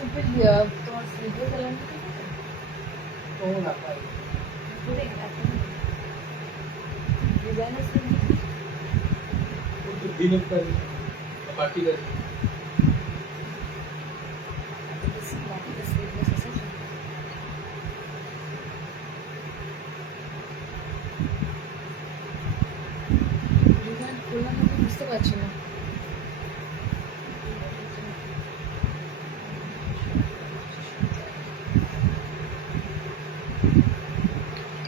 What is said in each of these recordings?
তোমার simple colour তো না পাই ডিজাইনার তো দিনের কাজ বাকি কাজ ডিজাইন করলাম বুঝতে পারছি না।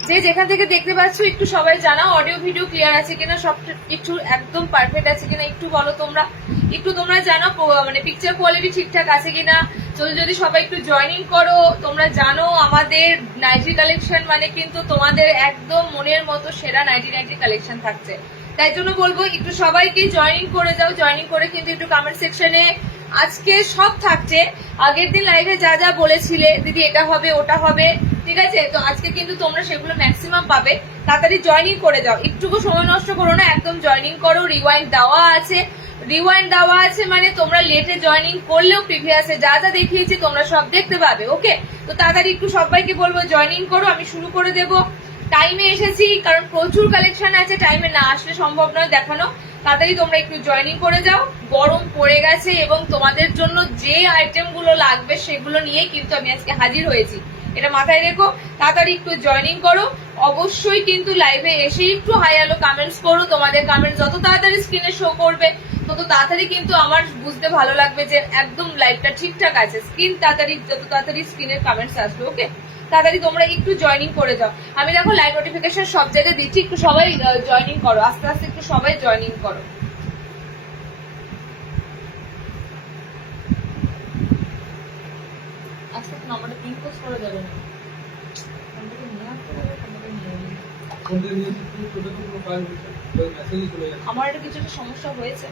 যে যেখান থেকে দেখতে পাচ্ছ একটু সবাই জানাও অডিও ভিডিও ক্লিয়ার আছে কিনা, সব একটু একদম পারফেক্ট আছে কিনা একটু বলো তোমরা, একটু তোমরা জানো মানে পিকচার কোয়ালিটি ঠিকঠাক আছে কিনা। যদি সবাই একটু জয়েনিং করো। তোমরা জানো আমাদের নাইটি কালেকশন মানে কিন্তু তোমাদের একদম মনের মতো সেরা নাইটি কালেকশন থাকছে, তাই জন্য বলবো একটু সবাইকে জয়েনিং করে যাও। জয়েনিং করে কিন্তু একটু কমেন্ট সেকশনে আজকে সব থাকছে। আগের দিন লাইভে যা যা বলেছিলে দিদি এটা হবে ওটা হবে, ঠিক আছে, তো আজকে কিন্তু তোমরা সেগুলো ম্যাক্সিমাম পাবে। তাড়াতাড়ি জয়েনিং করে যাও, একটুকু সময় নষ্ট করো না, একদম জয়েনিং করো। রিওয়াইন্ড দেওয়া আছে মানে তোমরা লেটে জয়েনিং করলেও প্রিভিয়াসে যা যা দেখিয়েছি তোমরা সব দেখতে পাবে। ওকে, তো তাড়াতাড়ি একটু সবাইকে বলবো জয়েনিং করো। আমি শুরু করে দেবো। টাইমে এসেছি কারণ প্রচুর কালেকশন আছে, টাইমে না আসলে সম্ভব নয় দেখানো। তাড়াতাড়ি তোমরা একটু জয়েনিং করে যাও। গরম পড়ে গেছে এবং তোমাদের জন্য যে আইটেম গুলো লাগবে সেগুলো নিয়ে কিন্তু আমি আজকে হাজির হয়েছি, এটা মাথায় রেখো। তাড়াতাড়ি একটু জয়েনিং করো। অবশ্যই কিন্তু লাইভে এসে একটু হাই হ্যালো কমেন্টস করো। তোমাদের কমেন্ট যত তাড়াতাড়ি স্ক্রিনে শো করবে তত তাড়াতাড়ি কিন্তু আমার বুঝতে ভালো লাগবে যে একদম লাইভটা ঠিকঠাক আছে। যত তাড়াতাড়ি স্ক্রিনের কমেন্টস আসবে। ওকে, তাড়াতাড়ি তোমরা একটু জয়েনিং করে যাও। আমি দেখো লাইভ নোটিফিকেশন সব জায়গায় দিচ্ছি, একটু সবাই জয়েনিং করো, আস্তে আস্তে একটু সবাই জয়েনিং করো। আজকে নাম্বারটা পিন পোস্ট করা যাবে না, নাম্বারটা নিয়ে আসতে হবে, নাম্বারটা নিয়ে নিই। আমার একটা কিছু একটা সমস্যা হয়েছে,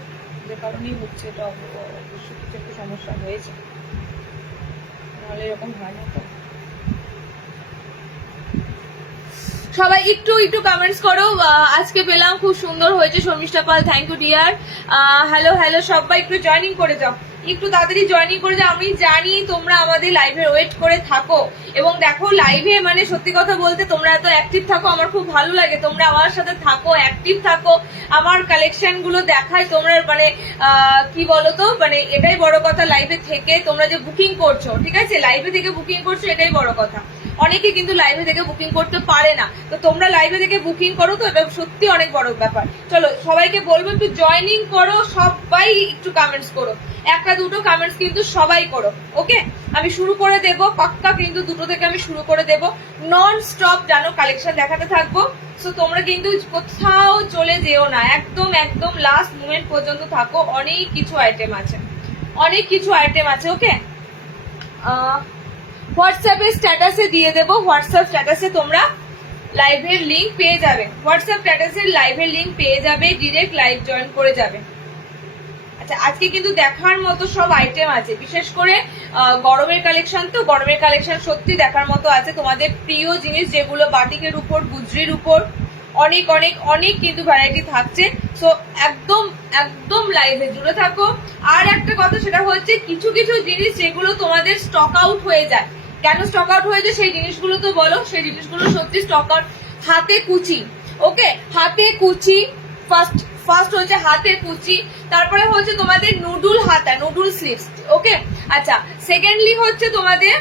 যে কারণেই হচ্ছে এটা, অবশ্যই কিছু একটা সমস্যা হয়েছে, নাহলে এরকম হয় না। তো সবাই একটু একটু কমেন্টস করো। আজকে পেলাম খুব সুন্দর হয়েছে Sharmishtha Pal, thank you dear. Hello hello, সবাই একটু জয়েনিং করে যাও, একটু তাড়াতাড়ি জয়েনিং করে যাও। আমি জানি তোমরা আমাদের লাইভে ওয়েট করে থাকো এবং দেখো লাইভে মানে সত্যি কথা বলতে তোমরা এত অ্যাক্টিভ থাকো, আমার খুব ভালো লাগে। তোমরা আমার সাথে থাকো, অ্যাক্টিভ থাকো, আমার কালেকশন গুলো দেখায় তোমরা, মানে কি বলতো, মানে এটাই বড় কথা। লাইভে থেকে তোমরা যে বুকিং করছো, ঠিক আছে, লাইভে থেকে বুকিং করছো এটাই বড় কথা। অনেকে কিন্তু লাইভে থেকে বুকিং করতে পারে না, তো তোমরা লাইভে থেকে বুকিং করো, তো এটা সত্যি অনেক বড় ব্যাপার। চলো সবাইকে বলবো একটু জয়েনিং করো, সবাই একটু কমেন্টস করো, একটা দুটো কমেন্টস কিন্তু সবাই করো। ওকে, আমি শুরু করে দেব, পাক্কা কিন্তু দুটো থেকে আমি শুরু করে দেব। নন স্টপ জানো কালেকশন দেখাতে থাকবো, সো তোমরা কিন্তু কোথাও চলে যেও না, একদম একদম লাস্ট মোমেন্ট পর্যন্ত থাকো। অনেক কিছু আইটেম আছে, অনেক কিছু আইটেম আছে। ওকে, হোয়াটসঅ্যাপে স্ট্যাটাসে দিয়ে দেবো, হোয়াটসঅ্যাপ স্ট্যাটাসে তোমরা লাইভের লিংক পেয়ে যাবে, হোয়াটসঅ্যাপ স্ট্যাটাসের লাইভের লিংক পেয়ে যাবে, ডিরেক্ট লাইভ জয়েন করে যাবে। আচ্ছা, আজকে কিন্তু দেখার মতো সব আইটেম আছে, বিশেষ করে গরমের কালেকশন, তো গরমের কালেকশন সত্যি দেখার মতো আছে। তোমাদের প্রিয় জিনিস যেগুলো বাটিকের উপর, গুজরির উপর অনেক অনেক অনেক কিন্তু ভ্যারাইটি থাকছে। সো একদম একদম লাইভে জুড়ে থাকো। আর একটা কথা সেটা হচ্ছে কিছু কিছু জিনিস যেগুলো তোমাদের স্টক আউট হয়ে যায়, কেন স্টক আউট হয়ে যায় সেই জিনিসগুলো তো বলো, সেই জিনিসগুলো সত্যি স্টক আউট। হাতে কুচি, ওকে, হাতে কুচি ফার্স্ট হচ্ছে হাতে কুচি, তারপরে হচ্ছে তোমাদের নুডুল হাতা, নুডুল স্লিভস। ওকে, আচ্ছা, সেকেন্ডলি হচ্ছে তোমাদের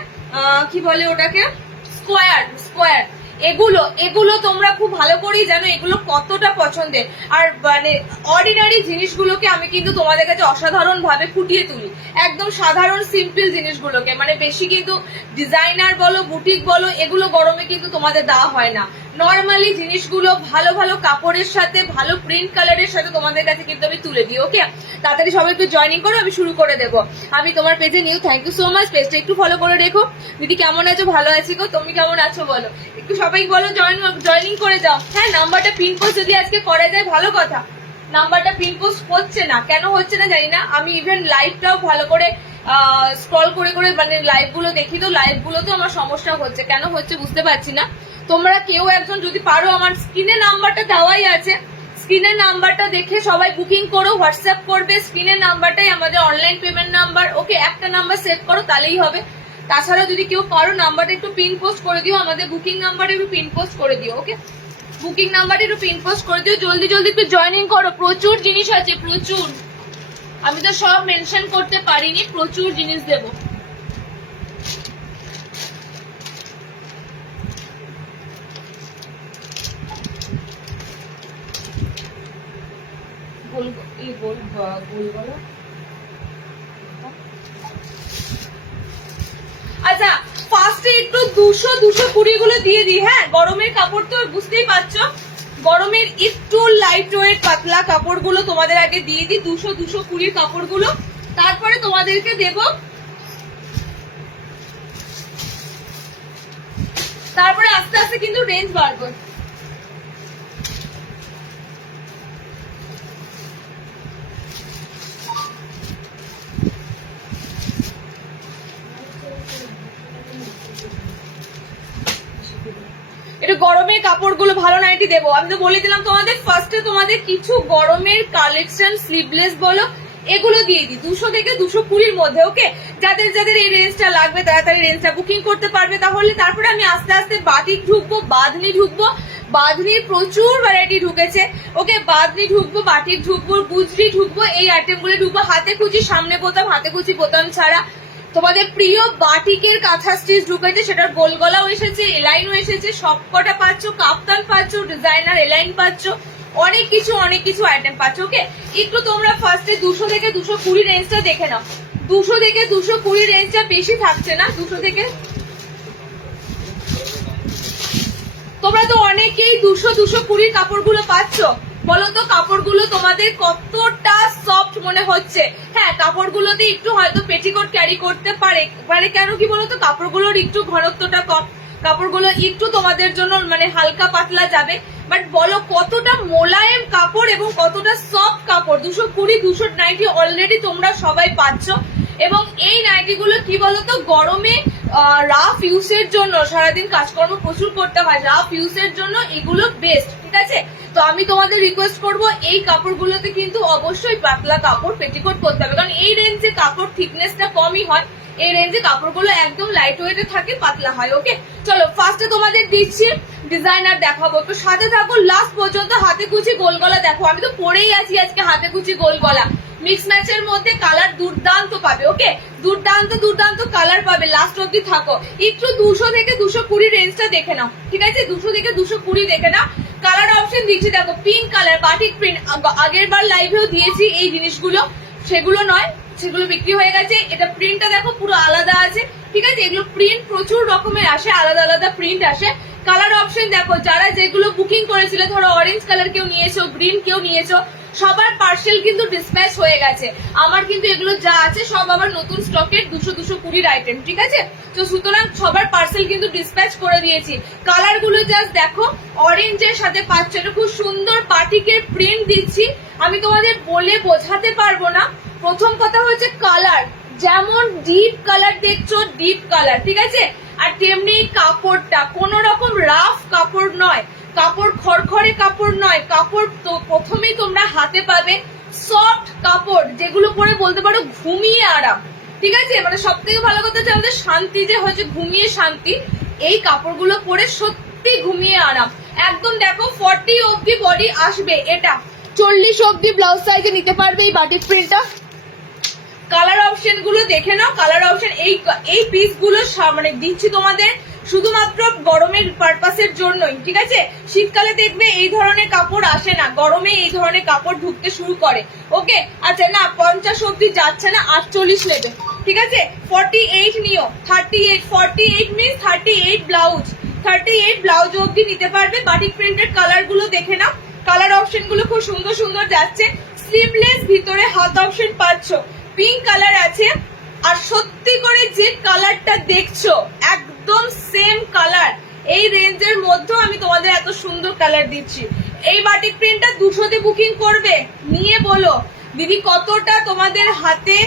কি বলে ওটাকে, স্কোয়ার। এগুলো তোমরা খুব ভালো করেই জানো এগুলো কতটা পছন্দের। আর মানে অর্ডিনারি জিনিসগুলোকে আমি কিন্তু তোমাদের কাছে অসাধারণ ভাবে ফুটিয়ে তুলি, একদম সাধারণ সিম্পল জিনিসগুলোকে, মানে বেশি কিন্তু ডিজাইনার বলো, বুটিক বলো, এগুলো গরমে কিন্তু তোমাদের দেওয়া হয় না। নর্মালি জিনিসগুলো ভালো ভালো কাপড়ের সাথে, ভালো প্রিন্ট কালারের সাথে তোমাদের কাছে কিন্তু আমি তুলে দিই। ওকে, তাড়াতাড়ি সবাই একটু জয়েনিং করো, আমি শুরু করে দেবো। আমি তোমার পেজে new, thank you so much, পেজটা একটু ফলো করে রেখো। দিদি কেমন আছো? ভালো আছি গো, তুমি কেমন আছো বলো, একটু সবাই বলো জয়েনিং করে যাও। হ্যাঁ, নাম্বারটা পিন পোস্ট যদি আজকে করা যায় ভালো কথা, নাম্বারটা পিন পোস্ট হচ্ছে না, কেন হচ্ছে না জানি না। আমি ইভেন লাইভটাও ভালো করে স্ক্রল করে করে মানে লাইভ গুলো দেখি, তো লাইভ গুলোতেও আমার সমস্যা হচ্ছে, কেন হচ্ছে বুঝতে পারছি না। তোমরা কেউ একজন যদি পারো, আমার স্ক্রিনে নাম্বারটা দেওয়াই আছে, স্ক্রিনের নাম্বারটা দেখে সবাই বুকিং করো, হোয়াটসঅ্যাপ করবে, স্ক্রিনের নাম্বারটাই আমাদের অনলাইন পেমেন্ট নাম্বার। ওকে, একটা নাম্বার সেভ করো তাহলেই হবে। তাছাড়া যদি কেউ পারো নাম্বারটা একটু পিন পোস্ট করে দিও, আমাদের বুকিং নাম্বারে একটু পিন পোস্ট করে দিও। ওকে, বুকিং নাম্বারটা একটু পিন পোস্ট করে দিও, জলদি জলদি একটু জয়েনিং করো। প্রচুর জিনিস আছে, প্রচুর, আমি তো সব মেনশন করতে পারিনি, প্রচুর জিনিস দেবো। আচ্ছা, ফার্স্টে একটু 200-220 গুলো দিয়ে দিই। হ্যাঁ, গরমের কাপড় তো বুঝতেই পারছো, গরমের একটু লাইট ওয়েট পাতলা কাপড়গুলো তোমাদের আগে দিয়ে দিই, 200-220 কাপড়গুলো। তারপরে তোমাদেরকে দেব, তারপরে আস্তে আস্তে কিন্তু রেঞ্জ বাড়বে। একটু গরমের কাপড়গুলো ভালো নাইটি দেবো। আমি তো বলে দিলাম তোমাদের, ফার্স্টে তোমাদের কিছু গরমের কালেকশন, স্লিভলেস বলো, এগুলো দিয়ে দিই 200 থেকে 220 মধ্যে। ওকে, যাদের যাদের এই রেঞ্জটা লাগবে তাড়াতাড়ি রেঞ্জটা বুকিং করতে পারবে। তাহলে তারপরে আমি আস্তে আস্তে বাটিক ঢুকবো, বাঁধনি ঢুকবো। বাঁধনির প্রচুর ভ্যারাইটি ঢুকেছে। ওকে, বাঁধনি ঢুকবো, বাটিক ঢুকবো, গুজরি ঢুকবো, এই আইটেমগুলো ঢুকবো। হাতে কুচি, সামনে বোতাম, হাতে কুচি বোতাম ছাড়া তোমাদের প্রিয় বাটিকের কাঁথা স্টিচ ঢুকেছে, সেটার গোল গলাও এসেছে, এলাইনও এসেছে, সবকটা পাচ্ছ, কাপ্তান পাচ্ছ, ডিজাইনার এলাইন পাচ্ছ, অনেক কিছু আইটেম পাচ্ছ। ওকে, একটু তোমরা ফার্স্টে 200 থেকে 220 রেঞ্জটা দেখে নাও। 200 থেকে 220 রেঞ্জটা বেশি থাকছে না, 200 থেকে তোমরা তো অনেকেই 200-220 কাপড়গুলো পাচ্ছ। বলো তো কাপড়গুলো তোমাদের কতটা সফট মনে হচ্ছে? হ্যাঁ, কাপড়গুলোতে একটু হয়তো পেটিকোট ক্যারি করতে পারে কেন কি বলতো, কাপড়গুলোর একটু ঘনত্বটা কম, কাপড়গুলো একটু তোমাদের জন্য মানে হালকা পাতলা যাবে। বাট বলো কতটা মোলায়েম কাপড় এবং কতটা সফট কাপড়। 220-200 নাইটি অলরেডি তোমরা সবাই পাচ্ছ। এবং এই নাইটিগুলো কি বলতো, গরমে রাফ ইউজের জন্য, সারাদিন কাজকর্ম প্রচুর করতে হয়, রাফ ইউজের জন্য এগুলো বেস্ট। ঠিক আছে, তো আমি তোমাদের রিকোয়েস্ট করব এই কাপড়গুলোতে কিন্তু অবশ্যই পাতলা কাপড় পেটিকোট করতে হবে, কারণ এই রেঞ্জে কাপড় থিকনেসটা কমই হয়, এই রেঞ্জে কাপড়গুলো একদম লাইট ওয়েটে থাকে, পাতলা হয়। ওকে, চলো ফার্স্টে তোমাদের দিচ্ছি ডিজাইনার দেখাবো, একটু সাথে থাকো লাস্ট পর্যন্ত। হাতে কুচি গোল গলা দেখো, আমি তো পরেই আছি আজকে হাতে কুচি গোল গলা, মিক্স ম্যাচের মধ্যে কালার দুর্দান্ত পাবে। ওকে, দুর্দান্ত কালার পাবে, লাস্ট অব্দি থাকো। একটু 200 থেকে 220 রেঞ্জটা দেখে নাও। ঠিক আছে, 200 থেকে 220 দেখে নাও। কালার অপশন দিচ্ছি দেখো, পিঙ্ক কালার, বাটিক প্রিন্ট, আগের বার লাইভেও দিয়েছি এই জিনিসগুলো, সেগুলো নয়, সেগুলো বিক্রি হয়ে গেছে। এটা প্রিন্টটা দেখো পুরো আলাদা আছে। ঠিক আছে, এগুলো প্রিন্ট প্রচুর রকমের আসে, আলাদা আলাদা প্রিন্ট আসে। কালার অপশন দেখো, যারা যেগুলো বুকিং করেছিল, ধরো অরেঞ্জ কালার কেউ নিয়েছো, গ্রিন কেউ নিয়েছো, সবার পার্সেল কিন্তু ডিসপ্যাচ হয়ে গেছে। আমার কিন্তু এগুলো যা আছে সব আবার নতুন স্টকের 200-220 আইটেম। ঠিক আছে, তো সুতরাং সবার পার্সেল কিন্তু ডিসপ্যাচ করে দিয়েছি। কালার গুলো জাস্ট দেখো, অরেঞ্জের সাথে পাচ্ছ, এটা খুব সুন্দর বাটিকের প্রিন্ট দিচ্ছি, আমি তোমাদের বলে বোঝাতে পারবো না। প্রথম কথা হচ্ছে কালার, যেমন ডিপ কালার দেখছো, ডিপ কালার। ঠিক আছে, আর তেমনি কাপড়টা কোন রকম রাফ কাপড় নয়, কাপড় খড়খড়ে কাপড় নয়, কাপড় তো প্রথমেই তোমরা হাতে পাবে সফট কাপড়, যেগুলো পরে বলতে পারো ঘুমিয়ে আরাম। ঠিক আছে, মানে সব থেকে ভালো কথা হচ্ছে আমাদের শান্তি, যে হচ্ছে ঘুমিয়ে শান্তি, এই কাপড়গুলো পরে সত্যি ঘুমিয়ে আরাম। একদম দেখো 40 অব্দি বডি আসবে, এটা 40 অব্দি ব্লাউজ সাইজে নিতে পারবে এই বাটিক প্রিন্টটা। কালার অপশন গুলো দেখে নাও, কালার অপশন এই পিস গুলো মানে দিচ্ছি তোমাদের শুধুমাত্র গরমের পারপাসের জন্যই। ঠিক আছে, শীতকালে দেখবে এই ধরনের কাপড় আসে না, গরমে এই ধরনের কাপড় ঢুকতে শুরু করে। ওকে, আচ্ছা না 50 অব্দি যাচ্ছে না, 48 নেবে। ঠিক আছে, 48 নিও, 48 মিনস 38 ব্লাউজ, 38 ব্লাউজ অব্দি নিতে পারবে। বাটিক প্রিন্টের কালার গুলো দেখে নাও, কালার অপশন গুলো খুব সুন্দর সুন্দর যাচ্ছে। স্লিভলেস ভিতরে হাত অপশন পাচ্ছ, পিঙ্ক কালার আছে, আর সত্যি করে যে কালারটা দেখছো একদম সেম কালার, এই রেঞ্জের মধ্যে আমি তোমাদের এত সুন্দর কালার দিচ্ছি। এই বাটিক প্রিন্টটা 200 তে বুকিং করবে, নিয়ে বলো দিদি কতটা তোমাদের হাতে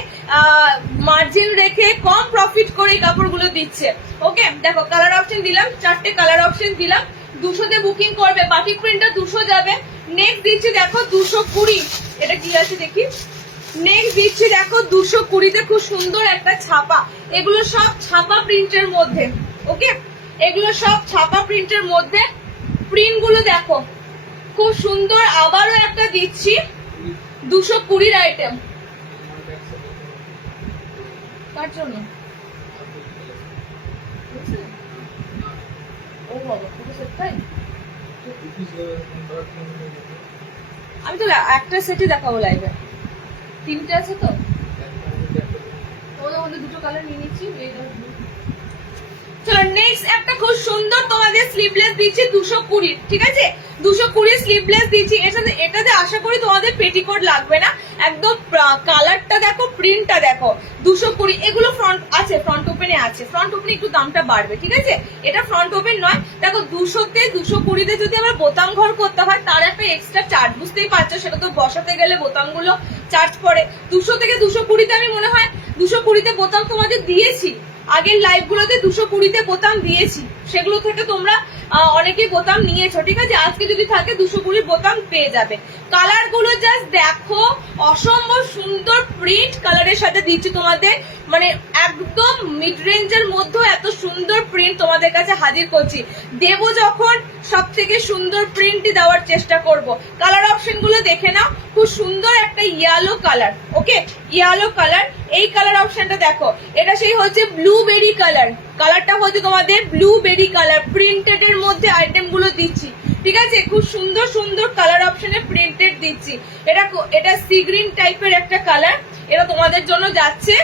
মার্জিন রেখে কম প্রফিট করে এই কাপড়গুলো দিচ্ছে। ওকে, দেখো কালার অপশন দিলাম, 4টে কালার অপশন দিলাম, 200 তে বুকিং করবে। বাটিক প্রিন্টটা 200 যাবে, নেক্সট দিচ্ছি দেখো 220, এটা কি আছে দেখি। নেক্সট দিচ্ছি দেখো 220-তে খুব সুন্দর একটা ছাপা, এগুলো সব ছাপা প্রিন্টের মধ্যে। ওকে, এগুলো সব ছাপা প্রিন্টের মধ্যে। প্রিন্ট গুলো দেখো খুব সুন্দর। আবারও একটা দিচ্ছি 220 আইটেম। কার জন্য? ও বাবা, পুরো সেটটাই। আমি তো একটা সেটই দেখাবো লাইভে, তিনটে আছে তো। ওদের মধ্যে দুটো কালার নিয়ে নিচ্ছি। চলো নেক্সট একটা খুব সুন্দর তোমাদের স্লিভলেস দিচ্ছি 220, ঠিক আছে? 220 স্লিভলেস দিচ্ছি। এটাতে আশা করি তোমাদের পেটিকোট লাগবে না। একদম কালারটা দেখো, প্রিন্টটা দেখো। 220 এগুলো ফ্রন্ট আছে, ফ্রন্ট ওপেনে আছে। ফ্রন্ট ওপেনে একটু দামটা বাড়বে, ঠিক আছে? এটা ফ্রন্ট ওপেন নয়। দেখো 200-তে 220-তে যদি আবার বোতাম ঘর করতে হয় তার একটা এক্সট্রা চার্জ, বুঝতেই পারছো, সেটা তো বসাতে গেলে বোতামগুলো চার্জ পড়ে। 200 থেকে 220-তে আমি মনে হয় 220-তে বোতাম তোমাদের দিয়েছি, আগের লাইভ গুলোতে 220-তে বোতাম দিয়েছি, সেগুলো থেকে তোমরা অনেকে বোতাম নিয়েছো, ঠিক আছে? আজকে যদি থাকে 220 বোতাম পেয়ে যাবে। কালার গুলো জাস্ট দেখো, অসম্ভব সুন্দর প্রিন্ট কালারের সাথে দিচ্ছি তোমাদের, মানে একদম মিড রেঞ্জের মধ্যে এত সুন্দর প্রিন্ট তোমাদের কাছে হাজির করছি। দেবো যখন সব থেকে সুন্দর প্রিন্টই দেওয়ার চেষ্টা করব। কালার অপশন গুলো দেখে নাও, খুব সুন্দর একটা ইয়েলো কালার। ওকে, ইয়েলো কালার। এই কালার অপশনটা দেখো, এটা সেই হচ্ছে ব্লুবেরি কালার। কালারটা হচ্ছে তোমাদের ব্লুবেরি কালার, প্রিন্টেড এর মধ্যে আইটেম গুলো দিচ্ছি, ঠিক আছে? খুব সুন্দর সুন্দর কালার অপশনে প্রিন্টেড দিচ্ছি। এটা সি গ্রিন টাইপের একটা কালার, এটা তোমাদের জন্য যাচ্ছে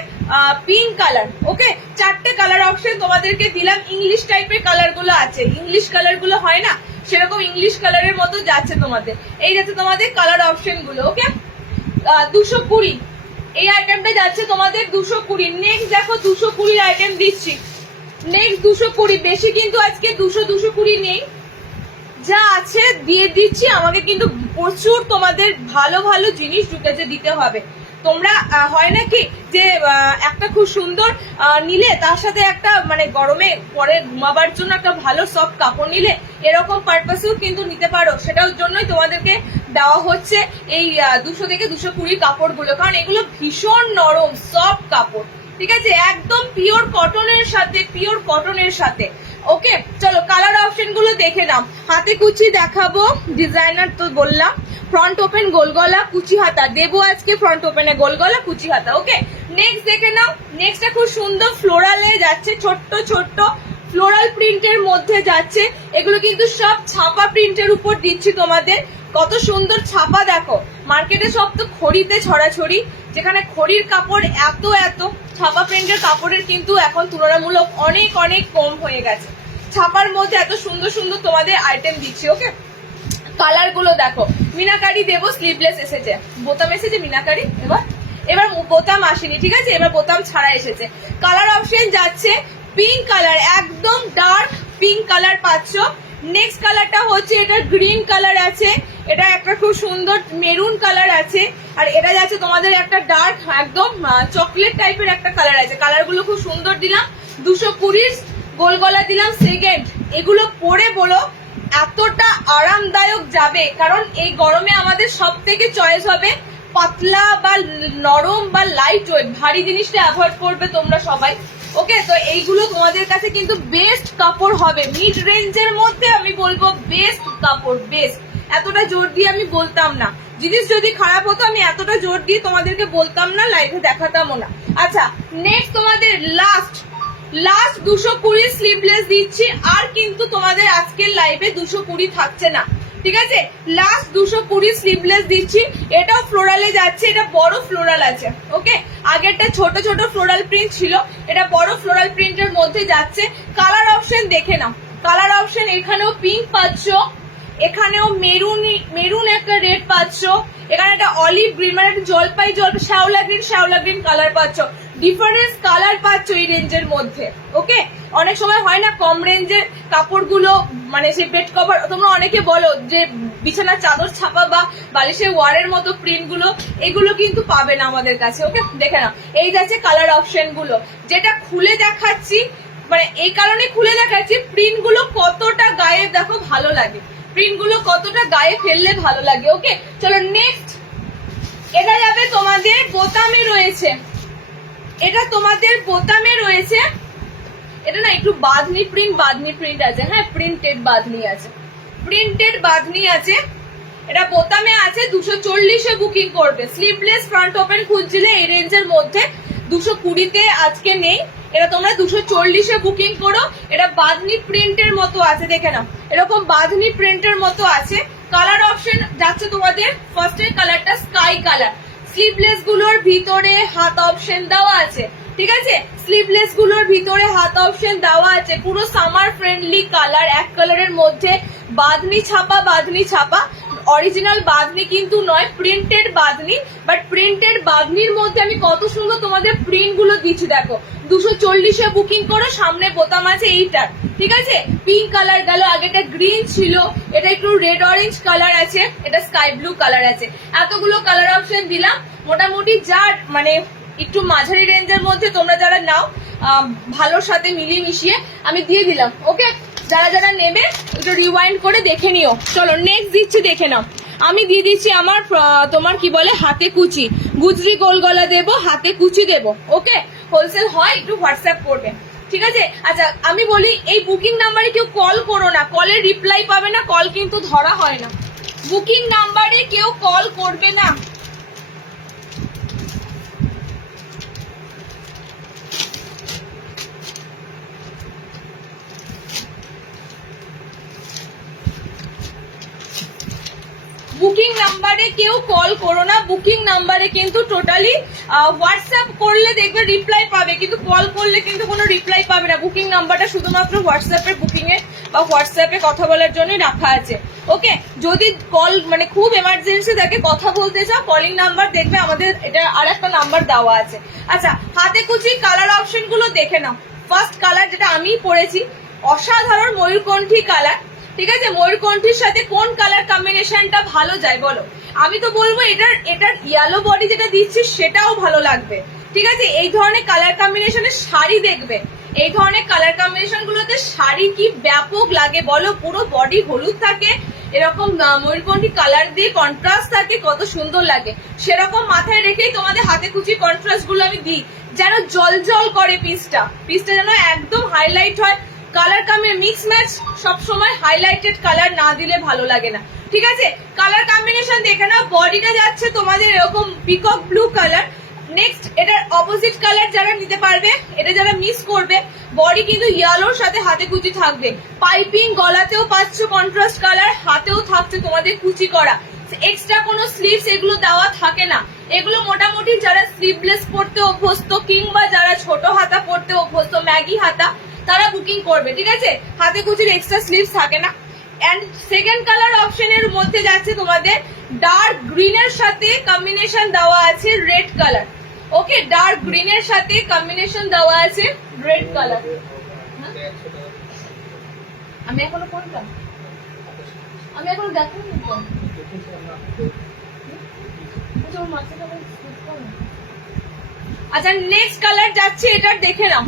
পিঙ্ক কালার। ওকে, চারটে কালার অপশন তোমাদেরকে দিলাম। ইংলিশ টাইপের কালার গুলো আছে, ইংলিশ কালার গুলো হয় না, সেরকম ইংলিশ কালারের মতো যাচ্ছে তোমাদের। এই যাচ্ছে তোমাদের কালার অপশন গুলো। ওকে, 220 এই আইটেমটা যাচ্ছে তোমাদের 220। নেক্সট দেখো 220 আইটেম দিচ্ছি। নেক্সট 220, বেশি কিন্তু আজকে 220 নেই, যা আছে দিয়ে দিচ্ছি। আমাকে কিন্তু প্রচুর তোমাদের ভালো ভালো জিনিস ঢুকেছে, দিতে হবে। তোমরা হয় নাকি যে একটা খুব সুন্দর নিলে তার সাথে একটা মানে গরমে পরে ঘুমাবার জন্য একটা ভালো সফট কাপড় নিলে, এরকম পারপাসেও কিন্তু নিতে পারো। সেটার জন্যই তোমাদেরকে দেওয়া হচ্ছে এই 200 থেকে 220 কাপড়গুলো, কারণ এগুলো ভীষণ নরম সফট কাপড়, ঠিক আছে? একদম পিওর কটনের সাথে, পিওর কটনের সাথে। ওকে, চলো কালার অপশন গুলো দেখে নাও। হাতে কুচি দেখাবো, ডিজাইনার তো বললাম। ফ্রন্ট ওপেন গোল গলা কুচি হাতা দেবো আজকে, ফ্রন্ট ওপেনে গোল গলা কুচি হাতা। ওকে, নেক্সট দেখে নাও। নেক্সটটা খুব সুন্দর ফ্লোরালে যাচ্ছে, ছোট্ট ছোট্ট ফ্লোরাল প্রিন্টের মধ্যে যাচ্ছে। এগুলো কিন্তু সব ছাপা প্রিন্টের উপর দিচ্ছি তোমাদের। কত সুন্দর ছাপা দেখো। মার্কেটে সব তো খড়িতে ছড়াছড়ি, যেখানে খড়ির কাপড় এত এত, ছাপা প্রিন্টের কাপড়ের কিন্তু এখন তুলনামূলক অনেক অনেক কম হয়ে গেছে। ছাপার মধ্যে এত সুন্দর সুন্দর তোমাদের আইটেম দিচ্ছি। ওকে, কালার গুলো দেখো। মিনাকারি দেবো, স্লিভলেস এসেছে, বোতাম এসেছে মিনাকারি, এবার বোতাম আসেনি, ঠিক আছে? এবার বোতাম ছাড়া এসেছে। কালার অপশন যাচ্ছে পিঙ্ক কালার, একদম ডার্ক পিঙ্ক কালার পাচ্ছ। নেক্সট কালারটা হচ্ছে এটা গ্রিন কালার আছে, এটা একটা খুব সুন্দর মেরুন কালার আছে, আর এটা যাচ্ছে তোমাদের একটা ডার্ক একদম চকলেট টাইপের একটা কালার আছে। কালার গুলো খুব সুন্দর দিলাম। 220 গোল গলা দিলাম সেকেন্ড। এগুলো পরে বলো এতটা আরামদায়ক যাবে, কারণ এই গরমে আমাদের সব থেকে চয়েস হবে পাতলা বা নরম বা লাইট ওয়েট, ভারী জিনিসটা অ্যাভয়েড করবে তোমরা সবাই। ওকে, তো এইগুলো তোমাদের কাছে কিন্তু বেস্ট কাপড় হবে, মিড রেঞ্জের মধ্যে আমি বলবো বেস্ট কাপড়, বেস্ট। এতটা জোর দিয়ে আমি বলতাম না, জিনিস যদি খারাপ হতো আমি এতটা জোর দিয়ে তোমাদেরকে বলতাম না, লাইভে দেখাতামও না। আচ্ছা, নেক্সট তোমাদের লাস্ট 220 স্লিভলেস দিচ্ছি। আর কিন্তু তোমাদের আজকের লাইভে 220 থাকছে না, ঠিক আছে? লাস্ট 220 স্লিভলেস দিচ্ছি। এটাও ফ্লোরালে যাচ্ছে, এটা বড় ফ্লোরাল আছে। ওকে, আগেরটা ছোট ছোট ফ্লোরাল প্রিন্ট ছিল, এটা বড় ফ্লোরাল প্রিন্টের মধ্যে যাচ্ছে। কালার অপশন দেখে নাও। কালার অপশন এখানেও পিঙ্ক পাচ্ছ, এখানেও মেরুন একটা রেড পাচ্ছ, এখানে একটা অলিভ গ্রিন মানে একটা জলপাই শ্যাওলা গ্রিন কালার পাচ্ছ। ডিফারেন্স কালার পাচ্ছ এই রেঞ্জের মধ্যে। ওকে, অনেক সময় হয় না কম রেঞ্জের কাপড়গুলো, মানে সে বেড কভার, তোমরা অনেকে বলো যে বিছানার চাদর ছাপা বা বালিশের ওয়ারের মতো প্রিন্ট গুলো, এগুলো কিন্তু পাবে না আমাদের কাছে। ওকে, দেখে নাও। এই যাচ্ছে কালার অপশন গুলো, যেটা খুলে দেখাচ্ছি, মানে এই কারণে খুলে দেখাচ্ছি প্রিন্ট গুলো কতটা গায়ে দেখো ভালো লাগে। প্রিন্ট গুলো কতটা গায়ে ফেললে ভালো লাগে। ওকে চলো নেক্সট, এটা যাবে তোমাদের বোতামে রয়েছে, এটা তোমাদের বোতামে রয়েছে, এটা না একটু বাঁধনি প্রিন্ট আছে, হ্যাঁ প্রিন্টেড বাঁধনি আছে, প্রিন্টেড বাঁধনি আছে, এটা বোতামে আছে। 240-এ বুকিং করবে। স্লিভলেস ফ্রন্ট ওপেন খুঁজছিলে এই রেঞ্জের মধ্যে 220-তে আজকে নেই, এটা তোমরা 240-এ বুকিং করো। এটা বাঁধনি প্রিন্টের মতো আছে, দেখে নাও এরকম বাঁধনি প্রিন্টের মতো আছে। কালার অপশন যাচ্ছে তোমাদের, ফার্স্টের কালারটা স্কাই কালার, স্লিভলেস গুলোর ভিতরে হাত অপশন দেওয়া আছে, ঠিক আছে, স্লিভলেস গুলোর ভিতরে হাত অপশন দেওয়া আছে। পুরো সামার ফ্রেন্ডলি কালার, এক কালারের মধ্যে বাঁধনি ছাপা, অরিজিনাল বাঁধনি কিন্তু নয়, প্রিন্টেড বাঁধনি। বাট প্রিন্টেড বাঁধনির মধ্যে আমি কত সুন্দর তোমাদের প্রিন্ট গুলো দিচ্ছি দেখো। 240-এ বুকিং করো, সামনে বোতাম আছে এইটার, ঠিক আছে। পিঙ্ক কালার গেল, আগেটা গ্রিন ছিল, এটা একটু রেড অরেঞ্জ কালার আছে, এটা স্কাই ব্লু কালার আছে। এতগুলো কালার অপশন দিলাম, মোটামুটি যা মানে একটু মাঝারি রেঞ্জের মধ্যে তোমরা যারা নাও ভালোর সাথে মিলিয়ে মিশিয়ে আমি দিয়ে দিলাম। ওকে যারা যারা নেবে একটু রিওয়াইন্ড করে দেখে নিও। চলো নেক্সট দিচ্ছি, দেখে নাও। আমি দিয়ে দিচ্ছি আমার তোমার কি বলে হাতে কুচি, গুজরি গোল গলা দেবো, হাতে কুচি দেবো। ওকে হোলসেল হয় একটু হোয়াটসঅ্যাপ করবে, ঠিক আছে। আচ্ছা আমি বলি এই বুকিং নাম্বারে কেউ কল করো না, কলের রিপ্লাই পাবে না, কল কিন্তু ধরা হয় না। বুকিং নাম্বারে কেউ কল করবে না। বুকিং নাম্বারে কেউ কল করো না, বুকিং নাম্বারে কিন্তু টোটালি হোয়াটসঅ্যাপ করলে দেখবে রিপ্লাই পাবে, কিন্তু কল করলে কিন্তু কোনো রিপ্লাই পাবে না। বুকিং নাম্বারটা শুধুমাত্র হোয়াটসঅ্যাপের বুকিং এ বা হোয়াটসঅ্যাপে কথা বলার জন্য রাখা আছে। ওকে যদি কল মানে খুব এমার্জেন্সি থাকে, কথা বলতে চাও, কলিং নাম্বার দেখবে আমাদের এটা আর একটা নাম্বার দেওয়া আছে। আচ্ছা হাতে কুচি কালার অপশন গুলো দেখে নাও। ফার্স্ট কালার যেটা আমি পরেছি, অসাধারণ ময়ূরকণ্ঠী কালার, ঠিক আছে। ময়ূরকণ্ঠীর সাথে কোন কালার কম্বিনেশনটা ভালো যায় বলো? আমি তো বলবো এটার ইয়েলো বডি যেটা দিচ্ছি সেটাও ভালো লাগবে, ঠিক আছে। এই ধরনের কালার কম্বিনেশনের শাড়ি দেখবে, এই ধরনের কালার কম্বিনেশন গুলোতে শাড়ি কি ব্যাপক লাগে বলো। পুরো বডি হলুদ থাকে, এরকম ময়ূরকণ্ঠী কালার দিয়ে কন্ট্রাস্ট থাকে, কত সুন্দর লাগে। সেরকম মাথায় রেখেই তোমাদের হাতে কুচি কন্ট্রাস্ট গুলো আমি দিই, যেন জল জল করে পিসটা যেন একদম হাইলাইট হয়। কালার মিক্স ম্যাচ সবসময় হাইলাইটেড কালার না দিলে ভালো লাগে না, ঠিক আছে। কালার কম্বিনেশন দেখে না, বডিটা যাচ্ছে তোমাদের এরকম পিকক ব্লু কালার। নেক্সট এটার অপোজিট কালার যারা নিতে পারবে, এটা যারা মিস করবে, বডি কিন্তু ইয়েলোর সাথে হাতে কুচি থাকবে, পাইপিং গলাতেও পাচ্ছ কন্ট্রাস্ট কালার, হাতেও থাকছে তোমাদের কুচি করা, এক্সট্রা কোনো স্লিভস এগুলো দেওয়া থাকে না। এগুলো মোটামুটি যারা স্লিভলেস পড়তে অভ্যস্ত কিংবা যারা ছোট হাতা পড়তে অভ্যস্ত, ম্যাগি হাতা, তারা বুকিং করবে, ঠিক আছে। হাতে কুচির এক্সট্রা স্লিভস থাকে না। এন্ড সেকেন্ড কালার অপশনের মধ্যে যাচ্ছে তোমাদের ডার্ক গ্রিনের সাথে কম্বিনেশন দেওয়া আছে রেড কালার। ওকে ডার্ক গ্রিনের সাথে কম্বিনেশন দেওয়া আছে রেড কালার। আমি এখনো কোনটা আমি এখনো দেখাইনি তো। আচ্ছা নেক্সট কালার যাচ্ছে এটার, দেখে নাও।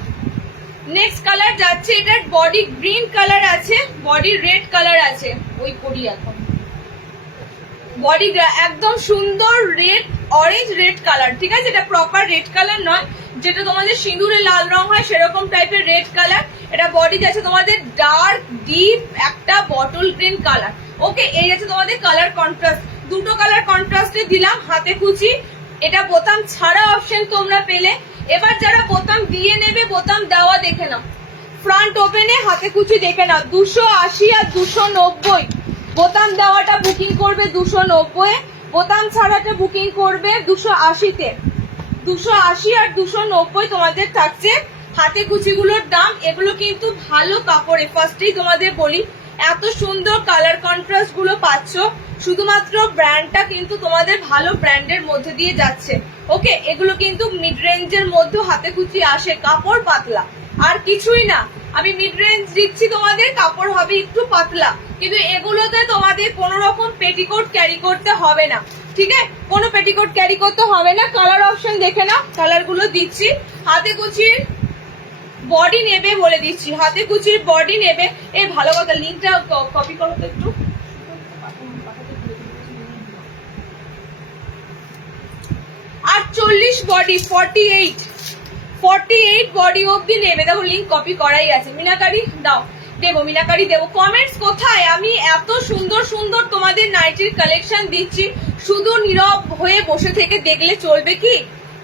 নেক্সট কালার যাচ্ছে এটার, বডি গ্রিন কালার আছে, বডি রেড কালার আছে, ওই করি এখন বডি একদম সুন্দর রেড অরেঞ্জ রেড কালার, ঠিক আছে। এটা প্রপার রেড কালার নয়, যেটা তোমাদের সিঁদুরে লাল রং হয় সেরকম টাইপের রেড কালার। এটা বডি যাচ্ছে তোমাদের ডার্ক ডিপ একটা বটল গ্রিন কালার। ওকে এই যাচ্ছে তোমাদের কালার কন্ট্রাস্ট, দুটো কালার কন্ট্রাস্টে দিলাম হাতে কুচি। এটা বোতাম ছাড়া অপশন তোমরা পেলে। এবার যারা বোতাম দিয়ে নেবে, বোতাম দেওয়া দেখে নাও। ফ্রন্ট ওপেনে হাতে কুচি দেখে নাও, 280 আর 290। বোতাম দেওয়াটা বুকিং করবে 290, বোতাম ছাড়াটা বুকিং করবে 280-তে। 280 আর 290 তোমাদের থাকছে হাতে কুচিগুলোর দাম। এগুলো কিন্তু ভালো কাপড়ে, ফার্স্টেই তোমাদের বলি এত সুন্দর কালার কন্ট্রাস্ট গুলো পাচ্ছ, শুধুমাত্র ব্র্যান্ডটা কিন্তু তোমাদের ভালো ব্র্যান্ডের মধ্যে দিয়ে যাচ্ছে। ওকে এগুলো কিন্তু মিড রেঞ্জের মধ্যে হাতে কুচি আসে, কাপড় পাতলা আর কিছুই না। আমি মিড রেঞ্জ দিচ্ছি তোমাদের, কাপড় হবে একটু পাতলা, কিন্তু এগুলোতে তোমাদের কোনো রকম পেটিকোট ক্যারি করতে হবে না, ঠিক আছে। কোনো পেটিকোট ক্যারি করতে হবে না। কালার অপশন দেখে নাও, কালার গুলো দিচ্ছি। হাতে কুচির বডি নেবে বলে দিচ্ছি, হাতে কুচির বডি নেবে। এই ভালো কথা, লিঙ্কটা কপি করো তো একটু, 48 বডি 48 বডি অবধি নেবে। দেখো লিঙ্ক কপি করাই আছে। মিনাকারি দাও, দেবো মিনাকারি দেবো। কমেন্টস কোথায়? আমি এত সুন্দর সুন্দর তোমাদের নাইটির কালেকশন দিচ্ছি, শুধু নীরব হয়ে বসে থেকে দেখলে চলবে কি?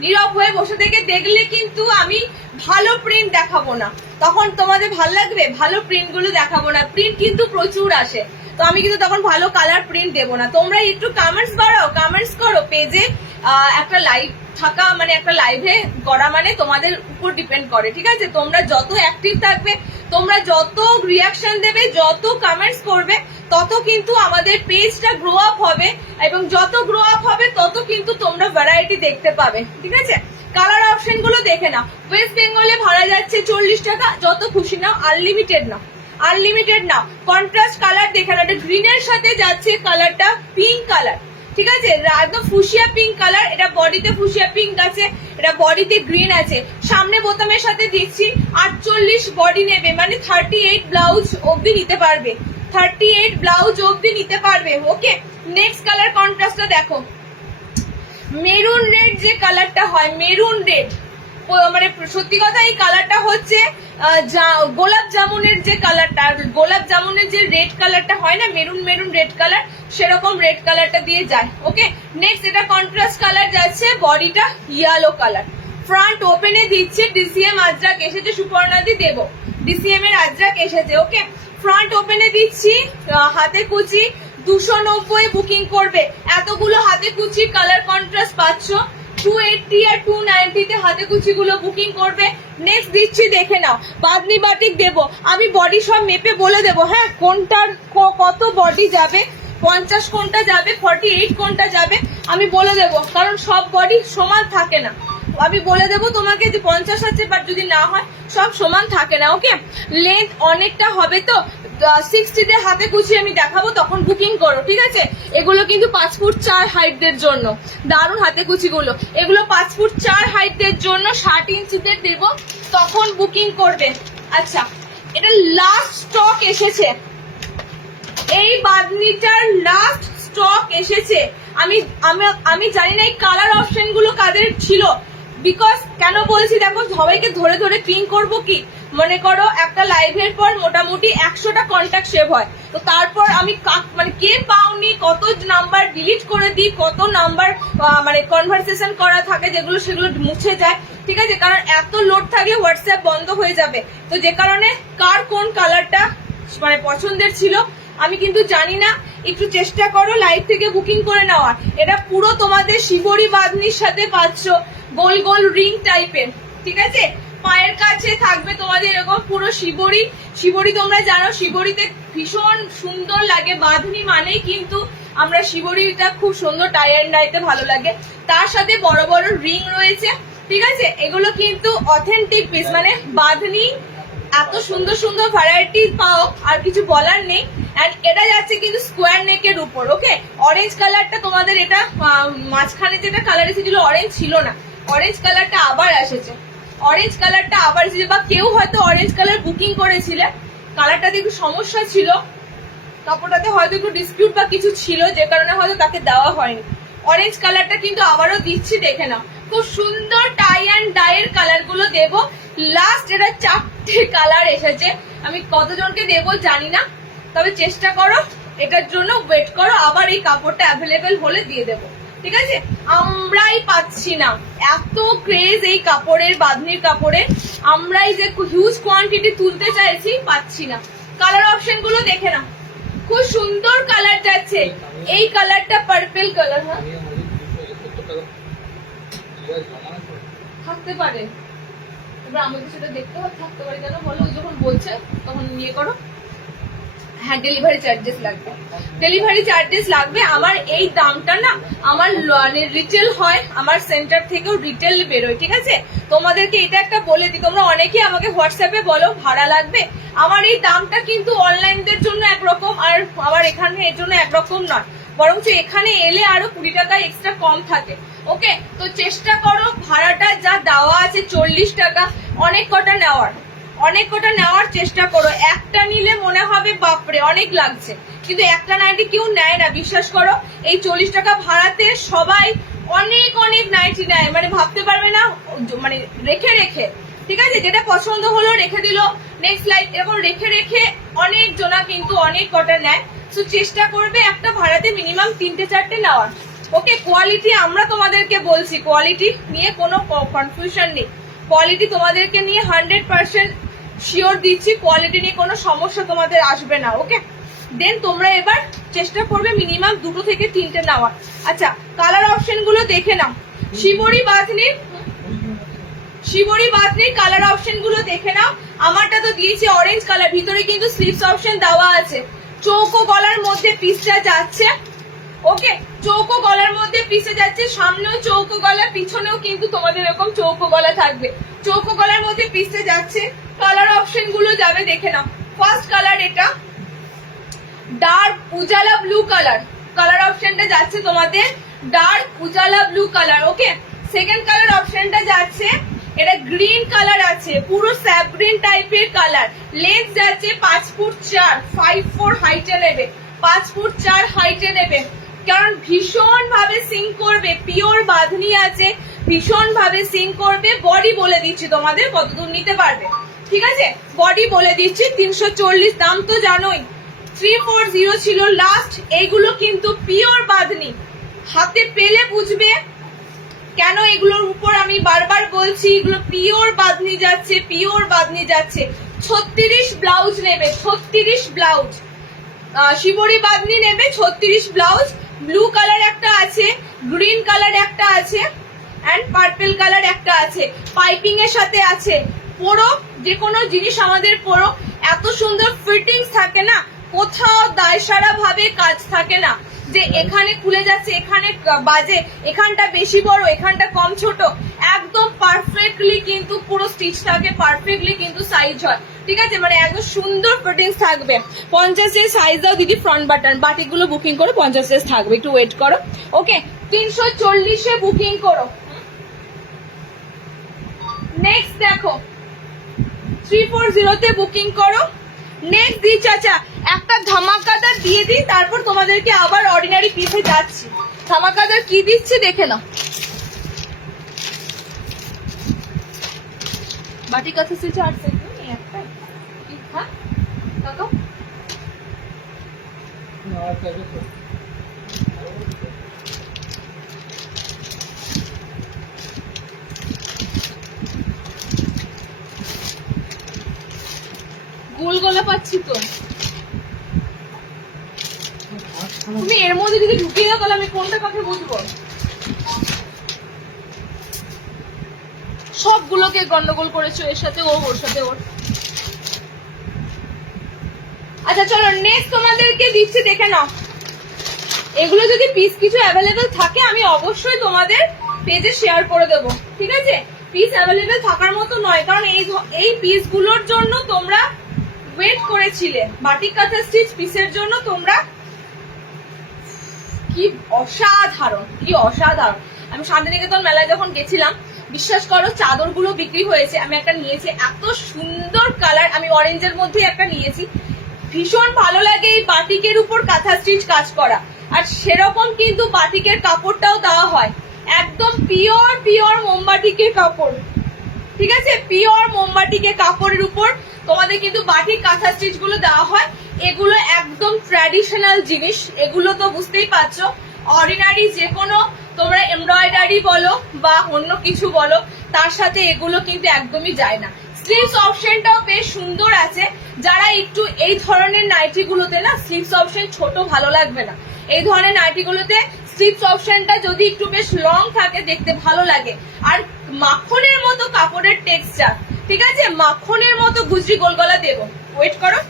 নীরব হয়ে বসে থেকে দেখলে কিন্তু আমি ভালো প্রিন্ট দেখাবো না, তখন তোমাদের ভালো লাগবে? ভালো প্রিন্ট গুলো দেখাবো না, প্রিন্ট কিন্তু প্রচুর আসে, তো আমি কিন্তু তখন ভালো কালার প্রিন্ট দেবো না। তোমরা একটু কমেন্টস বাড়াও, কমেন্টস করো পেজে। একটা লাইভ থাকা মানে একটা লাইভে করা মানে তোমাদের উপর ডিপেন্ড করে, ঠিক আছে? তোমরা যত অ্যাক্টিভ থাকবে, তোমরা যত রিয়াকশন দেবে, যত কমেন্টস করবে, তত কিন্তু আমাদের পেজটা গ্রো আপ হবে, এবং যত গ্রো আপ হবে তত কিন্তু তোমরা ভ্যারাইটি দেখতে পাবে, ঠিক আছে? কালার অপশন গুলো দেখে নাও। ওয়েস্ট বেঙ্গলে ভাড়া যাচ্ছে 40 টাকা, যত খুশি নাও, আনলিমিটেড নাও, আনলিমিটেড নাও। কন্ট্রাস্ট কালার দেখে নাও, এটা গ্রিনের সাথে যাচ্ছে কালারটা পিঙ্ক কালার, ঠিক আছে? একদম ফুশিয়া পিঙ্ক কালার, এটা বডিতে ফুশিয়া পিঙ্ক আছে, এটা বডিতে গ্রিন আছে। সামনে বোতামের সাথে দিচ্ছি 48 বডি নেবে, মানে 38 ব্লাউজ অবধি নিতে পারবে, 38 ব্লাউজ অবধি নিতে পারবে। ওকে, নেক্সট কালার কন্ট্রাস্টটা দেখো, মেরুন রেড যে কালারটা হয়, মেরুন রেড, মানে সত্যি কথা এই কালারটা হচ্ছে গোলাপ জামুনের যে কালারটা, গোলাপ জামুনের যে রেড কালারটা হয় না, মেরুন মেরুন রেড কালার, সেরকম রেড কালারটা দিয়ে যায়। ওকে, নেক্সট এটা কন্ট্রাস্ট কালার যাচ্ছে, বডিটা ইয়েলো কালার। ফ্রন্ট ওপেনে দিচ্ছে, ডিসিএম আজরাক এসেছে, সুপর্ণাদি দেবো, ডিসিএম এর আজরাক এসেছে। ওকে, ফ্রন্ট ওপেনে দিচ্ছি, হাতে কুচি 290 বুকিং করবে। এতগুলো হাতে কুচি কালার কন্ট্রাস্ট পাচ্ছ, 280 আর 290 তে হাতে কুচি গুলো বুকিং করবে। নেক্সট দিচ্ছি দেখে নাও, বাদনি বাটিক দেবো, আমি বডি সব মেপে বলে দেবো, হ্যাঁ কোনটার কত বডি যাবে, 50 কোনটা যাবে, 48 কোনটা যাবে, আমি বলে দেবো, কারণ সব বডি সমান থাকে না। আমি বলে দেবো তোমাকে যে 50 আছে, বাট যদি না হয় সব সমান থাকে না। ওকে, লেন্থ অনেকটা হবে, তো 60 তে হাতে কুচি আমি দেখাবো, তখন বুকিং করো, ঠিক আছে? এগুলো কিন্তু 5 ফুট 4 হাইটদের জন্য, দারুণ হাতে কুচি গুলো, এগুলো 5 ফুট 4 হাইটদের জন্য 60 ইঞ্চিতে দেবো, তখন বুকিং করবে। আচ্ছা, এটা লাস্ট স্টক এসেছে, এই বাদনিটার লাস্ট স্টক এসেছে। আমি জানি না এই কালার অপশন গুলো কাদের ছিল, বিকজ কেন বলছি দেখো, সবাইকে ধরে ধরে পিং করবো কি, মনে করো একটা লাইভের পর মোটামুটি 100টা কন্ট্যাক্ট সেভ হয়, তো তারপর আমি মানে কে পাওনি, কত নাম্বার ডিলিট করে দিই, কত নাম্বার মানে কনভারসেশন করা থাকে যেগুলো, সেগুলো মুছে যায়, ঠিক আছে? কারণ এত লোড থাকলে হোয়াটসঅ্যাপ বন্ধ হয়ে যাবে, তো যে কারণে কার কোন কালারটা মানে পছন্দের ছিল আমি কিন্তু জানি না। একটু চেষ্টা করো লাইভ থেকে বুকিং করে নেওয়ার। এটা পুরো তোমাদের শিবরি বাঁধনির সাথে পাচ্ছ, গোল গোল রিং টাইপের, ঠিক আছে? পায়ের কাছে থাকবে তোমাদের এরকম পুরো শিবরি। শিবরি তোমরা জানো, শিবরিতে ভীষণ সুন্দর লাগে, বাঁধনি মানেই কিন্তু আমরা শিবরিটা খুব সুন্দর টাই অ্যান্ড ডাইতে ভালো লাগে, তার সাথে বড় বড় রিং রয়েছে, ঠিক আছে? এগুলো কিন্তু অথেন্টিক পিস, মানে বাঁধনি এত সুন্দর সুন্দর ভ্যারাইটি পাও, আর কিছু বলার নেই। এন্ড এটা যাচ্ছে কিন্তু স্কোয়ার নেকের উপর। ওকে, অরেঞ্জ কালারটা তোমাদের, এটা মাঝখানে যেটা কালার এসেছিল অরেঞ্জ ছিল না, অরেঞ্জ কালারটা আবার এসেছে, অরেঞ্জ কালারটা আবার এসেছে, বা কেউ হয়তো অরেঞ্জ কালার বুকিং করেছিলে, কালারটাতে একটু সমস্যা ছিল, কাপড়টাতে হয়তো একটু ডিসপিউট বা কিছু ছিল, যে কারণে হয়তো তাকে দেওয়া হয়নি। অরেঞ্জ কালারটা কিন্তু আবারও দিচ্ছি, দেখে নাও, খুব সুন্দর টাই অ্যান্ড ডাইয়ের কালার গুলো দেবো। লাস্ট এটা 4টে কালার এসেছে, আমি কতজনকে দেবো জানি না, তবে চেষ্টা করো, এটার জন্য ওয়েট করো, আবার এই কাপড়টা অ্যাভেলেবেল হলে দিয়ে দেবো, ঠিক আছে? আমরাই পাচ্ছি না, এত ক্রেজ এই কাপড়ের, বাঁধনির কাপড়ের, আমরাই যে হিউজ কোয়ান্টিটি তুলতে চাইছি পাচ্ছি না। কালার অপশন গুলো দেখে নাও, খুব সুন্দর কালার যাচ্ছে, এই কালারটা পার্পল কালার, হ্যাঁ থাকতে পারে, এবার আমাদের সেটা দেখতে হবে, থাকতে পারে কেন বলো, যখন বলছে তখন নিয়ে করো। হ্যাঁ, ডেলিভারি চার্জেস লাগবে, ডেলিভারি চার্জেস লাগবে। আমার এই দামটা না, আমার রিটেল হয়, আমার সেন্টার থেকেও রিটেল বেরোয়, ঠিক আছে? তোমাদেরকে এটা একটা বলে দিই, তোমরা অনেকে আমাকে হোয়াটসঅ্যাপে বলো ভাড়া লাগবে, আমার এই দামটা কিন্তু অনলাইনদের জন্য একরকম, আর আমার এখানে এর জন্য একরকম নয়, বরঞ্চ এখানে এলে আরো 20 টাকা এক্সট্রা কম থাকে। ওকে, তো চেষ্টা করো ভাড়াটা যা দেওয়া আছে 40 টাকা, অনেক কটা নেওয়ার চেষ্টা করো। একটা নিলে মনে হবে বাপরে অনেক লাগছে, কিন্তু একটা নাইটি কেউ নেয় না, বিশ্বাস করো। এই 40 টাকা ভাড়াতে সবাই অনেক অনেক নাইটি নেয়, মানে ভাবতে পারবে না, মানে রেখে রেখে, ঠিক আছে, যেটা পছন্দ হলো রেখে দিল, নেক্সট লাইট, এরকম রেখে রেখে অনেক জনা কিন্তু অনেক কটা নেয়। তো চেষ্টা করবে একটা ভাড়াতে মিনিমাম 3-4টে নেওয়ার। ওকে, কোয়ালিটি আমরা তোমাদেরকে বলছি, কোয়ালিটি নিয়ে কোনো কনফিউশন নেই, কোয়ালিটি তোমাদেরকে নিয়ে 100% শিওর দিচ্ছি, কোয়ালিটি নিয়ে কোনো সমস্যা তোমাদের আসবে না। ওকে, দেন তোমরা এবার চেষ্টা করবে মিনিমাম 2 থেকে 3টে নেওয়ার। আচ্ছা, কালার অপশন গুলো দেখে নাও। শিবরি বাঁধনির কালার অপশন গুলো দেখে নাও। আমারটা তো দিয়েছি অরেঞ্জ কালার, ভিতরে কিন্তু স্লিভস অপশন দেওয়া আছে। চৌকো গলার মধ্যে পিসটা যাচ্ছে। ওকে, চৌকো গলার মধ্যে পিসে যাচ্ছে, সামনেও চৌকো গলা, পিছনেও কিন্তু তোমাদের এরকম চৌকো গলা থাকবে। চৌকো গলার মধ্যে পিসে যাচ্ছে। কালার অপশন গুলো যাবে দেখে নাও। ফার্স্ট কালার এটা ডার্ক উজালা ব্লু কালার, কালার অপশনটা যাচ্ছে তোমাদের ডার্ক উজালা ব্লু কালার। ওকে, সেকেন্ড কালার অপশনটা যাচ্ছে, এটা গ্রিন কালার আছে, পুরো স্যাপ গ্রিন টাইপের কালার। লেন্থ যাচ্ছে 5 ফুট 4, 5'4" হাইটে নেবে, 5 ফুট 4 হাইটে নেবে, কারণ ভীষণ ভাবে সিঙ্ক করবে, পিওর বাঁধনি আছে, ভীষণ ভাবে সিঙ্ক করবে। বডি বলে দিচ্ছি তোমাদের কতদূর নিতে পারবে, ঠিক আছে, বডি বলে দিচ্ছি 340, দাম তো জানোই 340 ছিল লাস্ট। এইগুলো কিন্তু পিওর বাঁধনি, হাতে পেলে বুঝবে কেন এগুলোর উপর আমি বারবার বলছি, এগুলো পিওর বাঁধনি যাচ্ছে, পিওর বাঁধনি যাচ্ছে। 36 ব্লাউজ নেবে, 36 ব্লাউজ, শিবরি বাঁধনি নেবে 36 ব্লাউজ। ব্লু কালার একটা আছে, গ্রিন কালার একটা আছে, এন্ড পার্পল কালার একটা আছে, পাইপিং এর সাথে আছে। পরো, যে কোনো জিনিস আমাদের পরো, এত সুন্দর ফিটিংস থাকে না, কোথাও দায়সারা ভাবে কাজ থাকে না, যে এখানে খুলে যাচ্ছে, এখানে বাজে, এখানটা বেশি বড়, এখানটা কম ছোট, একদম পারফেক্টলি কিন্তু পুরো স্টিচ থাকে, পারফেক্টলি কিন্তু সাইজ হয়, ঠিক আছে, মানে একদম সুন্দর ফিটিংস থাকবে। 50 এর সাইজ দাও দিদি, ফ্রন্ট বাটন, বাটিকগুলো বুকিং করো, 50 এর থাকবে, একটু ওয়েট করো। ওকে, 340 এ বুকিং করো। নেক্সট দেখো 340 তে বুকিং করো। নেক্সট দি চাচা একটা ধামাকাদার দিয়ে দিই, তারপর তোমাদেরকে আবার অর্ডিনারি পিসে যাচ্ছি। ধামাকাদার কি দিচ্ছি দেখে নাও। বাটি কাছে সিলছে 8 সেকেন্ড এই একটা, হ্যাঁ কত গোল গলা পাচ্ছি তো, তুমি এর মধ্যে যদি ঢুকিয়ে দাও তাহলে আমি কোনটা কাকে বুঝবো? সবগুলোকে গন্ডগোল করেছো, এর সাথে ওর সাথে ওর। আচ্ছা চলো নেক্সট তোমাদেরকে দিচ্ছি দেখে নাও। এগুলো যদি পিস কিছু অ্যাভেলেবেল থাকে আমি অবশ্যই তোমাদের পেজে শেয়ার করে দেবো, ঠিক আছে, পিস অ্যাভেলেবেল থাকার মতো নয়, কারণ এই পিসগুলোর জন্য তোমরা ওয়েট করেছিলে, বাটিক কাঁথা স্টিচ পিসের জন্য তোমরা, কি অসাধারণ, কি অসাধারণ। আমি শান্তিনিকেতন মেলায় যখন গেছিলাম, বিশ্বাস করো চাদরগুলো বিক্রি হয়েছে, আমি একটা নিয়েছি, এত সুন্দর কালার, আমি অরেঞ্জের মধ্যে একটা নিয়েছি, ভীষণ ভালো লাগে এই বাটিকের উপর কাঁথা স্টিচ কাজ করা। আর সেরকম কিন্তু বাটিকের কাপড়টাও দেওয়া হয়, একদম পিওর মোমবাটিকের কাপড়, ঠিক আছে, পিওর মোমবাটিকের কাপড়ের উপর তোমাদের কিন্তু বাটিক কাঁথা স্টিচ গুলো দেওয়া হয়। এগুলো একদম ট্র্যাডিশনাল জিনিস, এগুলো তো বুঝতেই পারছো, অর্ডিনারি যে কোনো তোমরা এমব্রয়ডারি বলো বা অন্য কিছু বলো, তার সাথে এগুলো কিন্তু একদমই যায় না। স্লিভস অপশনটাও বেশ সুন্দর আছে, যারা একটু এই ধরনের নাইটি গুলোতে না স্লিভস অপশন ছোট ভালো লাগবে না, এই ধরনের নাইটি গুলোতে স্লিভস অপশনটা যদি একটু বেশ লং থাকে দেখতে ভালো লাগে। আর মাখনের মতো কাপড়ের টেক্সচার, ঠিক আছে, মাখনের মতো গুজরি গোলগলা দেবো, ওয়েট করো,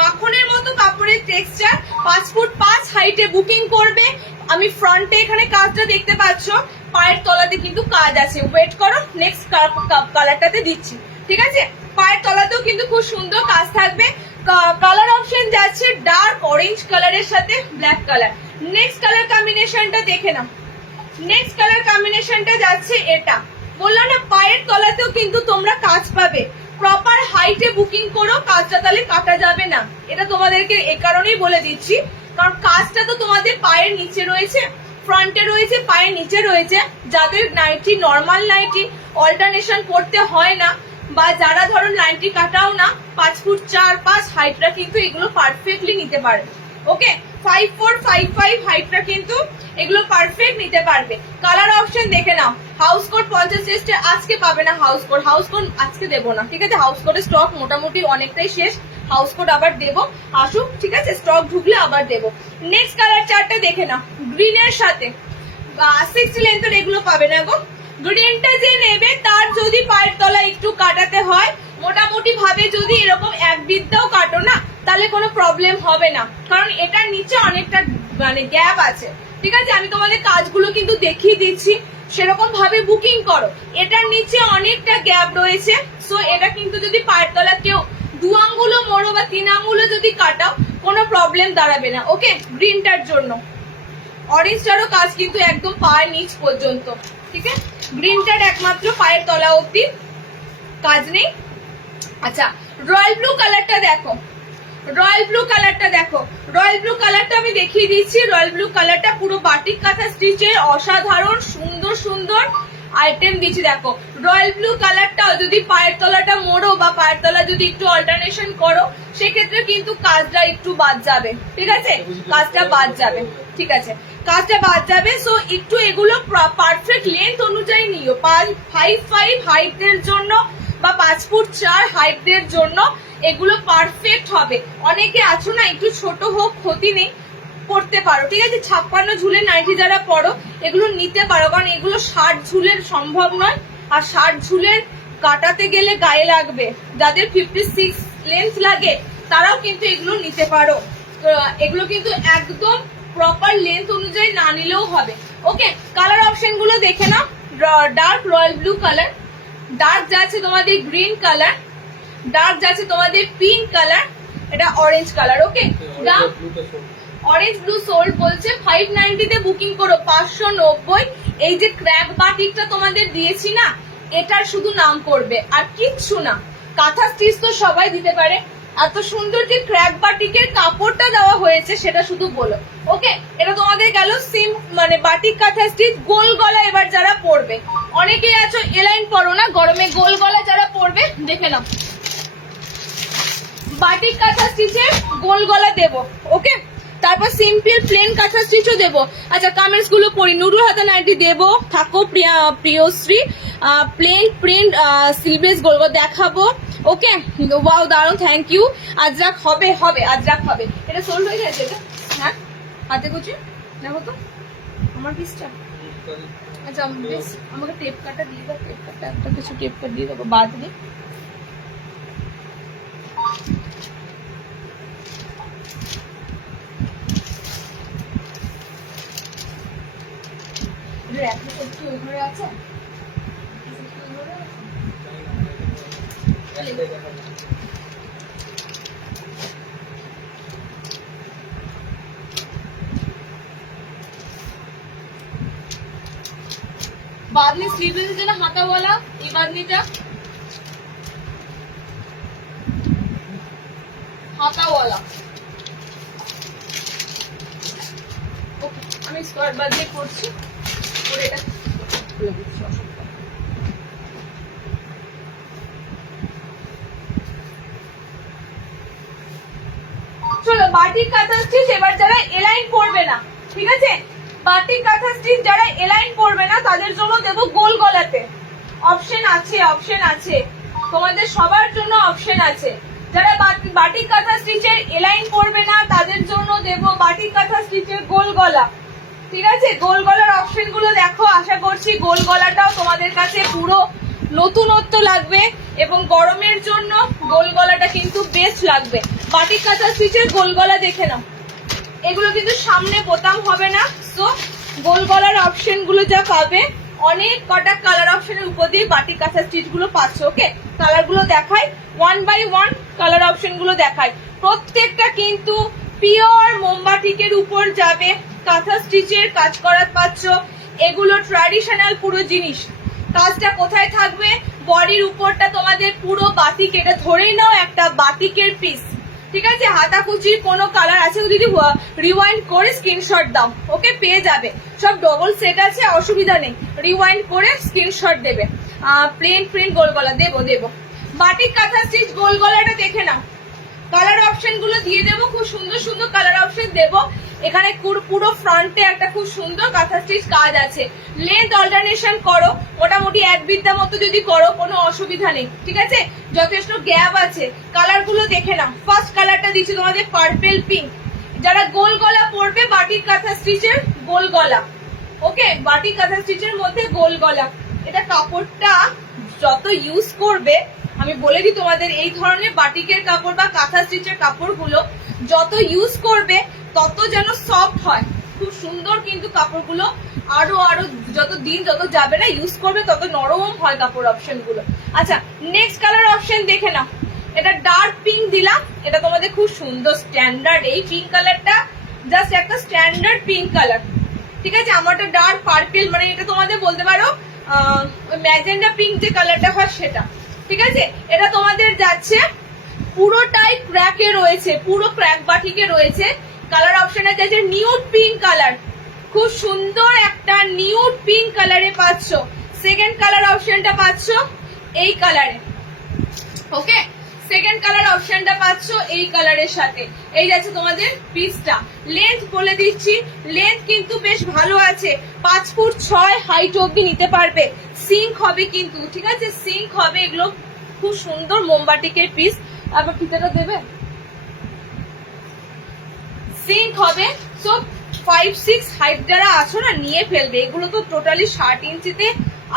মাখনের মতো কাপড়ের টেক্সচার, 5 ফুট 5 হাইটে বুকিং করবে। আমি ফ্রন্টে এখানে কাজটা দেখতে পাচ্ছ, পায়ের তলাতে কিন্তু কাজ আছে, ওয়েট করো, নেক্সট কালারটাতে দিচ্ছি, ঠিক আছে, পায়ের তলাতেও কিন্তু খুব সুন্দর কাজ থাকবে। কালার অপশন যাচ্ছে ডার্ক অরেঞ্জ কালারের সাথে ব্ল্যাক কালার। নেক্সট কালার কম্বিনেশনটা দেখে নাও, নেক্সট কালার কম্বিনেশনটা যাচ্ছে এটা, বললাম না পায়ের তলাতেও কিন্তু তোমরা কাজ পাবে, প্রপার হাইটে বুকিং করো, কাজটা তাহলে কাটা যাবে না, এটা তোমাদেরকে এই কারণেই বলে দিচ্ছি, কারণ কাজটা তো তোমাদের পায়ের নিচে রয়েছে, ফ্রন্টে রয়েছে, পায়ের নিচে রয়েছে। যাদের নাইটি নর্মাল নাইটি অল্টারনেশন করতে হয় না, বা যারা ধরুন নাইটি কাটাও না, 5 ফুট 4-5 হাইটরা কিন্তু এগুলো পারফেক্টলি নিতে পারবে। ওকে, 5'4", 5'5" হাইটরা কিন্তু এগুলো পারফেক্ট নিতে পারবে। কালার অপশন দেখে নাও। হাউস কোড 50 টেস্টে আজকে পাবে না, হাউস কোড আজকে দেবো না, ঠিক আছে? হাউস কোডের স্টক মোটামুটি অনেকটাই শেষ, হাউস কোড আবার দেবো, আসুক, ঠিক আছে? স্টক ঢুকলে আবার দেবো। নেক্সট কালার চার্টটা দেখে নাও, গ্রিনের সাথে 60 লেন্থের এগুলো পাবে না গো। গ্রিনটা যে নেবে তার যদি পায়ের তলা একটু কাটাতে হয়, মোটামুটি ভাবে যদি এরকম এক বিদ্যাও কাটো না, তাহলে কোনো প্রবলেম হবে না, কারণ এটার নিচে অনেকটা মানে গ্যাপ আছে, ঠিক আছে? আমি তোমাদের কাজগুলো কিন্তু দেখিয়ে দিচ্ছি, সেরকম ভাবে বুকিং করো। এটার নিচে অনেকটা গ্যাপ রয়েছে, সো এটা কিন্তু যদি পায়ের তলা কেউ 2 আঙ্গুলও মোড়ো বা 3 আঙ্গুলও যদি কাটাও, কোনো প্রবলেম দাঁড়াবে না। ওকে, গ্রিনটার জন্য। অরেঞ্জটারও কাজ কিন্তু একদম পায়ের নিচ পর্যন্ত, ঠিক আছে? গ্রিনটার একমাত্র পায়ের তলা অবধি কাজ নেই। আচ্ছা, রয়্যাল ব্লু কালারটা দেখো, রয়্যাল ব্লু কালারটা দেখো। রয়্যাল ব্লু কালারটা আমি দেখিয়ে দিচ্ছি। রয়্যাল ব্লু কালারটা পুরো বাটিক কাঁথা স্টিচের অসাধারণ সুন্দর সুন্দর আইটেম দিচ্ছি, দেখো। রয়্যাল ব্লু কালারটাও যদি পায়ের তলাটা মোড়ো বা পায়ের তলা যদি একটু অল্টারনেশন করো, সেক্ষেত্রে কিন্তু কাজটা একটু বাদ যাবে, ঠিক আছে? কাজটা বাদ যাবে, ঠিক আছে? কাজটা বাদ যাবে। সো একটু এগুলো পারফেক্ট লেন্থ অনুযায়ী নিও। 5'5" হাইটের জন্য বা 5 ফুট 4 হাইটের জন্য এগুলো পারফেক্ট হবে। অনেকে আছো না, একটু ছোট হোক ক্ষতি নেই, পড়তে পারো, ঠিক আছে? 56 ঝুলের নাইটি যারা পড়ো এগুলো নিতে পারো, কারণ এগুলো 60 ঝুলের সম্ভব নয়, আর 60 ঝুলের কাটাতে গেলে গায়ে লাগবে। যাদের 56 লেন্থ লাগে তারাও কিন্তু এগুলো নিতে পারো। তো এগুলো কিন্তু একদম প্রপার লেন্থ অনুযায়ী না নিলেও হবে। ওকে, কালার অপশন গুলো দেখে নাও। Dark royal blue colour, dark যাচ্ছে তোমাদের গ্রিন কালার, ডার্ক যাচ্ছে তোমাদের পিঙ্ক কালার, এটা orange colour. Okay, orange blue সোল বলছে 590 তে বুকিং করো, 590। এই যে ক্র্যাক বাটিকটা তোমাদের দিয়েছি না, এটার শুধু নাম করবে আর কিচ্ছু না। কাঁথা স্টিচ তো সবাই দিতে পারে, এত সুন্দর যে ক্র্যাক বাটিকের কাপড়টা দেওয়া হয়েছে সেটা শুধু বলো। ওকে, এটা তোমাদের গেল সিম মানে বাটিক কাঁথা স্টিচ। গোল গলা এবার যারা পরবে, অনেকেই আছো এলাইন পরো না, গরমে গোল গলা যারা পরবে দেখে নাও, বাটিক কাঁথা স্টিচের গোল গলা দেবো। ওকে, তারপর সিম্পল প্লেন কাঁথা স্টিচও দেবো। আচ্ছা, কামেন্টস গুলো পড়ি। নুরুল হাতা নাইটি দেবো, থাকো প্রিয়শ্রী। প্লেন প্রিন্ট সিলভেস গোল গলা দেখাবো। ওকে, ওয়াও দারুন, থ্যাংক ইউ। আজরাক হবে, আজরাক হবে। এটা সোল্ড হয়ে গেছে এটা? হ্যাঁ, হাতে কুচি দেখো তো আমার পিসটা। আচ্ছা বেশ, আমাকে টেপ কাটা দিয়ে দাও, টেপ কাটা একটা কিছু টেপ কাট দিয়ে দেবো বাদ দিয়ে। একটু ওই ঘরে আছে, बादनी स्लीवलेस है ना हाथा वाला, ये बादनीটা हाथा वाला। ओके, আমি স্কোয়ার বাদলি করছি, পুরো এটা খুলে দিচ্ছি। চলো, বাটিক কাঁথা স্টিচ এবার যারা এলাইন পড়বে না, ঠিক আছে? বাটিক কাঁথা স্টিচ যারা এলাইন পড়বে না তাদের জন্য দেবো গোল গলাতে। অপশন আছে, অপশন আছে, তোমাদের সবার জন্য অপশন আছে। যারা বাটিক কাঁথা স্টিচের এলাইন পড়বে না তাদের জন্য দেবো বাটিক কাঁথা স্টিচের গোল গলা, ঠিক আছে? গোল গলার অপশন গুলো দেখো, আশা করছি গোল গলাটাও তোমাদের কাছে পুরো নতুনত্ব লাগবে, এবং গরমের জন্য গোল গলাটা কিন্তু বেস্ট লাগবে। বাটিক কাঁথা স্টিচের গোল গলা দেখে নাও, এগুলো কিন্তু সামনে বোতাম হবে না। সো গোল গলার অপশন গুলো যা পাবে, অনেক কটা কালার অপশনের উপর দিয়ে বাটিক কাঁথা স্টিচ গুলো পাচ্ছ। ওকে, কালার গুলো দেখাই, 1 by 1 কালার অপশন গুলো দেখাই। প্রত্যেকটা কিন্তু পিওর মোমবাটিকের উপর যাবে, কাঁথা স্টিচের কাজ করা পাচ্ছ। এগুলো ট্র্যাডিশনাল পুরো জিনিস। কাজটা কোথায় থাকবে? বডির উপরটা তোমাদের পুরো বাটিক, এটা ধরেই নাও একটা বাটিকের পিস, ঠিক আছে, হাতা কুচির কোনো কালার আছে যদি রিওয়াইন্ড করে স্ক্রিনশট দাও, ওকে, পেয়ে যাবে। সব ডবল সেট আছে, অসুবিধা নেই, রিওয়াইন্ড করে স্ক্রিনশট দেবে। প্রিন্ট গোল গলা দেবো। বাটিক কাঁথা স্টিচ গোল গলাটা দেখে নাও, কালার অপশন গুলো দিয়ে দেবো, খুব সুন্দর সুন্দর কালার অপশন দেবো। এখানে পুরো ফ্রন্টে একটা খুব সুন্দর কাঁথা স্টিচ কাজ আছে। লেন্থ অল্টারনেশন করো, মোটামুটি এক বিদ্যা মতো যদি করো কোনো অসুবিধা নেই, ঠিক আছে, যথেষ্ট গ্যাপ আছে। কালার গুলো দেখে নাও, ফার্স্ট কালারটা দিচ্ছি তোমাদের পার্পেল পিঙ্ক। যারা গোল গলা পরবে, বাটিক কাঁথা স্টিচের গোল গলা, ওকে, বাটিক কাঁথা স্টিচের মধ্যে গোল গলা। এটা কাপড়টা যত ইউজ করবে, আমি বলে দিই তোমাদের, এই ধরনের বাটিকের কাপড় বা কাঁথা স্টিচের কাপড়গুলো যত ইউজ করবে তত যেন সফট হয়, খুব সুন্দর। কিন্তু কাপড়গুলো আরো যত দিন যত যাবে না ইউজ করবে তত নরম হয় কাপড় অপশন গুলো। আচ্ছা, নেক্সট কালার অপশন দেখে নাও, এটা ডার্ক পিঙ্ক দিলাম, এটা তোমাদের খুব সুন্দর স্ট্যান্ডার্ড। এই পিঙ্ক কালারটা জাস্ট একটা স্ট্যান্ডার্ড পিঙ্ক কালার, ঠিক আছে। আমারটা ডার্ক পার্পেল, মানে এটা তোমাদের বলতে পারো ম্যাজেন্ডা পিঙ্ক যে কালারটা হয় সেটা, ঠিক আছে। এটা তোমাদের যাচ্ছে পুরোটাই ক্র্যাকে রয়েছে, পুরো ক্র্যাক বাটিকে রয়েছে। কালার অপশনে যাচ্ছে নিউড পিঙ্ক কালার, খুব সুন্দর একটা নিউড পিঙ্ক কালারে পাচ্ছ। সেকেন্ড কালার অপশনটা পাচ্ছ এই কালারে, ওকে, সেকেন্ড কালার অপশনটা পাচ্ছ এই কালারের সাথে। এই যাচ্ছে তোমাদের পিসটা। লেন্থ বলে দিচ্ছি, লেন্থ কিন্তু বেশ ভালো আছে, 5 ফুট 6 হাইট অব্দি নিতে পারবে। সিঙ্ক হবে কিন্তু, ঠিক আছে, সিঙ্ক হবে। এগুলো খুব সুন্দর মোমবাটিকের পিস। আবার ফিতাটা দেবে, সিঙ্ক হবে। সো 5-6 হাইট যারা আছো না, নিয়ে ফেলবে। এগুলো তো টোটালি 60 ইঞ্চিতে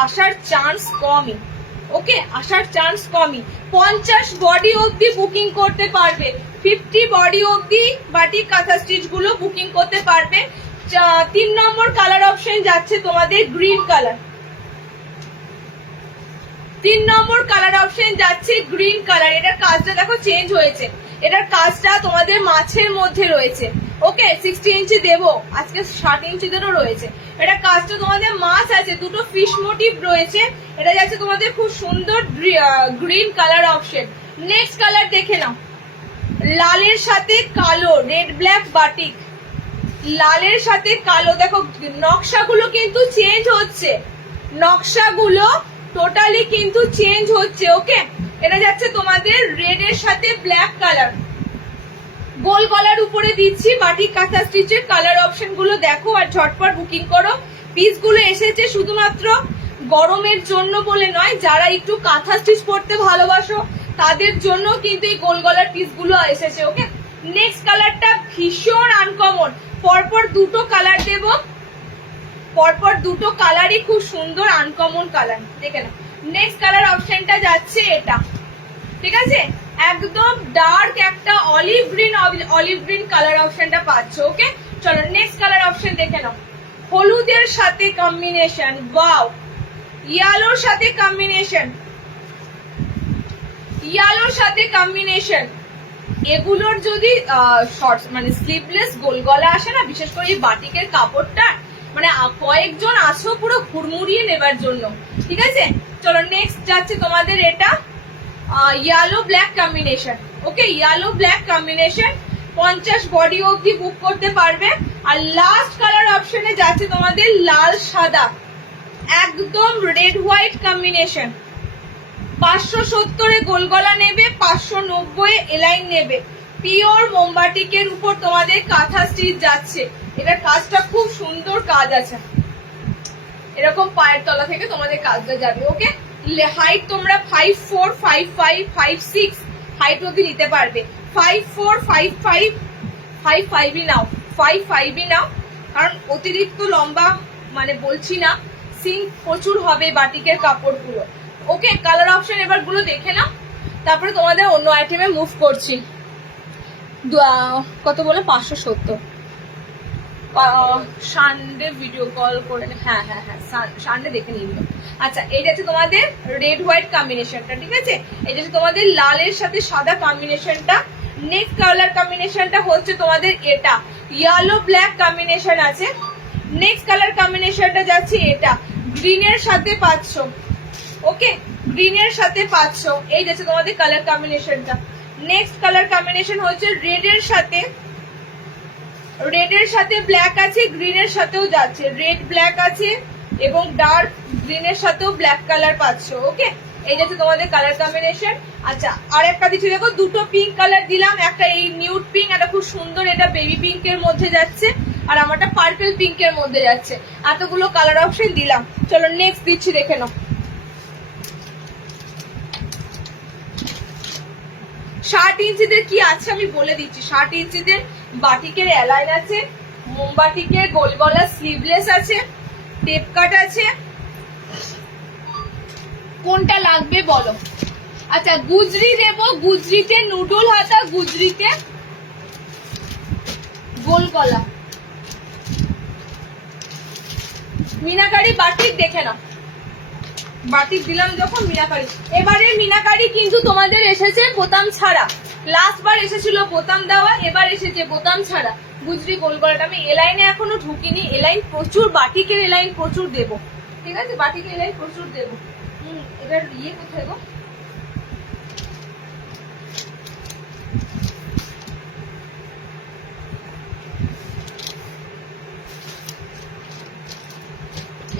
আসার চান্স কমই, ওকে, আসার চান্স কমই। 50 বডি অব্দি বুকিং করতে পারবে, 50 বডি অব্দি বাটিক কাঁথা স্টিচ গুলো বুকিং করতে পারবে। 3 নম্বর কালার অপশন যাচ্ছে তোমাদের গ্রিন কালার। 3 নম্বর কালার অপশন যাচ্ছে গ্রিন কালার। এটার কাজটা দেখো চেঞ্জ হয়েছে, এটার কাজটা তোমাদের মাছের মধ্যে রয়েছে, ওকে। 60 ইঞ্চি দেবো, আজকে 60 ইঞ্চিদেরও রয়েছে। এটা কাজটা তোমাদের মাছ আছে, দুটো ফিশ মোটিভ রয়েছে। এটা যাচ্ছে তোমাদের খুব সুন্দর green colour option. Next colour দেখে নাও, লালের সাথে কালো, রেড ব্ল্যাক বাটিক, লালের সাথে কালো। দেখো নকশাগুলো কিন্তু চেঞ্জ হচ্ছে, নকশাগুলো টোটালি কিন্তু চেঞ্জ হচ্ছে, ওকে। এটা যাচ্ছে তোমাদের রেড এর সাথে ব্ল্যাক কালার, গোল গলার উপরে দিচ্ছি। বাটিক কাঁথা স্টিচের কালার অপশন গুলো দেখো আর ঝটপট বুকিং করো। পিস গুলো এসেছে শুধুমাত্র গরমের জন্য বলে নয়, যারা একটু কাঁথা স্টিচ পরতে ভালোবাসো তাদের জন্য কিন্তু এই গোল গলার পিস গুলো এসেছে, ওকে। নেক্সট কালারটা ভীষণ আনকমন, পরপর দুটো কালার দেব, পরপর দুটো কালারই খুব সুন্দর আনকমন কালার, দেখে নাও। নেক্সট কালার অপশনটা যাচ্ছে এটা, ঠিক আছে, একদম ডার্ক একটা অলিভ গ্রিন কালার অপশনটা পাচ্ছ, ওকে। চলো নেক্সট কালার অপশন দেখে নাও, হলুদের সাথে কম্বিনেশন, ওয়াও, ইয়েলোর সাথে কম্বিনেশন, ইয়েলোর সাথে কম্বিনেশন। এগুলোর যদি শর্টস মানে স্লিভলেস গোল গলা আসে না, বিশেষ করে এই বাটিকের কাপড়টা, মানে কয়েকজন আছো পুরো হুড়মুড়িয়ে নেবার জন্য, ঠিক আছে। চলো নেক্সট যাচ্ছে তোমাদের এটা ইয়েলো ব্ল্যাক কম্বিনেশন, ওকে, ইয়েলো ব্ল্যাক কম্বিনেশন। 50 বডি অবধি বুক করতে পারবে। আর লাস্ট কালার অপশনে যাচ্ছে তোমাদের লাল সাদা, একদম রেড হোয়াইট কম্বিনেশন। 570 এ গোল গলা নেবে, 590 এলাইন নেবে। পিওর মোমবাটিকের উপর তোমাদের কাঁথা স্টিচ যাচ্ছে। এটার কাজটা খুব সুন্দর কাজ আছে, এরকম পায়ের তলা থেকে তোমাদের কাজটা যাবে, ওকে। হাইট তোমরা 5'4", 5'5", 5'6" হাইট অব্দি নিতে পারবে। 5'4", 5'5", 5'5" নাও, 5'5" নাও, কারণ অতিরিক্ত লম্বা মানে বলছি না, সিঙ্ক প্রচুর হবে বাটিকের কাপড়গুলো, ওকে। কালার অপশন এবার গুলো দেখে নাও, তারপরে তোমাদের অন্য আইটেমে মুভ করছি। কত বলে 570। সানডে ভিডিও কল করে, হ্যাঁ সানডে দেখে নিয়ে নিল। আচ্ছা, এইটা হচ্ছে তোমাদের রেড হোয়াইট কম্বিনেশনটা, ঠিক আছে। এটা হচ্ছে তোমাদের লালের সাথে সাদা কম্বিনেশনটা। নেক্সট কালার কম্বিনেশনটা হচ্ছে তোমাদের এটা ইয়েলো ব্ল্যাক কম্বিনেশন আছে। নেক্সট কালার কম্বিনেশনটা যাচ্ছে এটা গ্রিনের সাথে পাচ্ছ, ওকে, গ্রিনের সাথে পাচ্ছ। এই যাচ্ছে তোমাদের কালার কম্বিনেশনটা। নেক্সট কালার কম্বিনেশন হচ্ছে রেড এর সাথে ব্ল্যাক আছে, গ্রিন এর সাথেও যাচ্ছে, রেড ব্ল্যাক আছে এবং ডার্ক গ্রিন এর সাথেও ব্ল্যাক কালার পাচ্ছ। ওকে, এই যাচ্ছে তোমাদের কালার কম্বিনেশন। আচ্ছা, আর একটা দিচ্ছি দেখো, দুটো পিঙ্ক কালার দিলাম, একটা এই নিউড পিঙ্ক, একটা খুব সুন্দর, এটা বেবি পিঙ্কের মধ্যে যাচ্ছে, আর আমারটা পার্পল পিঙ্কের মধ্যে যাচ্ছে। এতগুলো কালার অপশন দিলাম। চলো নেক্সট দিচ্ছি, দেখে নাও। 60 ইঞ্চিদের কি আছে আমি বলে দিচ্ছি। 60 ইঞ্চিদের বাটিকের অ্যালাইন আছে, মোমবাটিকের গোল গলা স্লিভলেস আছে, টেপ কাট আছে। কোনটা লাগবে বলো? আচ্ছা, গুজরি দেবো, গুজরিতে নুডল হাতা, গুজরিতে গোল গলা, মিনাকারি বাটিক দেখে নাও। বাটিক দিলাম যখন, মিনাকারি। এবারে মিনাকারি কিন্তু তোমাদের এসেছে বোতাম ছাড়া। লাস্ট বার এসেছিল বোতাম দেওয়া, এবার এসেছে বোতাম ছাড়া গুজরি গোল গলাটা। আমি এলাইনে এখনো ঢুকিনি, এলাইন প্রচুর, বাটিকের এলাইন প্রচুর দেবো, ঠিক আছে, বাটিকের এলাইন প্রচুর দেবো। এবার ইয়ে কোথায় গো?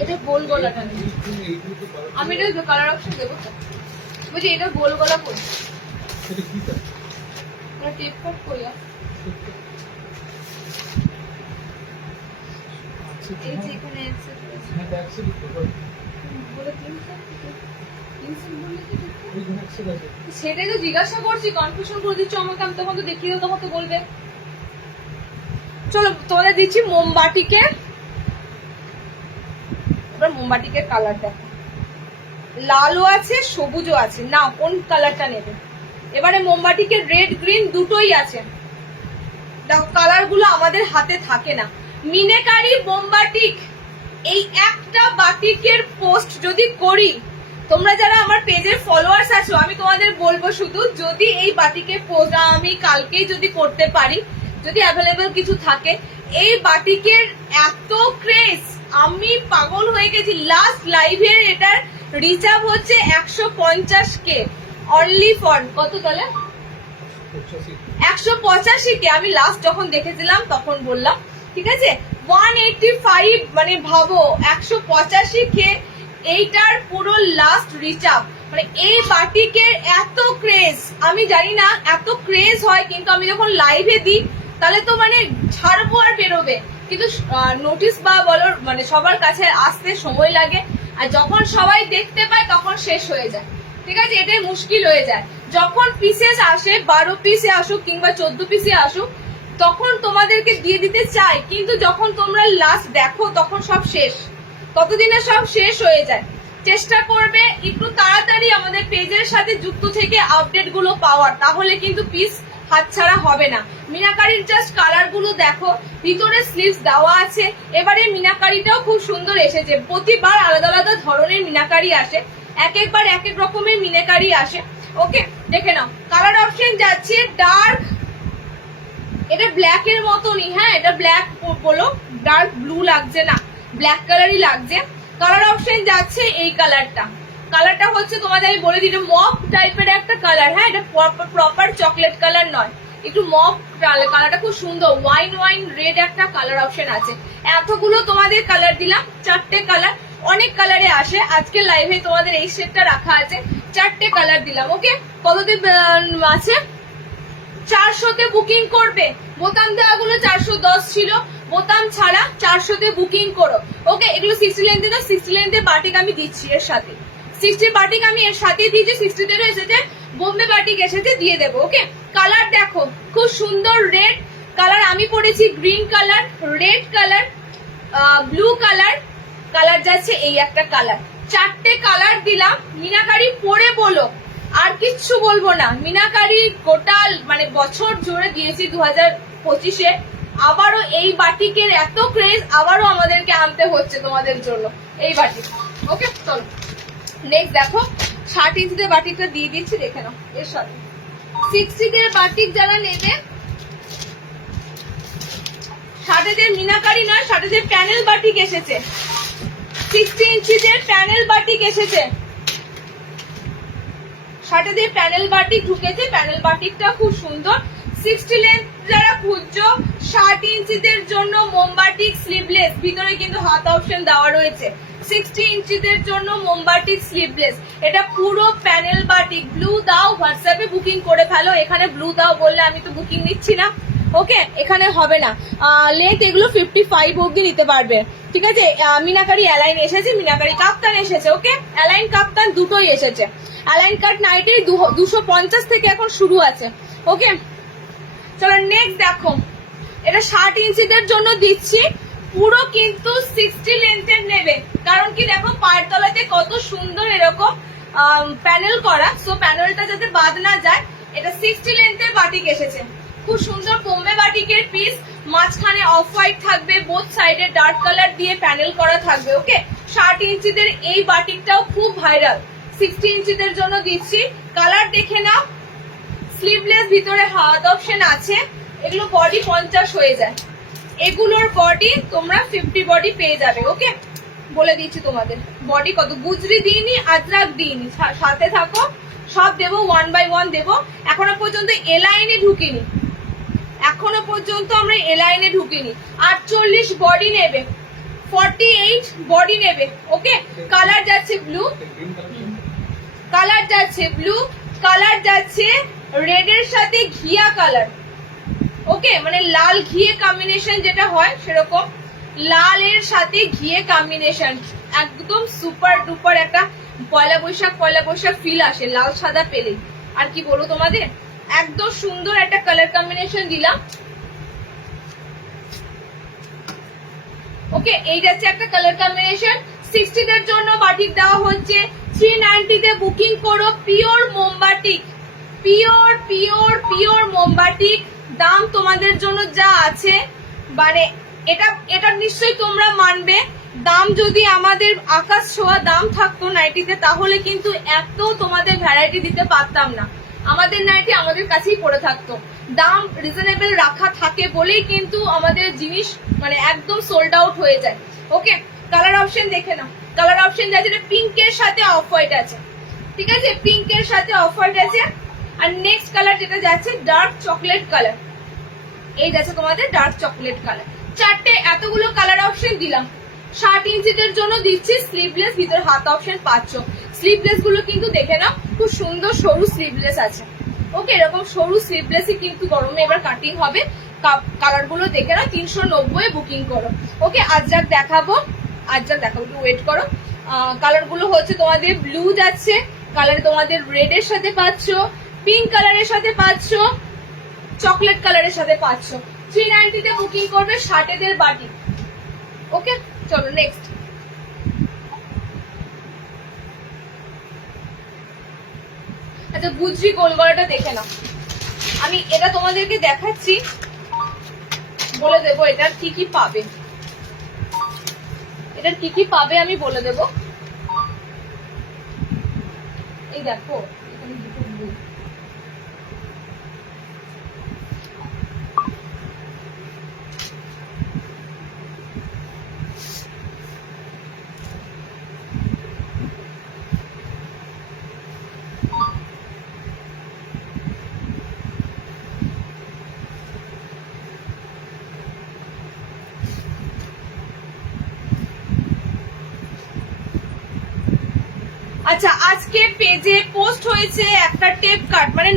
এটা গোল গলাটা নেই, আমি এটা কালার অপশন দেবো তো। বলছি এটা গোল গলা করি, টেপ কাট করি। এই যে এখানে সেটাই তো জিজ্ঞাসা করছি, কনফিউশন করে দিচ্ছ আমাকে। আমি তখন তো দেখিয়ে তখন তো বলবে। চলো তোমাদের দিচ্ছি মোমবাটিকে। এবার মোমবাটিকের কালার দেখো, লালও আছে সবুজও আছে, না কোন কালারটা নেবে? এবারে মোমবাটিকের রেড গ্রিন দুটোই আছে। দেখো কালার গুলো আমাদের হাতে থাকে না। মিনাকারি মোমবাটিক, এই একটা বাটিকের পোস্ট যদি করি, তোমরা যারা আমার পেজের ফলোয়ার্স আছো, আমি তোমাদের বলবো শুধু, যদি এই বাটিকের পোস্ট আমি কালকেই যদি করতে পারি, যদি অ্যাভেলেবেল কিছু থাকে, এই বাটিকের এত ক্রেজ, আমি পাগল হয়ে গেছি। লাস্ট লাইভের এটার রিচ আপ হচ্ছে 150K অনলি ফর কত তাহলে 185K। আমি লাস্ট যখন দেখেছিলাম তখন বললাম, ঠিক আছে, 185, মানে ভাবো 185K এইটার পুরো লাস্ট রিচ আপ। মানে এই বাটিকের এত ক্রেজ, আমি জানি না এত ক্রেজ হয়, কিন্তু আমি যখন লাইভে দিই তাহলে তো মানে ছাড়বো আর বেরোবে, কিন্তু নোটিস বা বলো মানে সবার কাছে আসতে সময় লাগে, আর যখন সবাই দেখতে পায় তখন শেষ হয়ে যায়, ঠিক আছে, এটাই মুশকিল হয়ে যায়। যখন পিসেস আসে, 12 পিসে আসুক কিংবা 14 পিসে আসুক, তখন তোমাদেরকে দিয়ে দিতে চাই, কিন্তু যখন তোমরা লাস্ট দেখো তখন সব শেষ, ততদিনে সব শেষ হয়ে যায়। চেষ্টা করবে একটু তাড়াতাড়ি আমাদের পেজের সাথে যুক্ত থেকে আপডেট গুলো পাওয়ার, তাহলে কিন্তু পিস হাতছাড়া হবে না। মিনাকারির জাস্ট কালার গুলো দেখো, ভিতরে স্লিভস দেওয়া আছে। এবারে মিনাকারিটাও খুব সুন্দর এসেছে, প্রতিবার আলাদা আলাদা ধরনের মিনাকারি আসে, এক একবার এক এক রকমের মিনাকারি আসে। ওকে, দেখে নাও কালার অপশন যাচ্ছে ডার্ক, এটা ব্ল্যাক এর মতনই, হ্যাঁ এটা ব্ল্যাক বলো, ডার্ক ব্লু লাগছে না, ব্ল্যাক কালারই লাগছে। কালার অপশন যাচ্ছে এই কালারটা, কালারটা হচ্ছে তোমাদের আমি বলে দিই, মপ টাইপের একটা কালার, হ্যাঁ এটা প্রপার চকলেট কালার নয়, একটু মপ কালারটা খুব সুন্দর, ওয়াইন রেড একটা কালার অপশন আছে। এতগুলো তোমাদের কালার দিলাম, 4টে কালার, অনেক কালারে আসে। আজকে লাইভে তোমাদের এই সেটটা রাখা আছে, 4টে কালার দিলাম। ওকে, কততে আছে? 400তে বুকিং করবে। বোতাম দেওয়া গুলো 410 ছিল, বোতাম ছাড়া 400তে বুকিং করো। ওকে, এগুলো 60 লেন্থে না, 60 লেন্থে বাটিক আমি দিচ্ছি এর সাথে, 60 বাটিক আমি এর সাথে দিয়েছি, 60 এসেছে, বোম্বে বাটিক এসেছে, দিয়ে দেবো। ওকে, কালার দেখো খুব সুন্দর, রেড কালার, আমি পরেছি green colour, red colour, blue colour, colour যাচ্ছে এই একটা কালার, 4টে কালার দিলাম। মিনাকারি পরে বলো, আর কিচ্ছু বলবো না। মিনাকারি গোটাল মানে বছর জুড়ে দিয়েছি 2025-এ, আবারও এই বাটিকের এত ক্রেজ, আবারও আমাদেরকে আনতে হচ্ছে তোমাদের জন্য এই বাটিক। ওকে, চলো নেক্সট দেখো, 60 ইঞ্চিতে বাটিকটা দিয়ে দিচ্ছি, দেখে নাও এর সাথে। 60 বাটিক যারা নেবে, 60 মিনাকারি নয়, 60 প্যানেল বাটিক এসেছে, 60 ইঞ্চিদের প্যানেল বাটিক এসেছে, শার্টে দিয়ে প্যানেল বাটিক ঢুকেছে, প্যানেল বাটিকটা খুব সুন্দর। 60 লেন্থ যারা খুঁজছো 60 ইঞ্চিদের জন্য মোমবাটিক স্লিভলেস, ভিতরে কিন্তু হাত অপশন দেওয়া রয়েছে। 60 ইঞ্চিদের জন্য মোমবাটিক স্লিভলেস, এটা পুরো প্যানেল বাটিক। ব্লু দাও, হোয়াটসঅ্যাপে বুকিং করে ফেলো। এখানে ব্লু দাও বললে আমি তো বুকিং নিচ্ছি না, ওকে, এখানে হবে না। লেন্থ এগুলো 55 অব্দি নিতে পারবে, ঠিক আছে। মিনাকারি অ্যালাইন এসেছে, মিনাকারি কাপ্তান এসেছে, ওকে, অ্যালাইন কাপ্তান দুটোই এসেছে। অ্যালাইন কাট নাইটি 250 থেকে এখন শুরু আছে, ওকে। চলো নেক্সট দেখো, এটা 60 ইঞ্চিদের জন্য দিচ্ছি, পুরো কিন্তু 60 লেন্থের নেবে, কারণ কি দেখো পায়ের তলাতে কত সুন্দর এরকম প্যানেল করা, সো প্যানেলটা যাতে বাদ না যায়। এটা 60 লেন্থের বাটিক এসেছে, খুব সুন্দর বোম্বে বাটিকের পিস, মাঝখানে অফ হোয়াইট থাকবে, বোথ সাইডে ডার্ক কালার দিয়ে প্যানেল করা থাকবে, ওকে। 60 ইঞ্চিদের এই বাটিকটাও খুব ভাইরাল, 60 ইঞ্চিদের জন্য দিচ্ছি। কালার দেখে নাও, স্লিভলেস, ভিতরে হাত অপশন আছে। এগুলো বডি 50 হয়ে যায়, এগুলোর বডি তোমরা 50 বডি পেয়ে যাবে, ওকে। বলে দিচ্ছি তোমাদের বডি কত, গুজরি দিইনি, আজরাক দিইনি, সাথে থাকো, সব দেবো 1 বাই 1 দেবো। এখনো পর্যন্ত এলাইনে ঢুকিনি, এখনো পর্যন্ত আমরা এলাইনে ঢুকিনি। 48 বডি নেবে, 48 বডি নেবে, ওকে। কালার যাচ্ছে ব্লু, কালার যাচ্ছে ব্লু, কালার যাচ্ছে রেড এর সাথে ঘিয়া কালার, ওকে, মানে লাল ঘিয়ে কম্বিনেশন যেটা হয় সেরকম, লাল এর সাথে ঘিয়ে কম্বিনেশন, একদম সুপার ডুপার একটা পয়লা বৈশাখ ফিল আসে লাল সাদা পেলে। আর কি বলবো তোমাদের, একদম সুন্দর একটা কালার কম্বিনেশন দিলাম, ওকে। এই যাচ্ছে একটা কালার কম্বিনেশন। 60 দের জন্য বাটিক দেওয়া হচ্ছে, 390 তে বুকিং করো। পিওর মোমবাটিক, পিওর পিওর পিওর মোমবাটিক, দাম তোমাদের জন্য যা আছে, মানে এটা নিশ্চয়ই তোমরা মানবে, দাম যদি আমাদের আকাশ ছোঁয়া দাম থাকতো নাইটিতে, তাহলে কিন্তু এত তোমাদের ভ্যারাইটি দিতে পারতাম না। আমাদের নাইটি আমাদের কাছেই পড়ে থাকতো, দাম রিজনেবল রাখা থাকে বলেই কিন্তু আমাদের জিনিস মানে একদম সোল্ড আউট হয়ে যায়, ওকে। কালার অপশন দেখে নাও, কালার অপশন যাচ্ছে পিঙ্কের সাথে অফ হোয়াইট আছে, ঠিক আছে, পিঙ্কের সাথে অফ হোয়াইট আছে। আর নেক্সট কালার যেটা যাচ্ছে ডার্ক চকলেট কালার, এই যাচ্ছে তোমাদের ডার্ক চকলেট কালার। চারটে এতগুলো কালার অপশন দিলাম। 60 ইঞ্চিদের জন্য দিচ্ছি স্লিভলেস, ভিতরে হাত অপশন পাচ্ছ। স্লিভলেস গুলো কিন্তু দেখে নাও, খুব সুন্দর সরু স্লিভলেস আছে, ওকে। এরকম সরু স্লিভলেসই কিন্তু গরমে এবার কাটিং হবে। কালার গুলো দেখে নাও, 390 বুকিং করো, ওকে। আজরাক দেখাবো, আজরাক দেখাবো, একটু ওয়েট করো। কালার গুলো হচ্ছে তোমাদের ব্লু যাচ্ছে, কালার তোমাদের রেড এর সাথে পাচ্ছ, পিঙ্ক কালারের সাথে পাচ্ছ, চকলেট কালারের সাথে পাচ্ছ। 390 তে বুকিং করবে 60 দের বাটি, ওকে। চলো নেক্সট, আচ্ছা গুজরি গোল গলাটা দেখে নাও। আমি এটা তোমাদেরকে দেখাচ্ছি, বলে দেবো এটার কি কি পাবে, এটার কি কি পাবে আমি বলে দেবো। এই দেখো এখানে দুটো ব্লু, আচ্ছা আজকে পেজে পোস্ট হয়েছে একটা টেপ কাট, মানে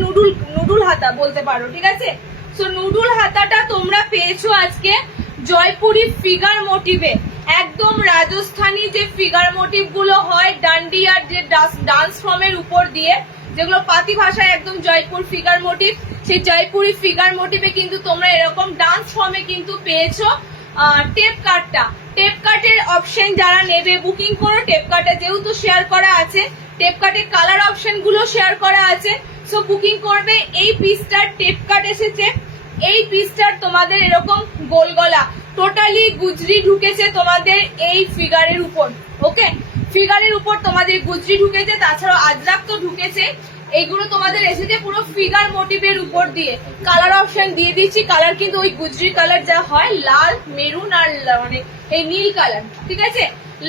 নুডুল হাতা বলতে পারো, ঠিক আছে। সো নুডুল হাতাটা তোমরা পেয়েছো আজকে জয়পুরি ফিগার মোটিভে, একদম রাজস্থানী যে ফিগার মোটিভ গুলো হয় ডান্ডিয়ার যে ডান্স ফর্মের উপর দিয়ে, যেগুলো পাতি ভাষায় একদম জয়পুর ফিগার মোটিভ, সেই জয়পুরি ফিগার মোটিভে কিন্তু তোমরা এরকম ডান্স ফর্মে কিন্তু পেয়েছো টেপ কাটটা। টেপ কাটের অপশন যারা নেবে বুকিং করো, টেপ কাটে যেহেতু শেয়ার করা আছে, টেপ কাটের কালার অপশন গুলো শেয়ার করা আছে, সো বুকিং করবে। এই পিসটার টেপ কাট এসেছে, এই পিসটার তোমাদের এরকম গোল গলা, টোটালি গুজরি ঢুকেছে তোমাদের এই ফিগারের উপর, ওকে। ফিগারের উপর তোমাদের গুজরি ঢুকেছে, তাছাড়াও আজরাক তো ঢুকেছে। এইগুলো তোমাদের এসেছে পুরো ফিগার মোটিভের উপর দিয়ে। কালার অপশন দিয়ে দিচ্ছি, কালার কিন্তু ওই গুজরি কালার যা হয় লাল মেরুন আর মানে এই নীল কালার, ঠিক আছে।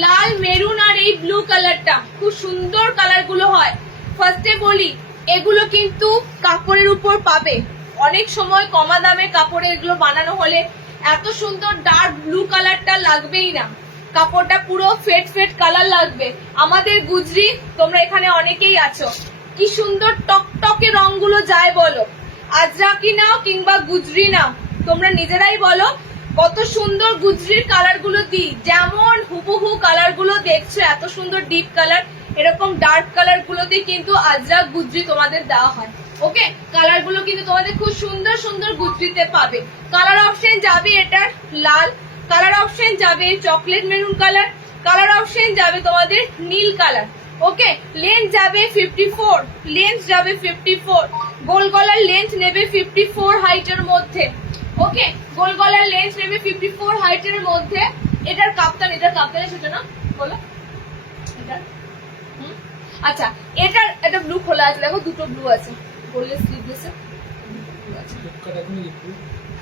লাল মেরুন আর এই ব্লু কালারটা খুব সুন্দর কালার গুলো হয়। ফার্স্টে বলি এগুলো কিন্তু কাপড়ের উপর পাবে, অনেক সময় কমা দামে কাপড়ে এগুলো বানানো হলে এত সুন্দর ডার্ক ব্লু কালারটা লাগবেই না, কাপড়টা পুরো ফেড ফেড কালার লাগবে। আমাদের গুজরি তোমরা এখানে অনেকেই আছো, কি সুন্দর টকটকে রংগুলো যায় বলো, আজরাকি নাও কিংবা গুজরি নাও, তোমরা নিজেরাই বলো কত সুন্দর গুজরির কালার গুলো দিই, যেমন হুবহু কালার গুলো দেখছো এত সুন্দর ডিপ কালার, এরকম ডার্ক কালার গুলোতে কিন্তু আজরাক গুজরি তোমাদের দেওয়া হয়। ওকে, কালার গুলো কিন্তু তোমাদের খুব সুন্দর সুন্দর গুজরিতে পাবে। কালার অপশন যাবে এটার লাল, কালার অপশন যাবে chocolate maroon colour, colour option যাবে তোমাদের নীল কালার। ওকে, লেন্থ যাবে 54, লেন্থ যাবে 54, গোল গলার লেন্থ নেবে 54 হাইটের মধ্যে। ওকে, গোল গলার লেন্থ নেবে 54 হাইটের মধ্যে। এটার কাপ্তানের সেটা না বলো এটা। আচ্ছা, এটার এটা ব্লু খোলা আছে, দেখো দুটো ব্লু আছে, বললে স্লিভলেসে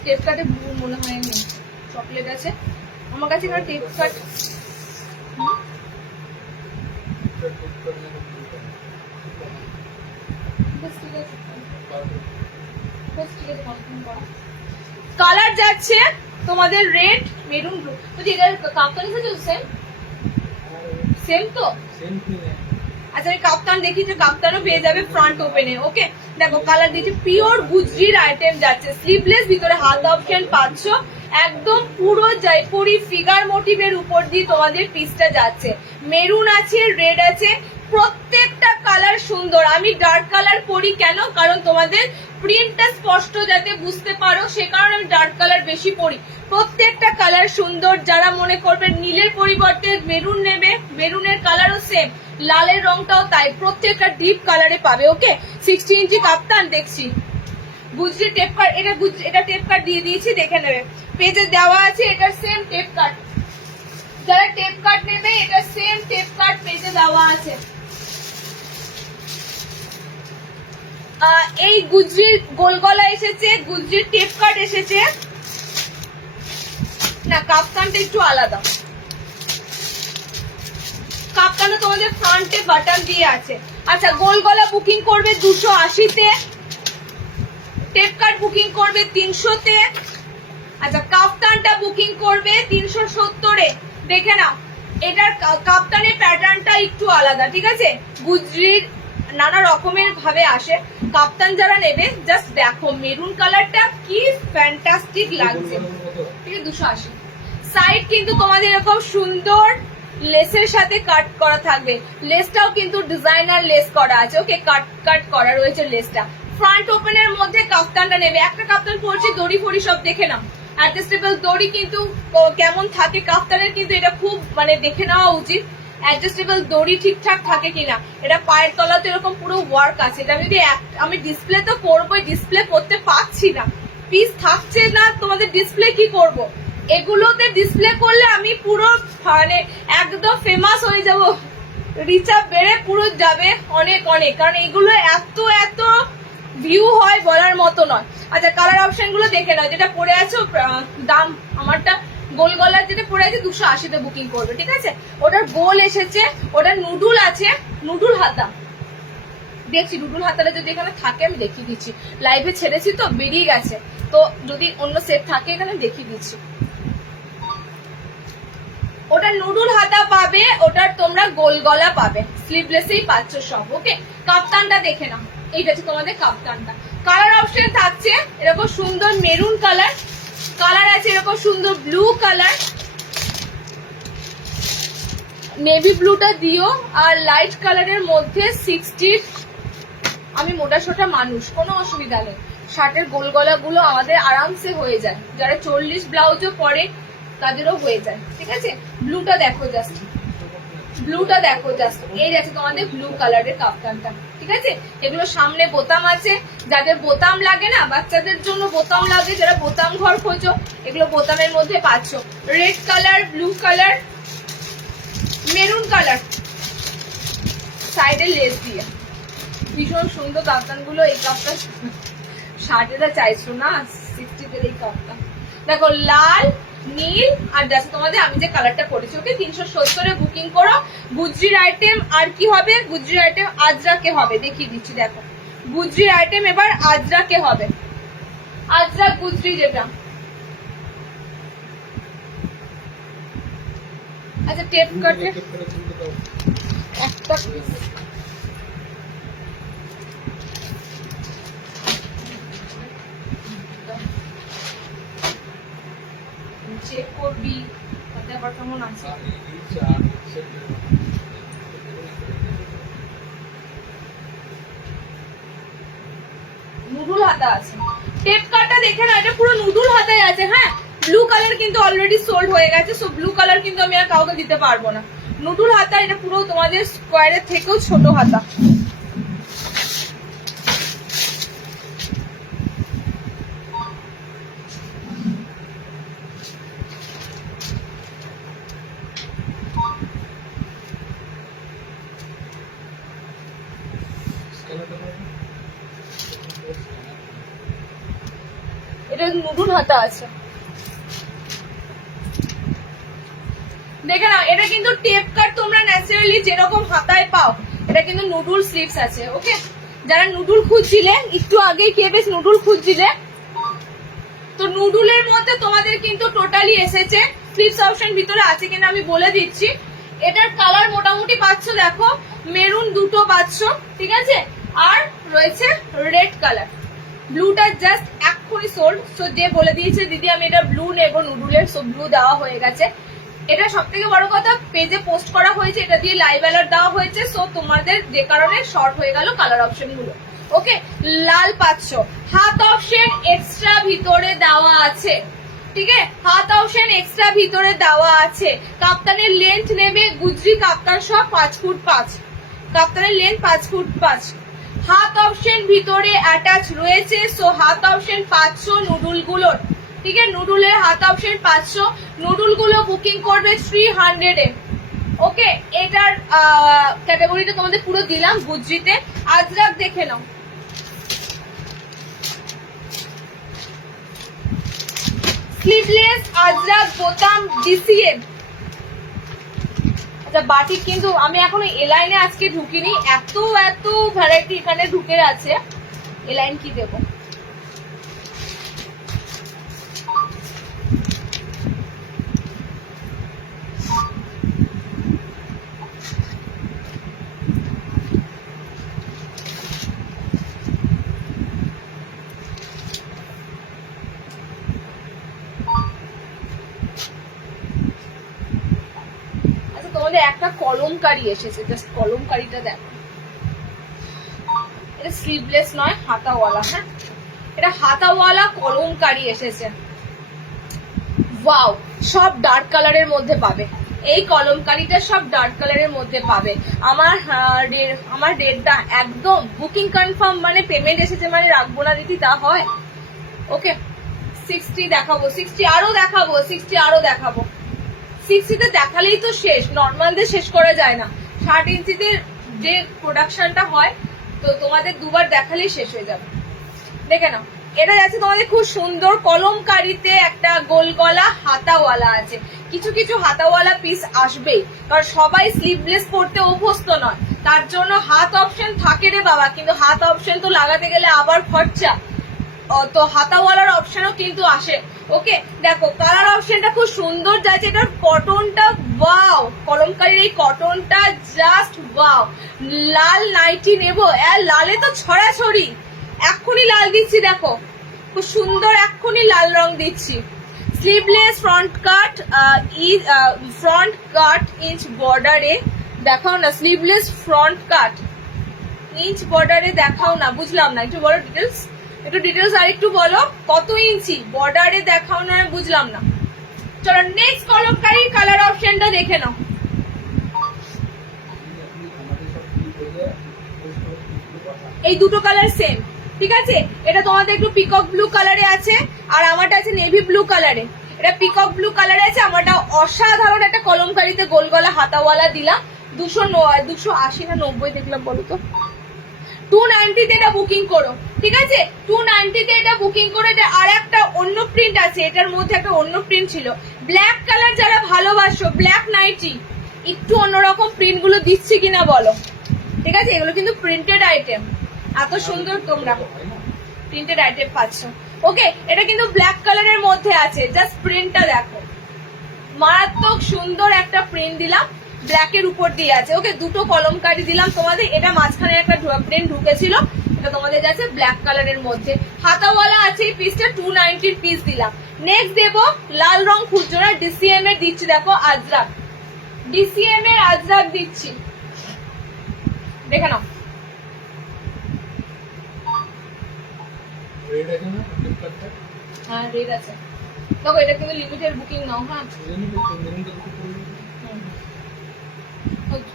টেপ কাটে ব্লু মনে হয় নেই, চকলেট আছে আমার কাছে, এখানে টেপ কাট কালার যাচ্ছে তোমাদের রেড মেরুন ব্লু। এটার কাপ্তান সেম সেম তো। আচ্ছা, আমি কাপ্তান দেখি, যে কাপ্তানও পেয়ে যাবে ফ্রন্ট ওপেনে। ওকে, দেখো কালার দিয়েছে, পিওর গুজরির আইটেম যাচ্ছে, স্লিভলেস, ভিতরে হাত অপশন পাচ্ছ, একদম পুরো জয়পুরি ফিগার মোটিভের উপর দিয়ে তোমাদের পিসটা যাচ্ছে। মেরুন আছে, রেড আছে, প্রত্যেকটা কালার সুন্দর। আমি ডার্ক কালার পরি কেন, কারণ তোমাদের প্রিন্টটা স্পষ্ট যাতে বুঝতে পারো, সে কারণে আমি ডার্ক কালার বেশি পরি। প্রত্যেকটা কালার সুন্দর। যারা মনে করবে নীলের পরিবর্তে মেরুন নেবে, মেরুনের কালারও সেম, লালের রংটাও তাই, প্রত্যেকটা ডিপ কালারে পাবে। ওকে, 60 ইঞ্চি কাপ্তান দেখছি, গুজরি টেপ কার্ড, এটা টেপ কার্ড দিয়ে দিয়েছি, দেখে নেবে, পেজে দেওয়া আছে, এটা সেম টেপ কার্ড। যারা টেপ কার্ড নেবে, এটা সেম টেপ কার্ড পেজে দেওয়া আছে। এই গুজরির গোল গলা এসেছে, গুজরির টেপ কার্ড এসেছে না, কাপ্তানটা একটু আলাদা, কাপ্তানও তোমাদের ফ্রন্টে বাটন দিয়ে আছে। আচ্ছা, গোল গলা বুকিং করবে 280-তে, টেপ কার্ড বুকিং করবে 300-তে। আচ্ছা, কাপ্তানটা বুকিং করবে 370-এ। দেখে নাও, এটার কাপ্তানের প্যাটার্নটা একটু আলাদা, ঠিক আছে, গুজরির নানা রকমের ভাবে আসে। কাপ্তান যারা নেবে জাস্ট দেখো মেরুন কালারটা কি ফ্যান্টাস্টিক লাগছে, ঠিক আছে, 280। সাইড কিন্তু তোমাদের এরকম সুন্দর লেসের সাথে কাট করা থাকবে, লেসটাও কিন্তু ডিজাইনার লেস করা আছে। ওকে, কাট করা রয়েছে লেসটা। ফ্রন্ট ওপেনের মধ্যে কাপ্তানটা নেবে, একটা কাপ্তান পড়ছে, দড়ি ফড়ি সব দেখে নাও, অ্যাডজাস্টেবল দড়ি কিন্তু কেমন থাকে কাপ্তানের, কিন্তু এটা খুব মানে দেখে নেওয়া উচিত, অ্যাডজাস্টেবল দড়ি ঠিকঠাক থাকে কিনা। এটা পায়ের তলাতে এরকম পুরো ওয়ার্ক আছে। এটা যদি আমি ডিসপ্লে তো করবোই, ডিসপ্লে করতে পারছি না, পিস থাকছে না, তোমাদের ডিসপ্লে কি করব। এগুলোতে ডিসপ্লে করলে আমি পুরো মানে একদম ফেমাস হয়ে যাব, রিচ আপ বেড়ে পুরো যাবে অনেক অনেক, কারণ এগুলো এত এত ভিউ হয় বলার মতো নয়। আচ্ছা, কালার অপশন গুলো দেখে নাও, যেটা পড়ে আছো দাম আমারটা গোল গলার যেটা পড়ে আছে 280-তে বুকিং করবে, ঠিক আছে। ওটার গোল এসেছে, ওটার নুডুল আছে, নুডুল হাতা দেখছি, নুডুল হাতাটা যদি এখানে থাকে আমি দেখিয়ে দিচ্ছি, লাইভে ছেড়েছি তো বেরিয়ে গেছে, তো যদি অন্য সেট থাকে এখানে দেখিয়ে দিচ্ছি। ওটা নুডুল হাতা পাবে, ওটার তোমরা গোল গলা পাবে, স্লিভলেসেই পাচ্ছ সব। ওকে, কাপ্তানটা দেখে নাও, এইটা হচ্ছে তোমাদের কাপ্তানটা। কালার অপশন থাকছে এরকম সুন্দর মেরুন কালার, কালার আছে এরকম সুন্দর ব্লু কালার, নেভি ব্লুটা দিও, আর লাইট কালারের মধ্যে 60। আমি মোটা সোটা মানুষ, কোনো অসুবিধা নেই, শার্টের গোল গলা গুলো আমাদের আরামসে হয়ে যায়, যারা 40 ব্লাউজও পরে তাদেরও হয়ে যায়, ঠিক আছে। ব্লুটা দেখো জাস্ট, ব্লুটা দেখো জাস্ট, এই আছে তোমাদের ব্লু কালারের কাপ্তানটা, ঠিক আছে। এগুলো সামনে বোতাম আছে, যাদের বোতাম লাগে না, বাচ্চাদের জন্য বোতাম লাগে, যারা বোতাম ঘর খোঁজো, এগুলো বোতামের মধ্যে পাচ্ছ। Red colour, blue colour, maroon colour, সাইডে লেস দিয়ে ভীষণ সুন্দর কাপ্তানগুলো। এই কাপ্তান শার্টেরা চাইছো না 60-র এই কাপ্তান, দেখো লাল নীল আর যাচ্ছে তোমাদের আমি যে কালারটা পরেছি। ওকে, 370-এ বুকিং করো। গুজরির আইটেম আর কি হবে, গুজরির আইটেম আজরাকে হবে, দেখিয়ে দিচ্ছি, দেখো গুজরির আইটেম এবার আজরাকে হবে, আজরাক গুজরি যেটা। আচ্ছা টেপ কাটে একটা চেক করবি তাতে আবার কেমন আছে। নুডুল হাতা আছে, টেপ কাটটা দেখে না, এটা পুরো নুডুল হাতায় আছে। হ্যাঁ ব্লু কালার কিন্তু অলরেডি সোল্ড হয়ে গেছে, সো ব্লু কালার কিন্তু আমি আর কাউকে দিতে পারবো না। নুডুল হাতা, এটা পুরো তোমাদের স্কোয়ারের থেকেও ছোট হাতা। এটা নুডুল হাতা আছে, দেখে নাও। এটা কিন্তু টেপ কাট তোমরা ন্যাচারালি যেরকম হাতায় পাও, এটা কিন্তু নুডুল স্লিভস আছে। ওকে, যারা নুডুল খুঁজছিলে, একটু আগেই কেবেস নুডুল খুঁজছিলে, তো নুডুলের মধ্যে তোমাদের কিন্তু টোটালি এসেছে। স্লিভস অপশন ভিতরে আছে কিনা আমি বলে দিচ্ছি। এটার কালার মোটামুটি পাচ্ছ, দেখো মেরুন দুটো পাচ্ছ, ঠিক আছে, আর রয়েছে রেড কালার। ব্লুটা জাস্ট এক্ষুনি সোল্ড, সো যে বলে দিয়েছে দিদি আমি এটা ব্লু নেবো নুডুলের, সো ব্লু দেওয়া হয়ে গেছে। এটা সব থেকে বড় কথা, পেজে পোস্ট করা হয়েছে, এটা দিয়ে লাইভ অ্যালার্ট দেওয়া হয়েছে, সো তোমাদের যে কারণে শর্ট হয়ে গেল কালার অপশন গুলো। ওকে, লাল পাচ্ছ, হাত অপশন এক্সট্রা ভিতরে দেওয়া আছে, ঠিক আছে, হাত অপশন এক্সট্রা ভিতরে দেওয়া আছে। কাপ্তানের লেন্থ নেবে গুজরি কাপ্তান সব 5 ফুট 5, কাপ্তানের লেন্থ 5 ফুট 5। হাত অপশন ভিতরে অ্যাটাচ রয়েছে, সো হাত অপশন 500 নুডুল গুলোর, ঠিক আছে, নুডুলের হাত অপশন 500, নুডুল গুলো বুকিং করবে 300 এ। ওকে, এটার ক্যাটাগরিটা তোমাদের পুরো দিলাম গুজরিতে। আজরাক দেখে নাও, স্লিভলেস আজরাক বোতাম ডিসিএম। আচ্ছা বাটিক কিন্তু আমি এখনো এলাইনে আজকে ঢুকিনি, এত এত ভ্যারাইটি এখানে ঢুকে আছে। এলাইন কি দেবো, একটা কলমকারি এসেছে, জাস্ট কলমকারিটা দেখো। এটা স্লিভলেস নয়, হাতাওয়ালা। হ্যাঁ, এটা হাতাওয়ালা কলমকারি এসেছে। ওয়াও, সব ডার্ক কালারের মধ্যে পাবে, এই কলমকারিটা সব ডার্ক কালারের মধ্যে পাবে। আমার ডেটটা একদম বুকিং কনফার্ম, মানে পেমেন্ট এসেছে মানে রাখবো না দিদি, তা হয়? ওকে, 60 দেখাবো, 60 আরো দেখাবো, 60 আরো দেখাবো। 60তে দেখালেই তো শেষ, নর্মালদের শেষ করা যায় না। 60 ইঞ্চিতে যে প্রোডাকশনটা হয়, তো তোমাদের দুবার দেখালেই শেষ হয়ে যাবে। দেখে নাও, এটা যাচ্ছে তোমাদের খুব সুন্দর কলমকারিতে, একটা গোল গলা হাতাওয়ালা আছে। কিছু কিছু হাতাওয়ালা পিস আসবেই, কারণ সবাই স্লিভলেস পরতে অভ্যস্ত নয়, তার জন্য হাত অপশন থাকে রে বাবা, কিন্তু হাত অপশন তো লাগাতে গেলে আবার খরচা, তো হাতাওয়ালার অপশনও কিন্তু আসে। ওকে, দেখো কালার অপশনটা খুব সুন্দর যাচ্ছে, এটার কটনটা ওয়াও, কলমকারির এই কটনটা জাস্ট ওয়াও। লাল নাইটি নেবো, লালে তো ছড়াছড়ি, এক্ষুনি লাল দিচ্ছি, দেখো খুব সুন্দর, এক্ষুনি লাল রং দিচ্ছি। স্লিভলেস ফ্রন্ট কাট, ফ্রন্ট কাট ইঞ্চ বর্ডারে দেখাও না, স্লিভলেস ফ্রন্ট কাট ইঞ্চ বর্ডারে দেখাও না, বুঝলাম না, একটু বলো ডিটেলস, একটু ডিটেলস আর একটু বলো, কত ইঞ্চি বর্ডারে দেখাও না, বুঝলাম না। চলো নেক্সট কলমকারি কালার অপশনটা দেখে নাও। এই দুটো কালার সেম, ঠিক আছে, এটা তোমাদের একটু পিকক ব্লু কালারে আছে, আর আমারটা আছে নেভি ব্লু কালারে। এটা পিকক ব্লু কালারে আছে, আমারটা অসাধারণ একটা কলমকারিতে গোল গলা হাতাওয়ালা দিলাম। 280 না 90 দেখলাম, বলো তো। 290 তে এটা বুকিং করো, ঠিক আছে, 290 তে এটা বুকিং করে। এটা আর একটা অন্য প্রিন্ট আছে, এটার মধ্যে একটা অন্য প্রিন্ট ছিল, ব্ল্যাক কালার যারা ভালোবাসো, ব্ল্যাক নাইটি, একটু অন্যরকম প্রিন্ট গুলো দিচ্ছি কিনা বলো, ঠিক আছে, এগুলো কিন্তু প্রিন্টেড আইটেম, এত সুন্দর তোমরা প্রিন্টেড আইটেম পাচ্ছ। ওকে, এটা কিন্তু ব্ল্যাক কালারের মধ্যে আছে, জাস্ট প্রিন্টটা দেখো, মারাত্মক সুন্দর একটা প্রিন্ট দিলাম, ব্ল্যাকের উপর দিয়ে আছে। ওকে, দুটো কলমকারি দিলাম তোমাদের, এটা মাঝখানে একটা প্রিন্ট ঢুকেছিল, এটা তোমাদের যাচ্ছে ব্ল্যাক কালারের মধ্যে। হাতাওয়ালা আছে, এই পিসটা 290 পিস দিলাম। নেক্সট দেবো লাল রং খুঁজছো না, ডিসিএম এর দিচ্ছি, দেখো আজরাক, ডিসিএম এর আজরাক দিচ্ছি, দেখে নাও। রেড আছে না ফ্লিপকার্টে? হ্যাঁ রেড আছে, দেখো এটা কিন্তু লিমিটেড বুকিং নাও। হ্যাঁ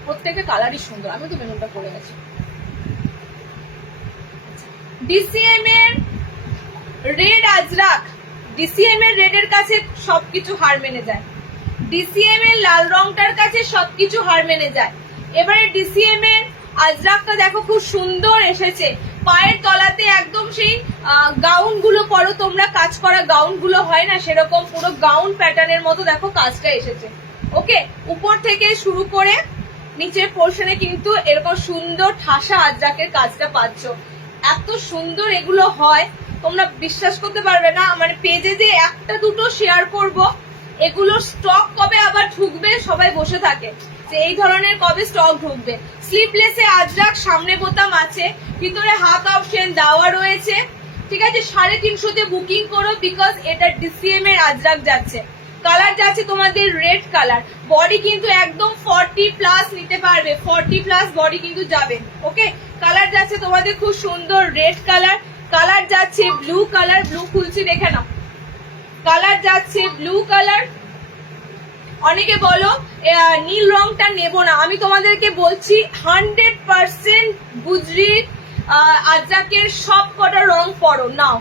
প্রত্যেকটা কালারই সুন্দর, আমি তো মেনুটা পরে আছি। ডিসিএম এর রেড আজরাক, ডিসিএম এর রেডের কাছে সবকিছু হার মেনে যায়, ডিসিএম এর লাল রংটার কাছে সবকিছু হার মেনে যায়। এবারে ডিসিএম এর আজরাকটা দেখো খুব সুন্দর এসেছে, পায়ের তলাতে একদম সেই গাউন গুলো পরো তোমরা, কাজ করা গাউন গুলো হয় না, সেরকম পুরো গাউন প্যাটার্নের মতো দেখো কাজটা এসেছে। ওকে, উপর থেকে শুরু করে নিচের পোর্শনে কিন্তু এরকম সুন্দর ঠাসা আজরাকের কাজটা পাচ্ছ। এত সুন্দর এগুলো হয়, তোমরা বিশ্বাস করতে পারবে না, মানে পেজে যে একটা দুটো শেয়ার করব, এগুলো স্টক কবে আবার ঢুকবে সবাই বসে থাকে যে এই ধরনের কবে স্টক ঢুকবে। স্লিপলেসে আজরাক, সামনে বোতাম আছে, ভিতরে হাত অপশন দেওয়া রয়েছে, ঠিক আছে। 350 বুকিং করো, বিকজ এটা ডিসিএম এর আজরাক যাচ্ছে। কালার যাচ্ছে তোমাদের রেড কালার, বডি কিন্তু একদম 40+ নিতে পারবে, 40+ বডি কিন্তু যাবে। ওকে, কালার যাচ্ছে তোমাদের খুব সুন্দর রেড কালার, কালার যাচ্ছে ব্লু কালার, ব্লু খুলছি দেখে নাও, কালার যাচ্ছে ব্লু কালার। অনেকে বলো নীল রংটা নেব না, আমি তোমাদেরকে বলছি 100% গুজরি আজরাকের সব কটা রং পরো, নাও,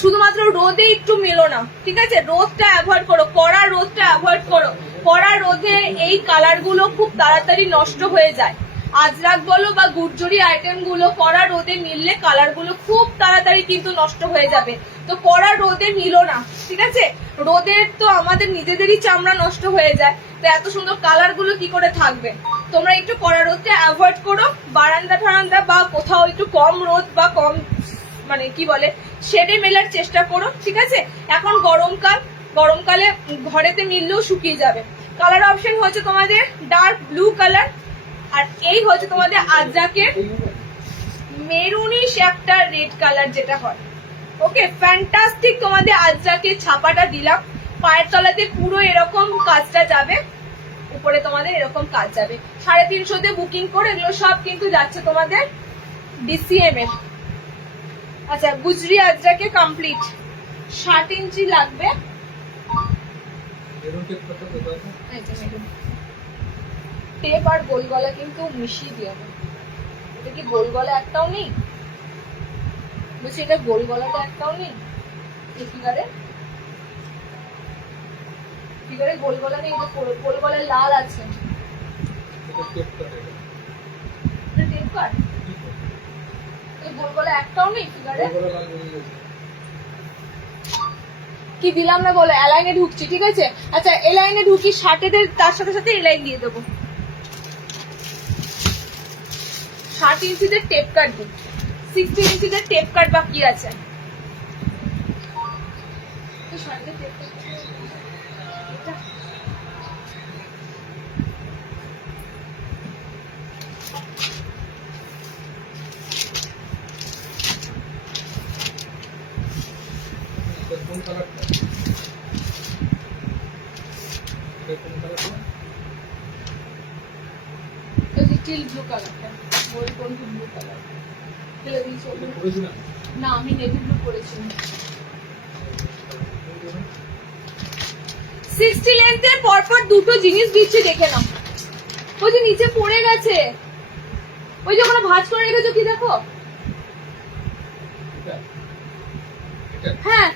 শুধুমাত্র রোদে একটু মেলো না, ঠিক আছে, রোদটা অ্যাভয়েড করো, কড়া রোদটা অ্যাভয়েড করো, কড়া রোদে এই কালার গুলো খুব তাড়াতাড়ি নষ্ট হয়ে যায়। আজরাক বলো বা গুজরি আইটেম গুলো কড়া রোদে মিললে কালার গুলো খুব তাড়াতাড়ি কিন্তু নষ্ট হয়ে যাবে, তো কড়া রোদে মিলো না, ঠিক আছে। রোদের তো আমাদের নিজেদেরই চামড়া নষ্ট হয়ে যায়, তো এত সুন্দর কালার গুলো কি করে থাকবে। তোমরা একটু কড়া রোদটা অ্যাভয়েড করো, বারান্দা ঠারান্দা বা কোথাও একটু কম রোদ বা কম মানে কি বলে শেডে মেলার চেষ্টা করো, ঠিক আছে। এখন গরমকাল, গরমকালে ঘরেতে মিললেও শুকিয়ে যাবে। কালার অপশন হচ্ছে তোমাদের ডার্ক ব্লু কালার, আর এই হচ্ছে তোমাদের আজরাকের মেরুনিশ একটা রেড কালার যেটা হয়। ওকে, ফ্যান্টাস্টিক তোমাদের আজরাকের ছাপাটা দিলাম, পায়ের তলাতে পুরো এরকম কাজটা যাবে, উপরে তোমাদের এরকম কাজ যাবে। 350 বুকিং করে এগুলো সব কিন্তু যাচ্ছে তোমাদের ডিসিএম এর। আচ্ছা, গুজরি আজরাকে কমপ্লিট, 60 ইঞ্চি লাগবে। টেপ আর গোল গলা কিন্তু মিশিয়ে দিও না, এটা কি গোল গলা একটাও নেই, বলছি এটা গোল গলাটা একটাও নেই, এই ফিগারে ফিগারে গোল গলা নেই, গোল গলায় লাল আছে, টেপ কাট, এই গোল গলা একটাও নেই ফিগারে, কি দিলাম না বলো, এলাইনে ঢুকছি, ঠিক আছে। আচ্ছা, এলাইনে ঢুকি, শার্টেদের তার সাথে সাথে এলাইন দিয়ে দেবো। 60 ইঞ্চিদের টেপ কাট দিই, 60 ইঞ্চিদের টেপ কাট বাকি আছে। কোন কালারটা? কোন কালারটা? টিল ব্লু কালারটা, গোল্ড টোন ব্লু কালার ফেলে দিয়েছি। না, আমি নেভি ব্লু করেছি। 60 লেন্থে পরপর দুটো জিনিস দিচ্ছি, দেখে নাও। ওই যে নিচে পড়ে গেছে, ওই যে ওখানে ভাঁজ করে রেখেছো, কি দেখো, হ্যাঁ,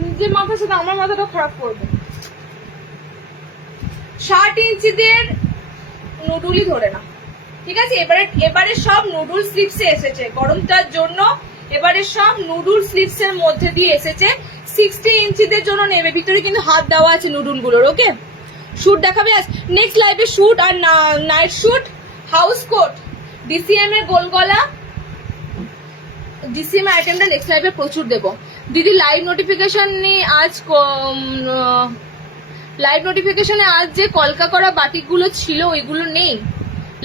নিজের মাথার সাথে আমার মাথাটা খারাপ করবে। 60 ইঞ্চিদের নুডুলই ধরে না, ঠিক আছে। এবারে সব নুডুল স্লিপসে এসেছে গরমটার জন্য, এবারে সব নুডুল স্লিপস এর মধ্যে দিয়ে এসেছে। 60 ইঞ্চিদের জন্য নেবে, ভিতরে কিন্তু হাত দেওয়া আছে নুডুল গুলোর। ওকে, শুট দেখাবে আজ, নেক্সট লাইভে শুট আর night shoot, house coat, DCM এর গোল গলা, ডিসিএম আইটেমটা নেক্সট লাইভে প্রচুর দেবো দিদি। লাইভ নোটিফিকেশনে আজ যে কলকা করা বাটিকগুলো ছিল ওইগুলো নেই।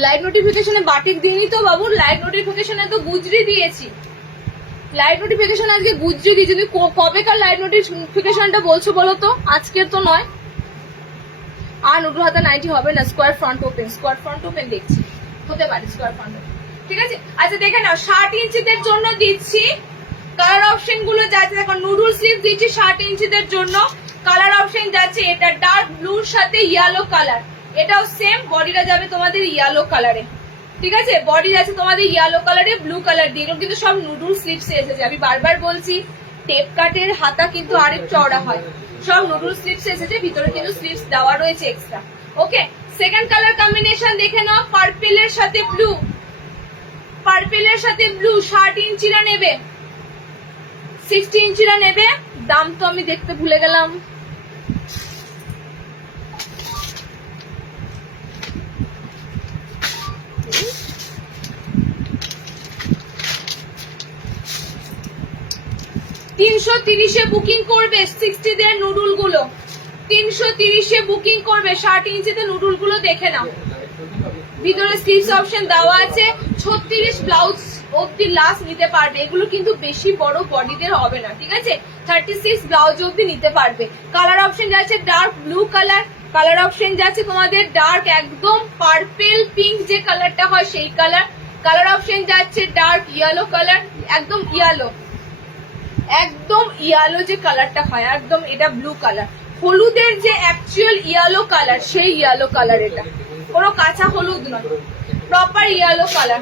লাইভ নোটিফিকেশনে বাটিক দিইনি তো বাবু, লাইভ নোটিফিকেশনে তো গুজরি দিয়েছি। লাইভ নোটিফিকেশন আজকে গুজরি দিয়েছি। তুমি কবেকার লাইভ নোটিফিকেশনটা বলছো বলো তো? আজকের তো নয়। আর নুডুল হাতা নাইটি হবে না, স্কোয়ার ফ্রন্ট ওপেন দেখছি, হতে পারে স্কোয়ার ফ্রন্ট ওপেন। ঠিক আছে, আচ্ছা দেখে নাও 60 ইঞ্চিদের জন্য দিচ্ছি কালার অপশন গুলো যাচ্ছে। দেখো নুডুল স্লিভ দিচ্ছি 60 ইঞ্চিদের জন্য। কালার অপশন যাচ্ছে এটা ডার্ক ব্লুর সাথে ইয়েলো কালার, এটাও সেম। বডিটা যাবে তোমাদের ইয়েলো কালারে। ঠিক আছে, বডি যাচ্ছে তোমাদের ইয়েলো কালারে, ব্লু কালার দিয়ে। এগুলো কিন্তু সব নুডুল স্লিভস এসেছে। আমি বারবার বলছি টেপ কাটের হাতা কিন্তু আরেক চওড়া হয়। সব নুডুল স্লিভস এসেছে, ভিতরে কিন্তু স্লিভস দেওয়া রয়েছে এক্সট্রা। ওকে, সেকেন্ড কালার কম্বিনেশন দেখে নাও, পার্পেলের সাথে ব্লু। 60 ইঞ্চিরা নেবে, 60 ইঞ্চিরা নেবে। দাম তো আমি দেখতে ভুলে গেলাম। $330 বুকিং করবে 60 দের নুডুল গুলো। 330 বুকিং করবে 60 ইঞ্চিতে নুডুল গুলো দেখে নাও। ভিতরে স্লিভস অপশন দেওয়া আছে। 36 ব্লাউজ অব্দি লাস্ট নিতে পারবে। এগুলো কিন্তু বেশি বড় বডিদের হবে না। ঠিক আছে, 36 ব্লাউজ অব্দি নিতে পারবে। কালার অপশন যাচ্ছে dark blue colour, colour option যাচ্ছে তোমাদের ডার্ক একদম পার্পেল পিঙ্ক যে কালারটা হয় সেই কালার। কালার অপশন যাচ্ছে ডার্ক ইয়েলো কালার, একদম ইয়েলো যে কালারটা হয় একদম, এটা ব্লু কালার। হলুদের যে অ্যাকচুয়াল ইয়েলো কালার সেই ইয়েলো কালার, এটা কোনো কাঁচা হলুদ নয়, প্রপার ইয়েলো কালার।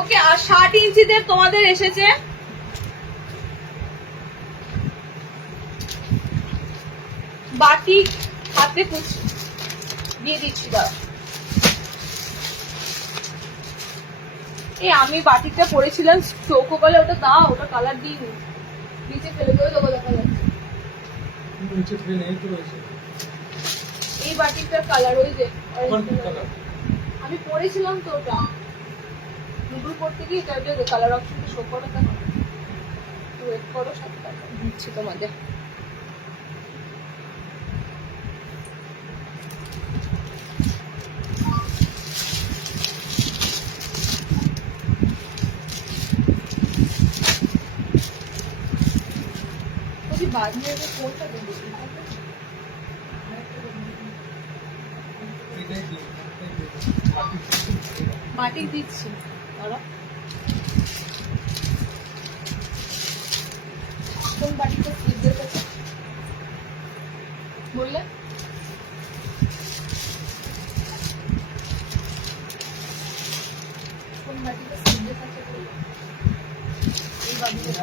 ওকে, আর 60 ইঞ্চিদের তোমাদের এসেছে বাটিক হাতে কুচি দিয়ে দিচ্ছি। দাঁড়া, আমি বাটিকটা পরেছিলাম চৌকো বলে, ওটা দাও, ওটা কালার দিইনি, নিচে ফেলে দেবো, দেখা যাচ্ছে। এই বাটিকটার কালার ওই যে আমি পরেছিলাম তো, ওটা নুডুল করতে গিয়ে কালার অপশনটা শো করো। তখন ওয়েট করো, 7 টাকা দিচ্ছি তোমাদের। बाद में वो कौन सा देंगे? बाटिक দিচ্ছি। দাঁড়া, কোন বাটিকটা স্লিভের কাছে বললে? কোন বাটিকটা স্লিভের কাছে বললে? এই বাটিকটা।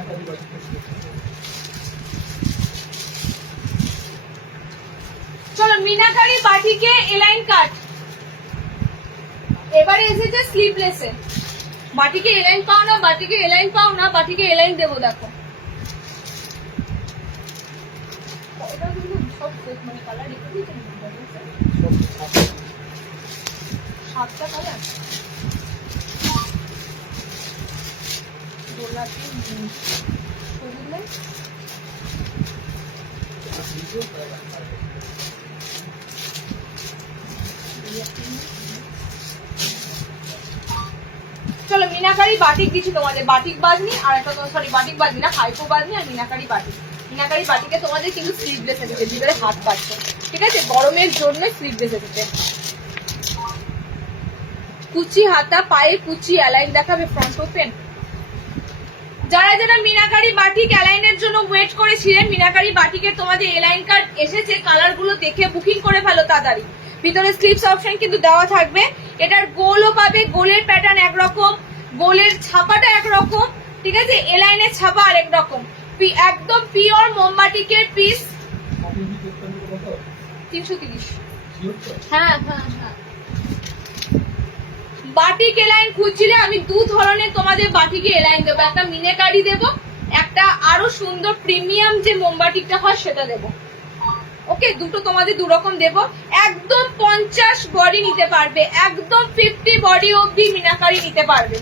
চলো, মিনাকারি বাটিকে এলাইন কাট। এবারে এসেছে স্লিভলেসে। বাটিকে এলাইন পাও না, বাটিকে এলাইন দেবো। দেখো এটা কিন্তু সব মানে কালার রেখে দিয়েছে, 7টা কালার। গোলাপি, সবুজ নাই। চলো, মিনাকারি বাটিক দিচ্ছি তোমাদের। বাটিক বাজনি আর একটা, সরি বাটিক বাজনি না, হাইপো বাজনি আর মিনাকারি বাটিক। মিনাকারি বাটিকে তোমাদের কিন্তু স্লিভলেস এসেছে, ভিতরে হাত পাচ্ছে। ঠিক আছে, গরমের জন্য স্লিভলেস এসেছে। কুচি হাতা, পায়ে কুচি, অ্যালাইন দেখাবে ফ্রন্ট ওপেন। যারা যারা মিনাকারি বাটিক অ্যালাইনের জন্য ওয়েট করেছিলেন, মিনাকারি বাটিকের তোমাদের এলাইন কার্ড এসেছে। কালার গুলো দেখে বুকিং করে ফেলো তাড়াতাড়ি। ভিতরে স্লিভস অপশন কিন্তু দেওয়া থাকবে। এটার গোলও পাবে, গোলের প্যাটার্ন একরকম, গোলের ছাপাটা একরকম। ঠিক আছে, এলাইনের ছাপা আরেক রকম। একদম পিওর মোমবাটিকের পিস। 330। হ্যাঁ হ্যাঁ হ্যাঁ। বাটিক এলাইন খুঁজছিলে আমি দু ধরনের তোমাদের বাটিকে এলাইন দেবো। একটা মিনাকারি দেবো, একটা আরো সুন্দর প্রিমিয়াম যে মোমবাটিকটা হয় সেটা দেবো। ওকে। ওকে, দুটো তোমাদের দু রকম দেবো। একদম 50 বডি নিতে পারবে, একদম 50 বডি অবধি মিনাকারি নিতে পারবে।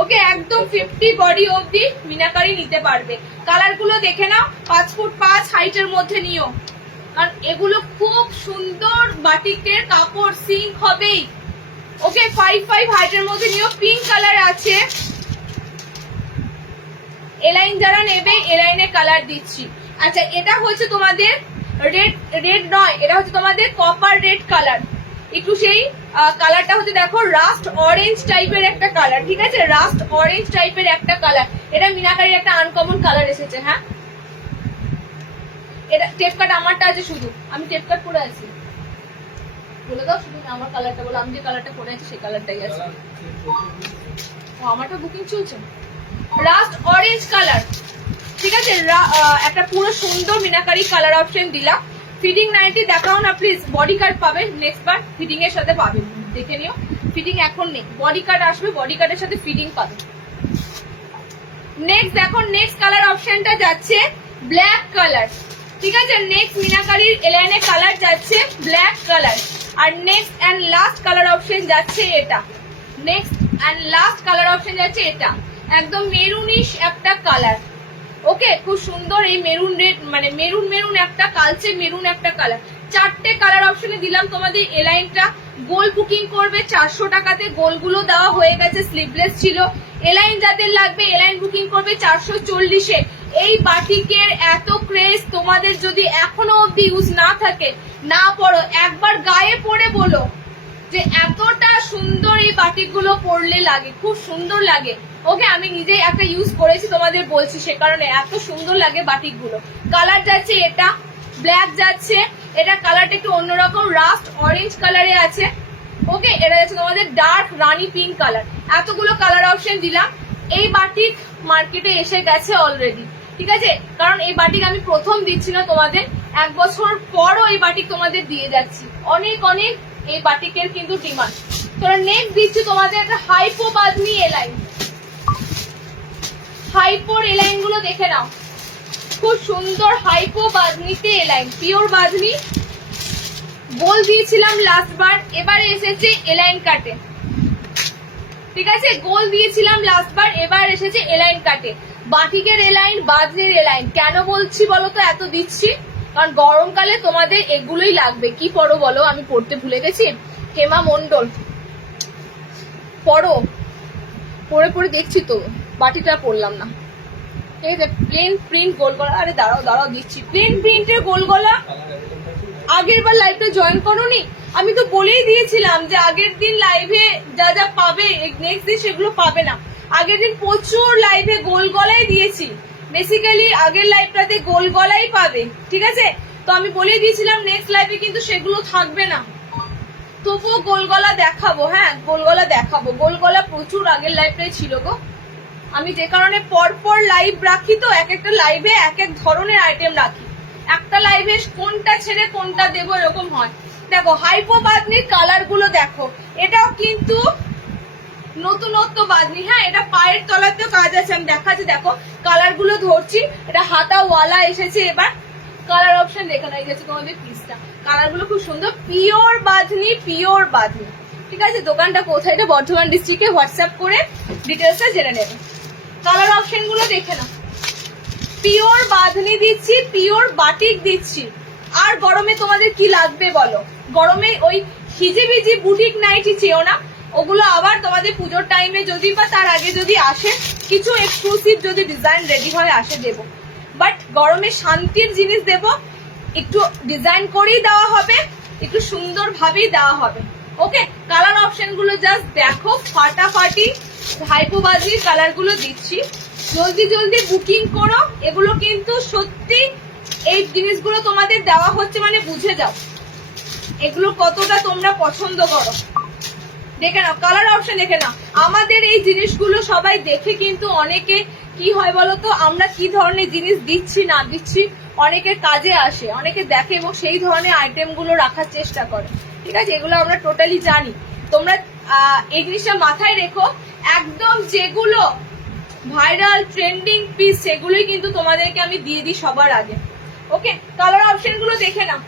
ওকে, একদম 50 বডি অবধি মিনাকারি নিতে পারবে। কালার গুলো দেখে নাও, 5 ফুট 5 হাইটের মধ্যে নিও, কারণ এগুলো খুব সুন্দর বাটিকের কাপড়, সিঙ্ক হবেই। ওকে, 5 হাইটের মধ্যে নিও। পিঙ্ক কালার আছে, এলাইন যারা নেবে এলাইনে কালার দিচ্ছি। আচ্ছা, এটা হচ্ছে তোমাদের রেড নয়, এটা হচ্ছে তোমাদের কপার রেড কালার। একটু সেই কালারটা হচ্ছে দেখো রাস্ট অরেঞ্জ টাইপের একটা কালার, ঠিক আছে, রাস্ট অরেঞ্জ টাইপের একটা কালার। এটা মিনাকারির একটা আনকমন কালার এসেছে। হ্যাঁ, এটা টেপ কাট আমারটা আছে, শুধু আমি টেপ কাট পরে আছি। বলে দাও শুধু আমার কালারটা বলো, আমি যে কালারটা পরে আছি সেই কালারটাই আছে। ও, আমারটা বুকিং চলছে। রাস্ট অরেঞ্জ কালার, ঠিক আছে, একটা পুরো সুন্দর মিনাকারি কালার অপশন দিলাম। ফিটিং নাইটি দেখাও না প্লিজ, বডি কার্ড পাবে নেক্সট বার, ফিটিং এর সাথে পাবে, দেখে নিও। ফিটিং এখন নেই, বডি কার্ড আসবে, বডি কার্ডের সাথে ফিটিং পাবে। নেক্সট দেখো, নেক্সট কালার অপশনটা যাচ্ছে ব্ল্যাক কালার, ঠিক আছে। নেক্সট মিনাকারির এলাইনে কালার যাচ্ছে ব্ল্যাক কালার। আর next and last colour option যাচ্ছে এটা। Next and last colour option যাচ্ছে এটা, একদম মেরুনিশ একটা কালার। ওকে, খুব সুন্দর এই মেরুন রেড, মানে মেরুন একটা, কালচে মেরুন একটা কালার। 4টে কালার অপশনে দিলাম তোমাদের এলাইনটা। গোল বুকিং করবে 400 টাকাতে, গোলগুলো দেওয়া হয়ে গেছে, স্লিভলেস ছিল। এলাইন যাদের লাগবে এলাইন বুকিং করবে 440-এ। এই বাটিকের এত ক্রেজ, তোমাদের যদি এখনো অব্দি ইউজ না থাকে, না পড়ো, একবার গায়ে পরে বলো যে এতটা সুন্দর এই বাটিকগুলো পরলে লাগে, খুব সুন্দর লাগে। ওকে, আমি নিজেই একটা ইউজ করেছি, তোমাদের বলছি, সে কারণে এত সুন্দর লাগে বাটিকগুলো। কালার যাচ্ছে এটা, ব্ল্যাক যাচ্ছে, এটা কালারটা একটু অন্যরকম রাস্ট অরেঞ্জ কালারে আছে। ওকে, এটা যাচ্ছে তোমাদের ডার্ক রানী পিঙ্ক কালার। এতগুলো কালার অপশন দিলাম। এই বাটিক মার্কেটে এসে গেছে অলরেডি, ঠিক আছে, কারণ এই বাটিক আমি প্রথম দিচ্ছি না তোমাদের, 1 বছর পরও এই বাটিক তোমাদের দিয়ে যাচ্ছি। অনেক অনেক এই বাটিকের কিন্তু ডিমান্ড। তোরা নেক্সট দিচ্ছি তোমাদের একটা হাইপো বাদনি এলাইন। হাইপোর এলাইন গুলো দেখে নাও, খুব সুন্দর হাইপো বাদনিতে এলাইন, পিওর বাদনি। গোল দিয়েছিলাম লাস্ট বার, এবারে এসেছে এলাইন কাটে, ঠিক আছে, গোল দিয়েছিলাম লাস্ট বার, এবার এসেছে এলাইন কাটে। বাটিকের এলাইন, বাদনির এলাইন কেন বলছি বলো তো, এত দিচ্ছি কারণ গরমকালে তোমাদের এগুলোই লাগবে। কি পরো বলো, আমি পড়তে ভুলে গেছি, হেমা মন্ডল পরো, পরে দেখছি তো, বাটিটা পরলাম না। ঠিক আছে, প্লেন প্রিন্ট গোল গলা, আরে দাঁড়াও দিচ্ছি, প্লেন প্রিন্টের গোল গলা। আগের বার লাইভটা জয়েন করোনি, আমি তো বলেই দিয়েছিলাম যে আগের দিন লাইভে যা যা পাবে নেক্সট দিন সেগুলো পাবে না। আগের দিন প্রচুর লাইভে গোল গলাই দিয়েছি, বেসিক্যালি আগের লাইভটাতে গোল গলাই পাবে, ঠিক আছে। তো আমি বলেই দিয়েছিলাম নেক্সট লাইভে কিন্তু সেগুলো থাকবে না, তবুও গোলগলা দেখাবো। হ্যাঁ, গোলগলা দেখাবো, গোলগলা প্রচুর আগের লাইভটাই ছিল গো। আমি যে কারণে পর লাইভ রাখি, তো এক একটা লাইভে এক এক ধরনের আইটেম রাখি, একটা লাইভে কোনটা ছেড়ে কোনটা দেবো এরকম হয়। দেখো হাইপো বাদনির কালার গুলো দেখো, এটাও কিন্তু নতুনত্ব বাদনি। হ্যাঁ, এটা পায়ের তলাতেও কাজ আছে, আমি দেখাচ্ছি, দেখো কালার গুলো ধরছি। এটা হাতা ওয়ালা এসেছে। এবার কালার অপশন দেখে নেই গেছে তোমাদের পিসটা, কালার গুলো খুব সুন্দর, পিওর বাদনি, পিওর বাদনি, ঠিক আছে। দোকানটা কোথায়, এটা বর্ধমান ডিস্ট্রিক্টে, হোয়াটসঅ্যাপ করে ডিটেলসটা জেনে নেবে। কালার অপশন গুলো দেখে নাও, পিওর বাঁধনি দিচ্ছি, পিওর বাটিক দিচ্ছি। আর গরমে তোমাদের কি লাগবে বলো, গরমে ওই হিজিবিজি বুটিক নাইটি চেয়েও না, ওগুলো আবার তোমাদের পুজোর টাইমে যদি বা তার আগে যদি আসে, কিছু এক্সক্লুসিভ যদি ডিজাইন রেডি হয় আসে দেবো, বাট গরমে শান্তির জিনিস দেব, একটু ডিজাইন করেই দেওয়া হবে, একটু সুন্দর ভাবেই দেওয়া হবে। ওকে, কালার অপশন গুলো জাস্ট দেখো, ফাটাফাটি হাইপোবাজির কালার গুলো দিচ্ছি, জলদি বুকিং করো। এগুলো কিন্তু সত্যি, এই জিনিসগুলো তোমাদের দেওয়া হচ্ছে মানে বুঝে যাও এগুলো কতটা তোমরা পছন্দ করো। দেখে নাও কালার অপশন, দেখে নাও। আমাদের এই জিনিসগুলো সবাই দেখে কিন্তু অনেকে কি হয় বলতো, আমরা কি ধরনের জিনিস দিচ্ছি না দিচ্ছি অনেকের কাজে আসে, অনেকে দেখে এবং সেই ধরনের আইটেম গুলো রাখার চেষ্টা করে, ঠিক আছে। এগুলো আমরা টোটালি জানি, তোমরা এই জিনিসটা মাথায় রেখো। একদম যেগুলো ভাইরাল ট্রেন্ডিং পিস সেগুলোই কিন্তু তোমাদেরকে আমি দিয়ে দিই সবার আগে, ওকে, কালার অপশন গুলো দেখে নাও,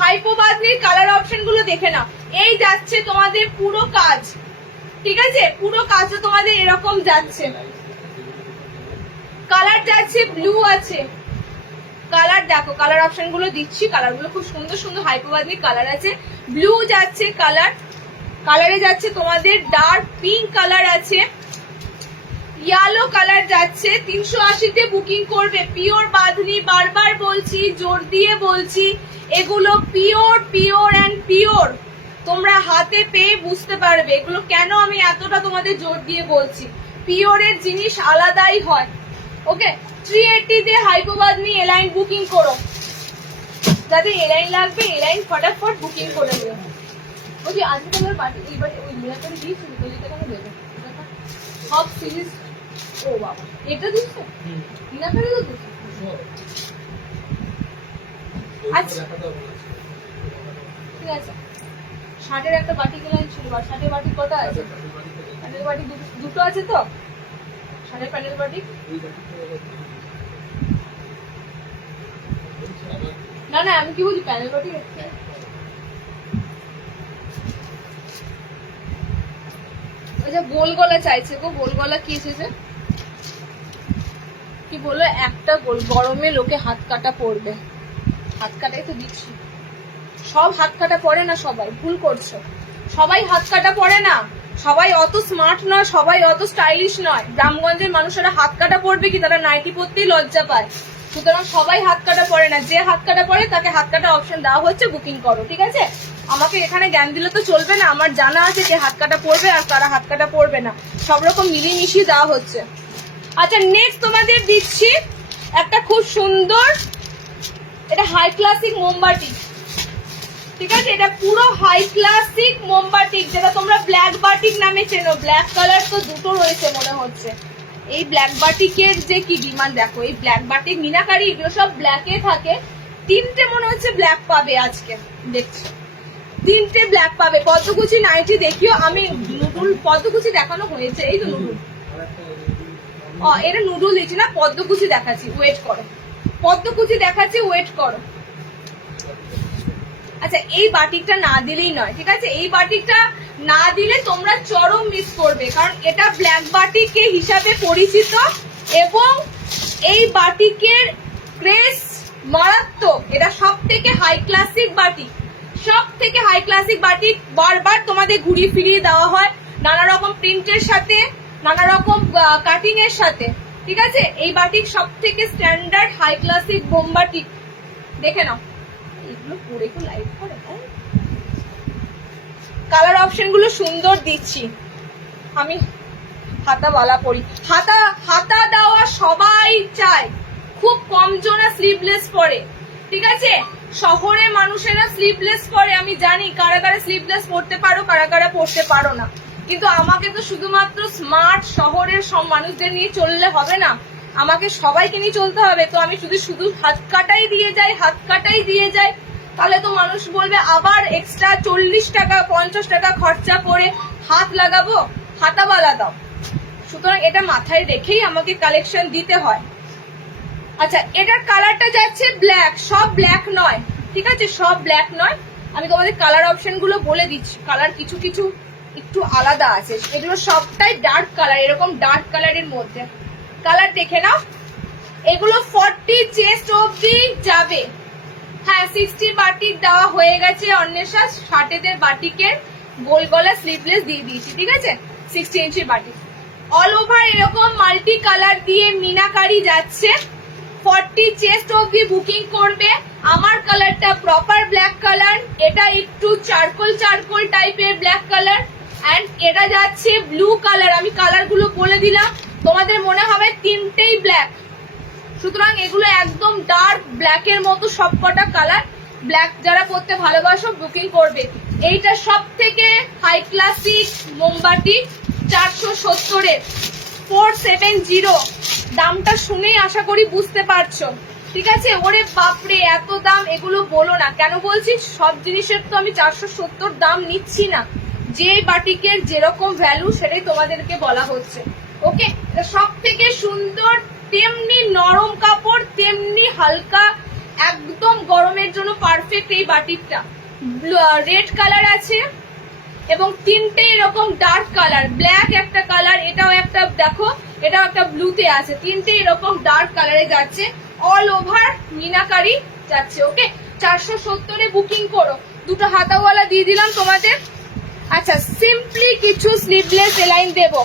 হাইপো বাঁধনির কালার অপশন গুলো দেখে নাও। এই যাচ্ছে তোমাদের পুরো কাজ, ঠিক আছে, পুরো কাজটা তোমাদের এরকম যাচ্ছে। কালার যাচ্ছে ব্লু আছে, কালার দেখো, কালার অপশন গুলো দিচ্ছি, কালার গুলো খুব সুন্দর সুন্দর হাইপো বাঁধনির কালার আছে। ব্লু যাচ্ছে কালার, কালারে যাচ্ছে তোমাদের ডার্ক পিঙ্ক কালার আছে, ইয়েলো কালার যাচ্ছে। 380-তে বুকিং করবে, পিওর বাঁধনি, বারবার বলছি, জোর দিয়ে বলছি, এগুলো পিওর পিওর অ্যান্ড পিওর। তোমরা হাতে পেয়ে বুঝতে পারবে এগুলো কেন আমি এতটা তোমাদের জোর দিয়ে বলছি। পিওরের জিনিস আলাদাই হয়। ওকে, 380-তে হাইপো বাঁধনি এলাইন বুকিং করো, যাদের এলাইন লাগবে এলাইন ফটাফট বুকিং করে দেবে। বলছি আজকে তোমার বাড়ি এইবার ওই মিরাটারি দিয়েছিল তো, এটা কেন দেবে সব সিরিজ? ও বাবা, এটা দিচ্ছে মিরাটারি তো দিচ্ছে। আচ্ছা ঠিক আছে, 60-এর একটা বাটি লাইন ছিল, আর 60-এর বাটি কটা আছে? প্যানেল বাটি দুটো আছে তো, 60-এর প্যানেল বাটি। না না, আমি কি বলছি, প্যানেল বাটি আছে। ওই যে গোল গলা চাইছে গো, গোল গলা কি এসেছে, কি বললো একটা গোল, গরমে লোকে হাত কাটা পড়বে, হাত কাটাই তো দিচ্ছি। সব হাত কাটা পড়ে না, সবাই ভুল করছো, সবাই হাত কাটা পড়ে না, সবাই অত স্মার্ট নয়, সবাই অত স্টাইলিশ নয়। গ্রামগঞ্জের মানুষেরা হাত কাটা পড়বে কি, তারা নাইটি পরতেই লজ্জা পায়। সুতরাং সবাই হাত কাটা পড়ে না, যে হাত কাটা পড়ে তাকে হাত কাটা অপশন দেওয়া হচ্ছে, বুকিং করো, ঠিক আছে। আমাকে এখানে জ্ঞান দিলে তো চলবে না, আমার জানা আছে যে হাত কাটা পড়বে আর কারা হাত কাটা পড়বে না, সব রকম মিলিয়ে দেওয়া হচ্ছে। আচ্ছা, নেক্সট তোমাদের দিচ্ছি একটা খুব সুন্দর, এটা হাই ক্লাসিক মোমবাতি, ঠিক আছে, এটা পুরো হাই ক্লাসিক মোমবাটিক, যেটা তোমরা ব্ল্যাক বাটিক নামে চেনো। ব্ল্যাক কালার তো দুটো রয়েছে মনে হচ্ছে। এই ব্ল্যাক বাটিকের যে কি ডিমান্ড দেখো, এই ব্ল্যাক বাটিক মিনাকারি এগুলো সব ব্ল্যাকে থাকে। 3টে মনে হচ্ছে ব্ল্যাক পাবে আজকে, দেখছি 3টে ব্ল্যাক পাবে। পদ্মকুচি নাইটি দেখিও, আমি নুডুল পদ্মকুচি দেখানো হয়েছে, এই তো নুডুল, এটা নুডুল দিচ্ছি না, পদ্মকুচি দেখাচ্ছি, ওয়েট করো, পদ্মকুচি দেখাচ্ছি, ওয়েট করো। আচ্ছা, এই বাটিকটা না দিলেই নয়, ঠিক আছে, এই বাটিকটা না দিলে তোমরা চরম মিস করবে, কারণ এটা ব্ল্যাক বাটিকে হিসাবে পরিচিত এবং এই বাটিকের গ্রেস মারাত্মক। এটা সব থেকে হাই ক্লাসিক বাটিক, সব থেকে হাই ক্লাসিক বাটিক। বারবার তোমাদের ঘুরিয়ে ফিরিয়ে দেওয়া হয় নানা রকম প্রিন্টের সাথে, নানা রকম কাটিং এর সাথে, ঠিক আছে। এই বাটিক সব থেকে standard high classic bomb batik, দেখে নাও। এগুলো পরে একটু লাইট করে, কালার অপশন গুলো সুন্দর দিচ্ছি। আমি হাতাওয়ালা পরি, হাতা দেওয়া সবাই চায়, খুব কম জনা স্লিভলেস পরে, ঠিক আছে। শহরে মানুষেরা স্লিভলেস পরে, আমি জানি কারা কারা স্লিভলেস পরতে পারো, কারা কারা পরতে পারো না, কিন্তু আমাকে তো শুধুমাত্র স্মার্ট শহরের সব মানুষদের নিয়ে চললে হবে না, আমাকে সবাইকে নিয়ে চলতে হবে। তো আমি শুধু হাত কাটাই দিয়ে যাই, হাত কাটাই দিয়ে যাই, তাহলে তো মানুষ বলবে আবার এক্সট্রা 40 টাকা 50 টাকা খরচা করে হাত লাগাবো, হাতাওয়ালা দাও। সুতরাং এটা মাথায় রেখেই আমাকে কালেকশন দিতে হয়। আচ্ছা, এটার কালারটা যাচ্ছে ব্ল্যাক, সব ব্ল্যাক নয়, ঠিক আছে, সব ব্ল্যাক নয়। আমি তোমাদের কালার অপশন গুলো বলে দিচ্ছি, কালার কিছু কিছু একটু আলাদা আছে, এগুলো সবটাই ডার্ক কালার, এরকম ডার্ক কালারের মধ্যে। কালার দেখে নাও, এগুলো 40 চেস্ট অবধি যাবে। হ্যাঁ, 60 বাটিক দেওয়া হয়ে গেছে অন্বেষা, 60-এর বাটিকের গোল গলা স্লিভলেস দিয়ে দিয়েছি, ঠিক আছে, 60 ইঞ্চির বাটিক। অল ওভার এরকম মাল্টি কালার দিয়ে মিনাকারি যাচ্ছে। 40 চেস্ট অবধি বুকিং করবে। আমার কালারটা প্রপার ব্ল্যাক কালার, এটা একটু চারকোল চারকোল টাইপের ব্ল্যাক কালার, এন্ড এটা যাচ্ছে ব্লু কালার। আমি কালার গুলো বলে দিলাম, তোমাদের মনে হবে 3টেই ব্ল্যাক, সুতরাং এগুলো একদম ডার্ক ব্ল্যাকের মতো সবকটা কালার। ব্ল্যাক যারা পরতে ভালোবাসো বুকিং করবে। এইটা সব থেকে হাই ক্লাসিক মোমবাতি, 470-এর 470। দামটা শুনেই আশা করি বুঝতে পারছো, ঠিক আছে। ওরে বাপরে, এত দাম, এগুলো বলো না। কেন বলছি, সব জিনিসের তো আমি 470 দাম নিচ্ছি না, যে বাটিকের যেরকম ভ্যালু সেটাই তোমাদেরকে বলা হচ্ছে। ওকে, সব থেকে সুন্দর, তেমনি নরম কাপড়, তেমনি হালকা একদম গরমের জন্য পারফেক্ট এই বাটিকটা। রেড কালার আছে এবং তিনটে এরকম ডার্ক কালার, ব্ল্যাক একটা কালার, এটাও একটা দেখো, এটাও একটা ব্লুতে আছে, তিনটে এরকম ডার্ক কালারে যাচ্ছে, অল ওভার মিনাকারি যাচ্ছে। ওকে, 470-এ বুকিং করো। দুটো হাতাওয়ালা দিয়ে দিলাম তোমাদের। আচ্ছা, সিম্পলি কিছু স্লিভলেস এলাইন দেবো,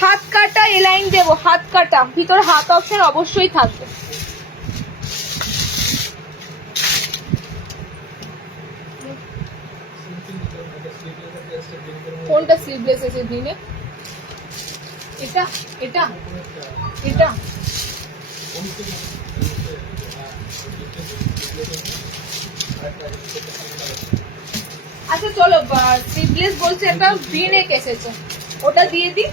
হাত কাটা এলাইন দেবো, হাত কাটা, ভিতর হাত অপশন অবশ্যই থাকবে। কোনটা স্লিভলেস আছে দিনে? এটা এটা এটা আচ্ছা চলো, স্লিভলেস বলছে একটা ভি নেক এসেছে, ওটা দিয়ে দিই।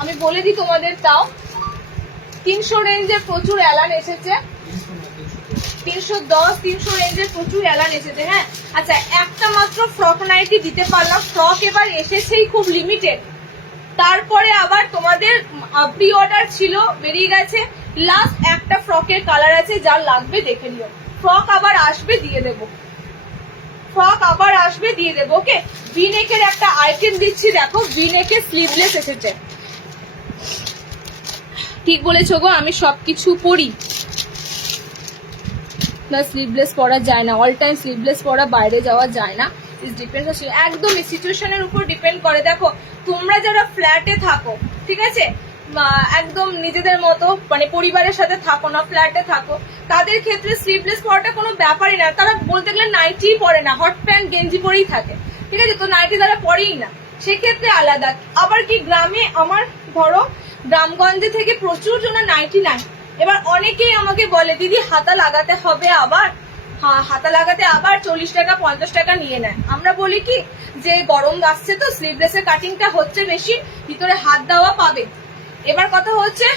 আমি বলে দিই তোমাদের, তাও 300 রেঞ্জের প্রচুর অ্যালান এসেছে, 310 300 রেঞ্জের প্রচুর অ্যালান এসেছে। হ্যাঁ, আচ্ছা একটা মাত্র ফ্রক নাইটি দিতে পারলাম, ফ্রক এবার এসেছেই খুব লিমিটেড। তারপরে আবার তোমাদের প্রি অর্ডার ছিল, বেরিয়ে গেছে। লাস্ট একটা ফ্রকের কালার আছে, যার লাগবে দেখে নিও। ফ্রক আবার আসবে, দিয়ে দেবো, ফ্রক আবার আসবে, দিয়ে দেবো। ওকে, ভি নেকের একটা আইটেম দিচ্ছি, দেখো ভি নেকের স্লিভলেস এসেছে। ঠিক বলেছো গো, আমি সবকিছু পরি না, স্লিভলেস পরা যায় না, অল টাইম স্লিভলেস পরা বাইরে যাওয়া যায় না। ইট ডিপেন্ডস, একদম সিচুয়েশনের উপর ডিপেন্ড করে। দেখো তোমরা যারা ফ্ল্যাটে থাকো, ঠিক আছে, একদম নিজেদের মতো মানে পরিবারের সাথে থাকো না, ফ্ল্যাটে থাকো, তাদের ক্ষেত্রে স্লিভলেস পরাটা কোনো ব্যাপারই না। তারা বলতে গেলে নাইটি পরে না, হট প্যান্ট গেঞ্জি পরেই থাকে, ঠিক আছে, তো নাইটি তারা পরেই না, সেক্ষেত্রে আলাদা। আবার কি গ্রামে, আমার ধরো গ্রামগঞ্জে থেকে প্রচুর জন নাইটি নাই। এবার অনেকেই আমাকে বলে দিদি হাতা লাগাতে হবে আবার, হ্যাঁ হাতা লাগাতে আবার 40 টাকা 50 টাকা নিয়ে নেয়। আমরা বলি কি যে গরম আসছে তো স্লিভলেসের কাটিংটা হচ্ছে বেশি, ভিতরে হাত দেওয়া পাবে। এবার কথা হচ্ছে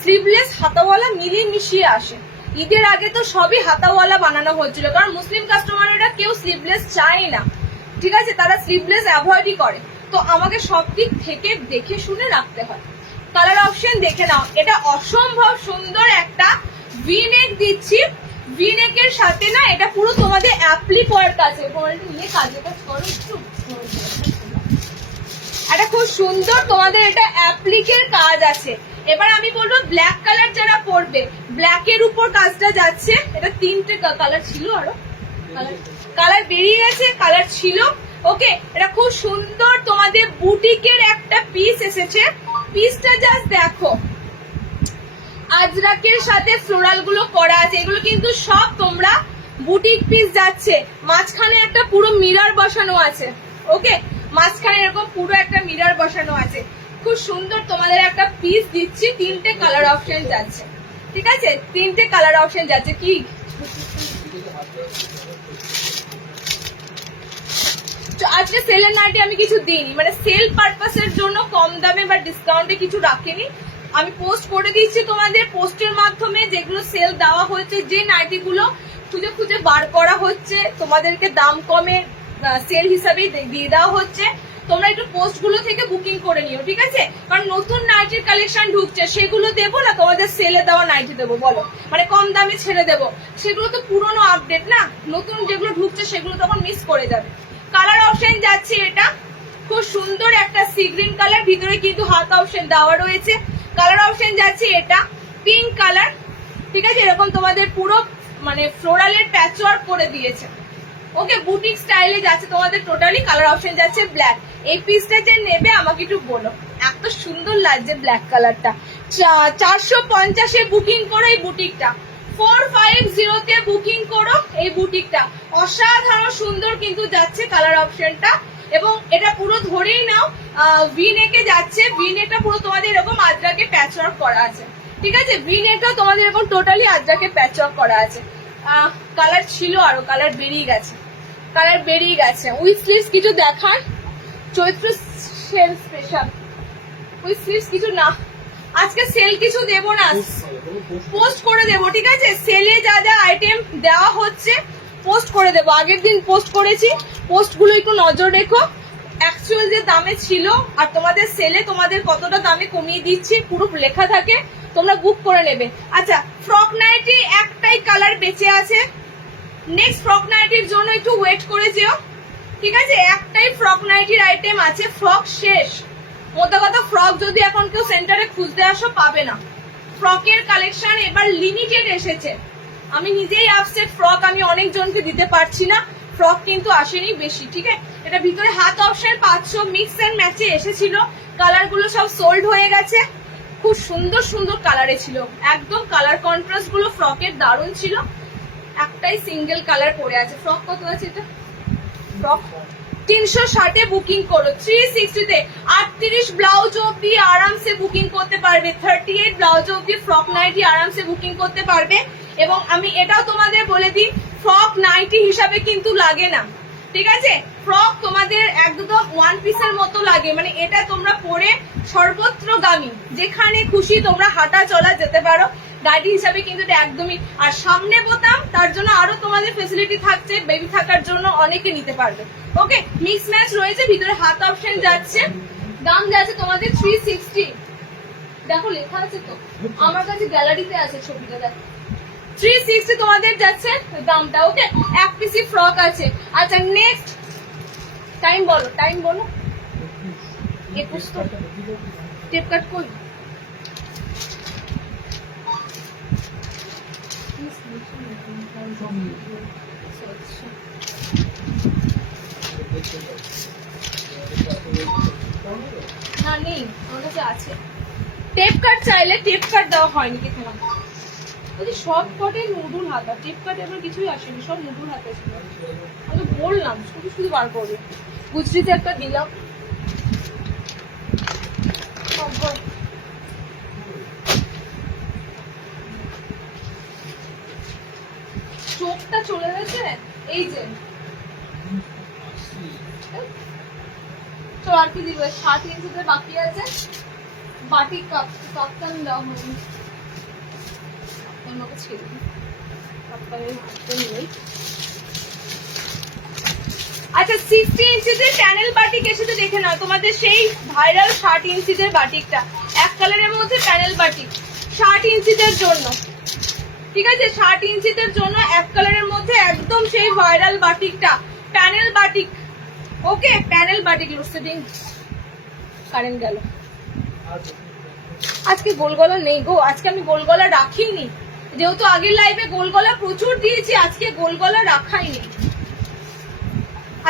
স্লিভলেস হাতাওয়ালা মিলিয়ে মিশিয়ে আসে। ঈদের আগে তো সবই হাতাওয়ালা বানানো হচ্ছিল, কারণ মুসলিম কাস্টমাররা কেউ স্লিভলেস চায় না, ঠিক আছে, তারা স্লিভলেস অ্যাভয়েডই করে। তো আমাকে সব দিক থেকে দেখে শুনে রাখতে হয়। কালার অপশন দেখে নাও, এটা অসম্ভব সুন্দর একটা ভি নেক দিচ্ছি। ভি নেকের সাথে না এটা পুরো তোমাদের অ্যাপ্লিক ওয়ার্ক আছে, নিয়ে কাজে কাজ করো একটু, এটা খুব সুন্দর তোমাদের এটা অ্যাপ্লিকের কাজ আছে। এবার আমি বলবো ব্ল্যাক কালার যারা পরবে, ব্ল্যাকের উপর কাজটা যাচ্ছে। এটা তিনটে কালার ছিল, আরো কালার বেরিয়ে গেছে, কালার ছিল। ওকে, এটা খুব সুন্দর তোমাদের বুটিকের একটা পিস এসেছে। পিসটা জাস্ট দেখো, আজরাকের সাথে ফ্লোরাল গুলো করা আছে, এগুলো কিন্তু সব তোমরা বুটিক পিস যাচ্ছে। মাঝখানে একটা পুরো মিরর বসানো আছে, ওকে, মাঝখানে এরকম পুরো একটা মিরর বসানো আছে। খুব সুন্দর তোমাদের একটা পিস দিচ্ছি, তিনটে কালার অপশন যাচ্ছে, ঠিক আছে, তিনটে কালার অপশন যাচ্ছে। কি আজকে সেলের নাইটি আমি কিছু দিইনি, মানে সেল পারপাসের জন্য কম দামে বা ডিসকাউন্টে কিছু রাখিনি। আমি পোস্ট করে দিচ্ছি তোমাদের, পোস্টের মাধ্যমে যেগুলো সেল দেওয়া হচ্ছে, যে নাইটি গুলো খুঁজে খুঁজে বার করা হচ্ছে, তোমাদেরকে দাম কমে সেল হিসাবে দিয়ে দেওয়া হচ্ছে। তোমরা একটু পোস্ট গুলো থেকে বুকিং করে নিও, ঠিক আছে, কারণ নতুন নাইটির কালেকশন ঢুকছে, সেগুলো দেবো না তোমাদের সেলে দেওয়া নাইটি দেবো, বলো, মানে কম দামে ছেড়ে দেবো, সেগুলো তো পুরনো আপডেট না, নতুন যেগুলো ঢুকছে সেগুলো তখন মিস করে যাবে। কালার অপশন যাচ্ছে, এটা খুব সুন্দর একটা সি গ্রিন কালার, ভিতরে কিন্তু হাত অপশন দেওয়া রয়েছে। কালার অপশন যাচ্ছে এটা পিঙ্ক কালার, ঠিক আছে, এরকম তোমাদের পুরো মানে ফ্লোরালের প্যাচওয়ার্ক করে দিয়েছে। ওকে, বুটিক স্টাইলে যাচ্ছে তোমাদের টোটালি। কালার অপশন যাচ্ছে ব্ল্যাক। এই পিসটা যে নেবে আমাকে একটু বলো, এত সুন্দর লাগছে ব্ল্যাক কালারটা। 450-এ বুকিং করো এই বুটিকটা, 450-তে বুকিং করো এই বুটিকটা। অসাধারণ সুন্দর কিন্তু যাচ্ছে কালার অপশনটা, এবং এটা পুরো ধরেই নাও ভি নেকে যাচ্ছে। ভি নেকটা পুরো তোমাদের এরকম আজরাকে প্যাচওয়ার্ক করা আছে, ঠিক আছে, ভি নেকটাও তোমাদের এরকম টোটালি আজরাকে প্যাচওয়ার্ক করা আছে। কালার ছিল, আরো কালার বেরিয়ে গেছে, কালার বেরিয়ে গেছে। উইথ স্লিভস কিছু দেখার, চৈত্র সেল স্পেশাল উইথ স্লিভস কিছু না, আজকে সেল কিছু দেবো না, পোস্ট করে দেবো, ঠিক আছে, সেলে যা যা আইটেম দেওয়া হচ্ছে পোস্ট করে দেবো। আগের দিন পোস্ট করেছি, পোস্ট গুলো একটু নজর রেখো, অ্যাকচুয়াল যে দামে ছিল আর তোমাদের সেলে তোমাদের কতটা দামে কমিয়ে দিচ্ছি পুরো লেখা থাকে, তোমরা বুক করে নেবে। আচ্ছা, ফ্রক নাইটি একটাই কালার বেঁচে আছে, নেক্সট ফ্রক নাইটির জন্য একটু ওয়েট করে যেও, ঠিক আছে? একটাই ফ্রক নাইটির আইটেম আছে, ফ্রক শেষ। মোটা কথা, ফ্রক যদি এখন কেউ সেন্টারে খুঁজতে আসো পাবে না। ফ্রকের কালেকশন এবার লিমিটেড এসেছে। আমি নিজেই আপসেট, ফ্রক আমি অনেক জনকে দিতে পারছি না, ফ্রক কিন্তু আসেনি বেশি, ঠিক আছে? এটা ভিতরে হাত অপশন 500 মিক্স এন্ড ম্যাচে এসেছিল, কালার গুলো সব সোল্ড হয়ে গেছে। খুব সুন্দর সুন্দর কালারে ছিল, একদম কালার কন্ট্রাস্ট গুলো ফ্রকের দারুণ ছিল। একটাই সিঙ্গেল কালার পড়ে আছে। ফ্রক কত আছে এটা? ফ্রক 360 বুকিং করো, 360 তে 38 ব্লাউজ অব্দি আরামসে বুকিং করতে পারবে, 38 ব্লাউজ অব্দি ফ্রক নাইটি আরামসে বুকিং করতে পারবে। এবং আমি এটাও তোমাদের বলে দিই, ফ্রক নাইটি হিসাবে কিন্তু লাগে না, ঠিক আছে? ফ্রক তোমাদের একদম ওয়ান পিসের মতো লাগে, মানে এটা তোমরা পরে সর্বত্রগামী, যেখানে খুশি তোমরা হাঁটা চলা যেতে পারো। নাইটি হিসাবে কিন্তু এটা একদমই। আর সামনে বোতাম, তার জন্য আরো তোমাদের ফেসিলিটি থাকছে, বেবি থাকার জন্য অনেকে নিতে পারবে। ওকে, মিক্স ম্যাচ রয়েছে, ভিতরে হাত অপশন যাচ্ছে, দাম যাচ্ছে তোমাদের 360। দেখো লেখা আছে তো, আমার কাছে গ্যালারিতে আছে ছবিটা, দেখো 360 তোমাদের যাচ্ছে দামটা। ওকে, এক পিসি ফ্রক আছে। আচ্ছা, নেক্সট টাইম বলো, টাইম বলো। 21 তো টেপ কাট কই? না নেই, আমার কাছে আছে। টেপ কাট চাইলে টেপ কাট দেওয়া হয়নি কি তোমার? বলছি সব কটে নুডুল হাতা, টেপ কাট এবার কিছুই আসেনি, সব নুডুল হাতা ছিল। আমি তো বললাম শুধু শুধু বার করবে। গুজরিতে একটা দিলাম, চোখটা চলে গেছে। এই যে তো আর কি দিবে, 7 ইঞ্চিতে বাকি আছে। বাটি কাপ্তান দেওয়া হয়নি, আমাকে ছেড়ে দিই, কাপ্তানের হাতটা নেই। আচ্ছা, 60 ইঞ্চিতে প্যানেল বাটিক এসেছে, দেখে নাও তোমাদের সেই ভাইরাল 60 ইঞ্চিদের বাটিকটা, এক কালারের মধ্যে প্যানেল বাটিক 60 ইঞ্চিদের জন্য, ঠিক আছে? 60 ইঞ্চিদের জন্য এক কালারের মধ্যে একদম সেই ভাইরাল বাটিকটা, প্যানেল বাটিক। ওকে, প্যানেল বাটিক। লোডশেডিং, কারেন্ট গেল। আজকে গোলগলা নেই গো, আজকে আমি গোলগলা রাখিনি, যেহেতু আগের লাইভে গোলগলা প্রচুর দিয়েছি, আজকে গোলগলা রাখাইনি।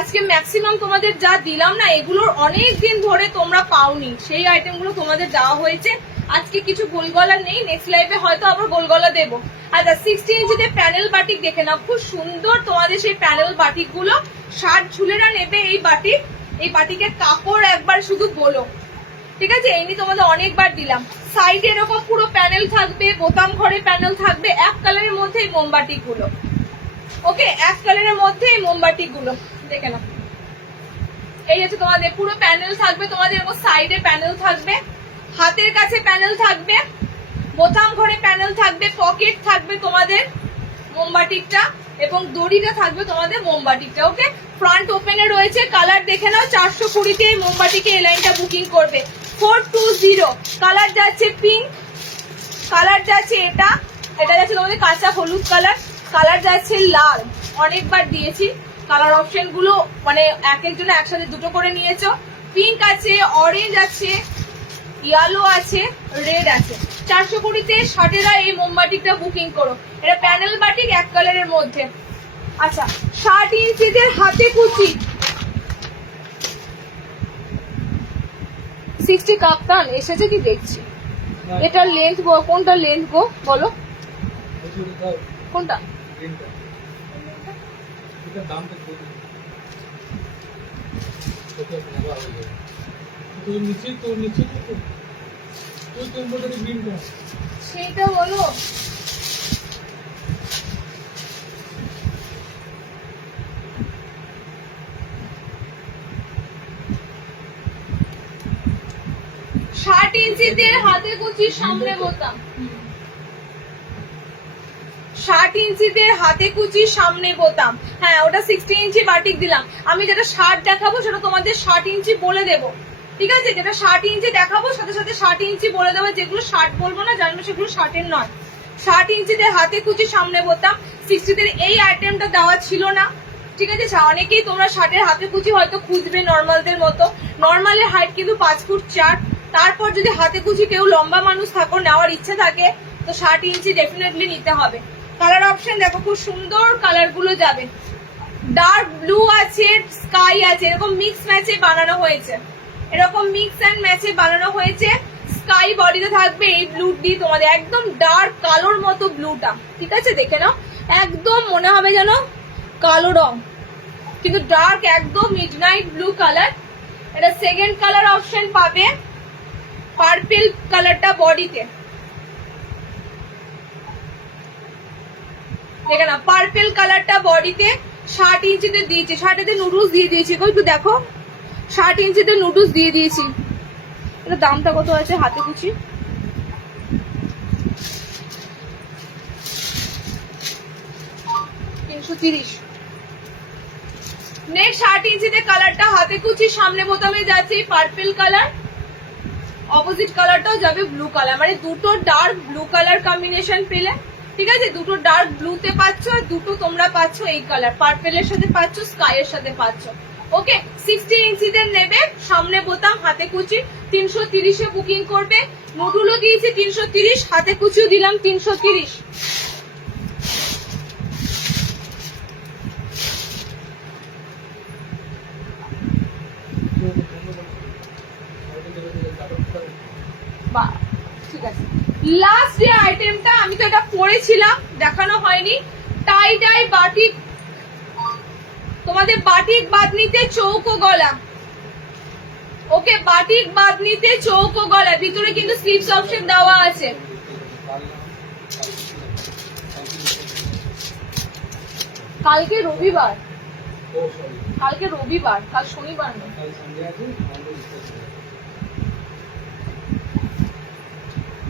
আজকে ম্যাক্সিমাম তোমাদের যা দিলাম না, এগুলোর অনেক দিন ধরে তোমরা পাওনি, সেই আইটেমগুলো তোমাদের দেওয়া হয়েছে। আজকে কিছু গোলগলা নেই, নেক্সট লাইভে হয়তো আবার গোলগলা দেবো। আচ্ছা, 60 ইঞ্চিতে প্যানেল বাটিক দেখে নাও, খুব সুন্দর তোমাদের সেই প্যানেল বাটিক গুলো। 60 ঝুলেরা নেবে এই বাটিক, এই বাটিকের কাপড় একবার শুধু বলো, ঠিক আছে? এই নিয়ে তোমাদের অনেকবার দিলাম। সাইডে এরকম পুরো প্যানেল থাকবে, বোতাম ঘরে প্যানেল থাকবে, এক কালারের মধ্যে এই মোমবাটিক গুলো। ওকে, এক কালারের মধ্যে এই মোমবাটিক গুলো দেখে নাও। এই হচ্ছে তোমাদের পুরো প্যানেল থাকবে, তোমাদের এরকম সাইডে প্যানেল থাকবে, হাতের কাছে প্যানেল থাকবে, বোতাম ঘরে প্যানেল থাকবে, পকেট থাকবে তোমাদের মোমবাটিকটা, এবং দড়িটা থাকবে তোমাদের মোমবাটিকটা। ওকে, ফ্রন্ট ওপেনে রয়েছে, কালার দেখে নাও। 420 তে মোমবাটিকে এই লাইনটা বুকিং করবে। 420 কালার যাচ্ছে পিঙ্ক, কালার যাচ্ছে এটা, এটা যাচ্ছে তোমাদের কাঁচা হলুদ কালার, কালার যাচ্ছে লাল। অনেকবার দিয়েছি কালার অপশন গুলো, মানে এক একজন একসাথে দুটো করে নিয়েছো। পিঙ্ক আছে, অরেঞ্জ আছে, ইয়েলো আছে, রেড আছে। 420 তে 60 এই মোমবাটিকটা বুকিং করো। এটা প্যানেল বাটিক এক কালারের মধ্যে। আচ্ছা, 60 ইঞ্চিদের হাতে কুচি, 60 কাপ্তান এসেছে কি দেখছি। এটা লেন্থ গো, কোনটা লেন্থ গো বলো, কোনটা? সেইটা বলো। ষাট ইঞ্চিতে হাতে কুচি সামনে বোতাম, 60 ইঞ্চিতে হাতে কুচি সামনে বোতাম। হ্যাঁ, ওটা 60 ইঞ্চি বাটিক দিলাম। আমি যেটা 60 দেখাবো সেটা তোমাদের 60 ইঞ্চি বলে দেবো, ঠিক আছে, যেটা 60 ইঞ্চি দেখাবো সাথে সাথে 60 ইঞ্চি বলে দেবো, যেগুলো 60 বলবো না জানবো সেগুলো 60-এর নয়। 60 ইঞ্চিতে হাতে কুচি সামনে বোতাম, 60-তে এই আইটেমটা দেওয়া ছিল না। ঠিক আছে, অনেকেই তোমরা 60-এর হাতে কুচি হয়তো খুঁজবে নর্মালদের মতো। নর্মালের হাইট কিন্তু 5 ফুট 4। তারপর যদি হাতে কুচি কেউ লম্বা মানুষ থাকো, নেওয়ার ইচ্ছা থাকে, তো 60 ইঞ্চি ডেফিনেটলি নিতে হবে। কালার অপশন দেখো, খুব সুন্দর কালার গুলো যাবে। ডার্ক ব্লু আছে, স্কাই আছে, এরকম মিক্স ম্যাচে বানানো হয়েছে। এরকম মিক্স অ্যান্ড ম্যাচে বানানো হয়েছে। স্কাই বডিতে থাকবে এই ব্লু ডি, তোমাদের একদম ডার্ক কালোর মতো ব্লুটা। ঠিক আছে, দেখে নাও, একদম মনে হবে যেন কালো রং, কিন্তু ডার্ক একদম মিডনাইট ব্লু কালার। এটা সেকেন্ড কালার অপশন পাবে পার্পল কালারটা বডিতে। দেখে না, পার্পল কালারটা বডিতে 60 ইঞ্চিতে দিয়েছি। 60-তে নুডলস দিয়ে দিয়েছি, একটু দেখো, 60 ইঞ্চিতে নুডলস দিয়ে দিয়েছি। এটা দামটা কত আছে হাতে কুচি? $330। নেক্সট 60 ইঞ্চিতে কালারটা হাতে কুচি সামনে বোতামে যাচ্ছে পার্পল কালার, অপোজিট কালারটাও যাবে ব্লু কালার, মানে দুটো ডার্ক ব্লু কালার কম্বিনেশন পেলে। ঠিক আছে, দুটো ডার্ক ব্লুতে পাচ্ছ, আর দুটো তোমরা পাচ্ছ এই কালার, পার্পেলের সাথে পাচ্ছ, স্কাই এর সাথে পাচ্ছ। ওকে, 60 ইঞ্চিতে নেবে, সামনে বোতাম, হাতে কুচি 330-এ বুকিং করবে। নুডুলও দিয়েছি 330, হাতে কুচিও দিলাম 330। ঠিক আছে, লাস্ট যে আইটেমটা, আমি তো এটা পরেছিলাম, দেখানো হয়নি, টাই ডাই বাটিক। তোমাদের বাটিক বাঁধনিতে চৌকো গলা। ওকে, বাটিক বাঁধনিতে চৌকো গলা, ভিতরে কিন্তু স্লিপস অপশন দেওয়া আছে। কালকে রবিবার, কালকে রবিবার, কাল শনিবার না।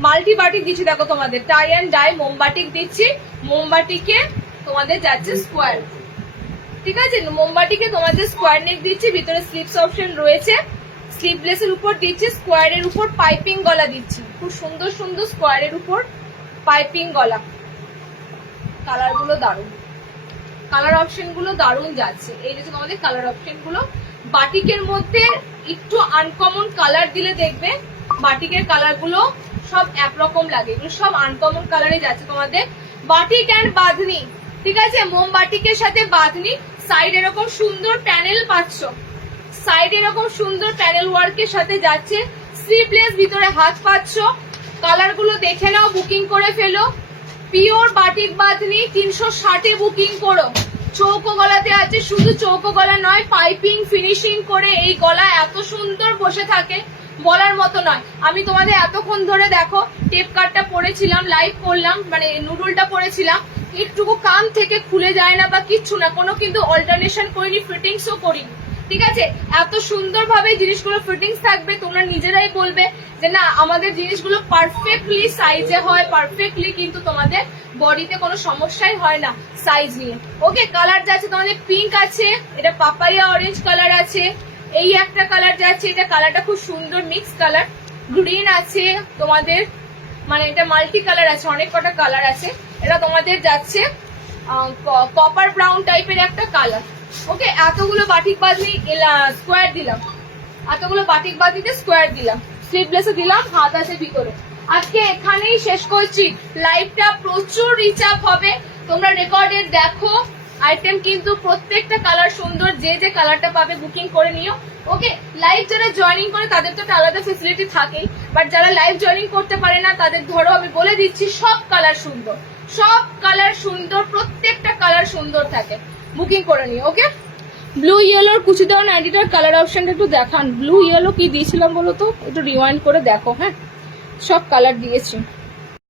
মাল্টি বাটিক দিচ্ছি, দেখো তোমাদের টাই অ্যান্ড ডাই মোমবাটিক দিচ্ছি। মোমবাটিকে তোমাদের যাচ্ছে স্কোয়ার। ঠিক আছে, মোমবাটিকে তোমাদের স্কোয়ার নেক দিচ্ছি, ভিতরে স্লিপস অপশন রয়েছে। স্লিভলেসের উপর দিচ্ছি, স্কোয়ারের উপর পাইপিং গলা দিচ্ছি, খুব সুন্দর সুন্দর স্কোয়ারের উপর পাইপিং গলা। কালার গুলো দারুণ, কালার অপশন গুলো দারুণ যাচ্ছে। এই যে তোমাদের কালার অপশন গুলো, বাটিকের মধ্যে একটু আনকমন কালার দিলে দেখবে বাটিকের কালার গুলো সব একরকম লাগে, এগুলো সব আনকমন কালারে যাচ্ছে তোমাদের। বাটিক অ্যান্ড বাঁধনি, ঠিক আছে, মোমবাটিকের সাথে বাঁধনি। সাইড এরকম সুন্দর প্যানেল পাচ্ছ, সাইড এরকম সুন্দর প্যানেল ওয়ার্কের সাথে যাচ্ছে। স্লিভলেস, ভিতরে হাত পাচ্ছ। কালার গুলো দেখে নাও, বুকিং করে ফেলো। পিওর বাটিক বাঁধনি 360-এ বুকিং করো। চৌকো গলাতে আছে, শুধু চৌকো গলা নয়, পাইপিং ফিনিশিং করে এই গলা এত সুন্দর বসে থাকে, বলার মতো নয়। আমি তোমাদের এতক্ষণ ধরে দেখো টেপ কাটটা পরেছিলাম, লাইভ করলাম, মানে নুডলটা পরেছিলাম, একটুকু কান থেকে খুলে যায় না বা কিচ্ছু না, কোনো কিন্তু অল্টারনেশন করিনি, ফিটিংসও করিনি। ঠিক আছে, এত সুন্দরভাবে জিনিসগুলো ফিটিংস থাকবে, তোমরা নিজেরাই বলবে যে না আমাদের জিনিসগুলো পারফেক্টলি সাইজে হয়, পারফেক্টলি কিন্তু তোমাদের বডিতে কোনো সমস্যাই হয় না সাইজ নিয়ে। ওকে, কালার যাচ্ছে তোমাদের পিঙ্ক আছে, এটা পাপাইয়া অরেঞ্জ কালার আছে, এই একটা কালার যাচ্ছে, এটা কালারটা খুব সুন্দর মিক্স কালার। গ্রিন আছে তোমাদের, মানে এটা মাল্টি কালার আছে, অনেক কটা কালার আছে। এটা তোমাদের যাচ্ছে কপার ব্রাউন টাইপের একটা কালার। ওকে, এতগুলো বাটিক বাঁধনি স্কোয়ার দিলাম, এতগুলো বাটিক বাঁধনিতে স্কোয়ার দিলাম, স্লিভলেসে দিলাম, হাত আছে ভিতরে। আজকে এখানেই শেষ করছি লাইভটা, প্রচুর রিচ আপ হবে, তোমরা রেকর্ডে দেখো। আইটেম কিন্তু প্রত্যেকটা কালার সুন্দর, যে যে কালারটা পাবে বুকিং করে নিও। ওকে, লাইভ যারা জয়েনিং করে তাদের তো একটা আলাদা ফেসিলিটি থাকেই, বাট যারা লাইভ জয়েনিং করতে পারে না তাদের ধরো আমি বলে দিচ্ছি সব কালার সুন্দর, সব কালার সুন্দর, প্রত্যেকটা কালার সুন্দর থাকে, বুকিং করে নিও। ওকে, ব্লু ইয়েলোর কুচি দেওয়া নাইটিটার কালার অপশনটা একটু দেখান। ব্লু ইয়েলো কি দিয়েছিলাম বলো তো, একটু রিওয়াইন্ড করে দেখো। হ্যাঁ, সব কালার দিয়েছি।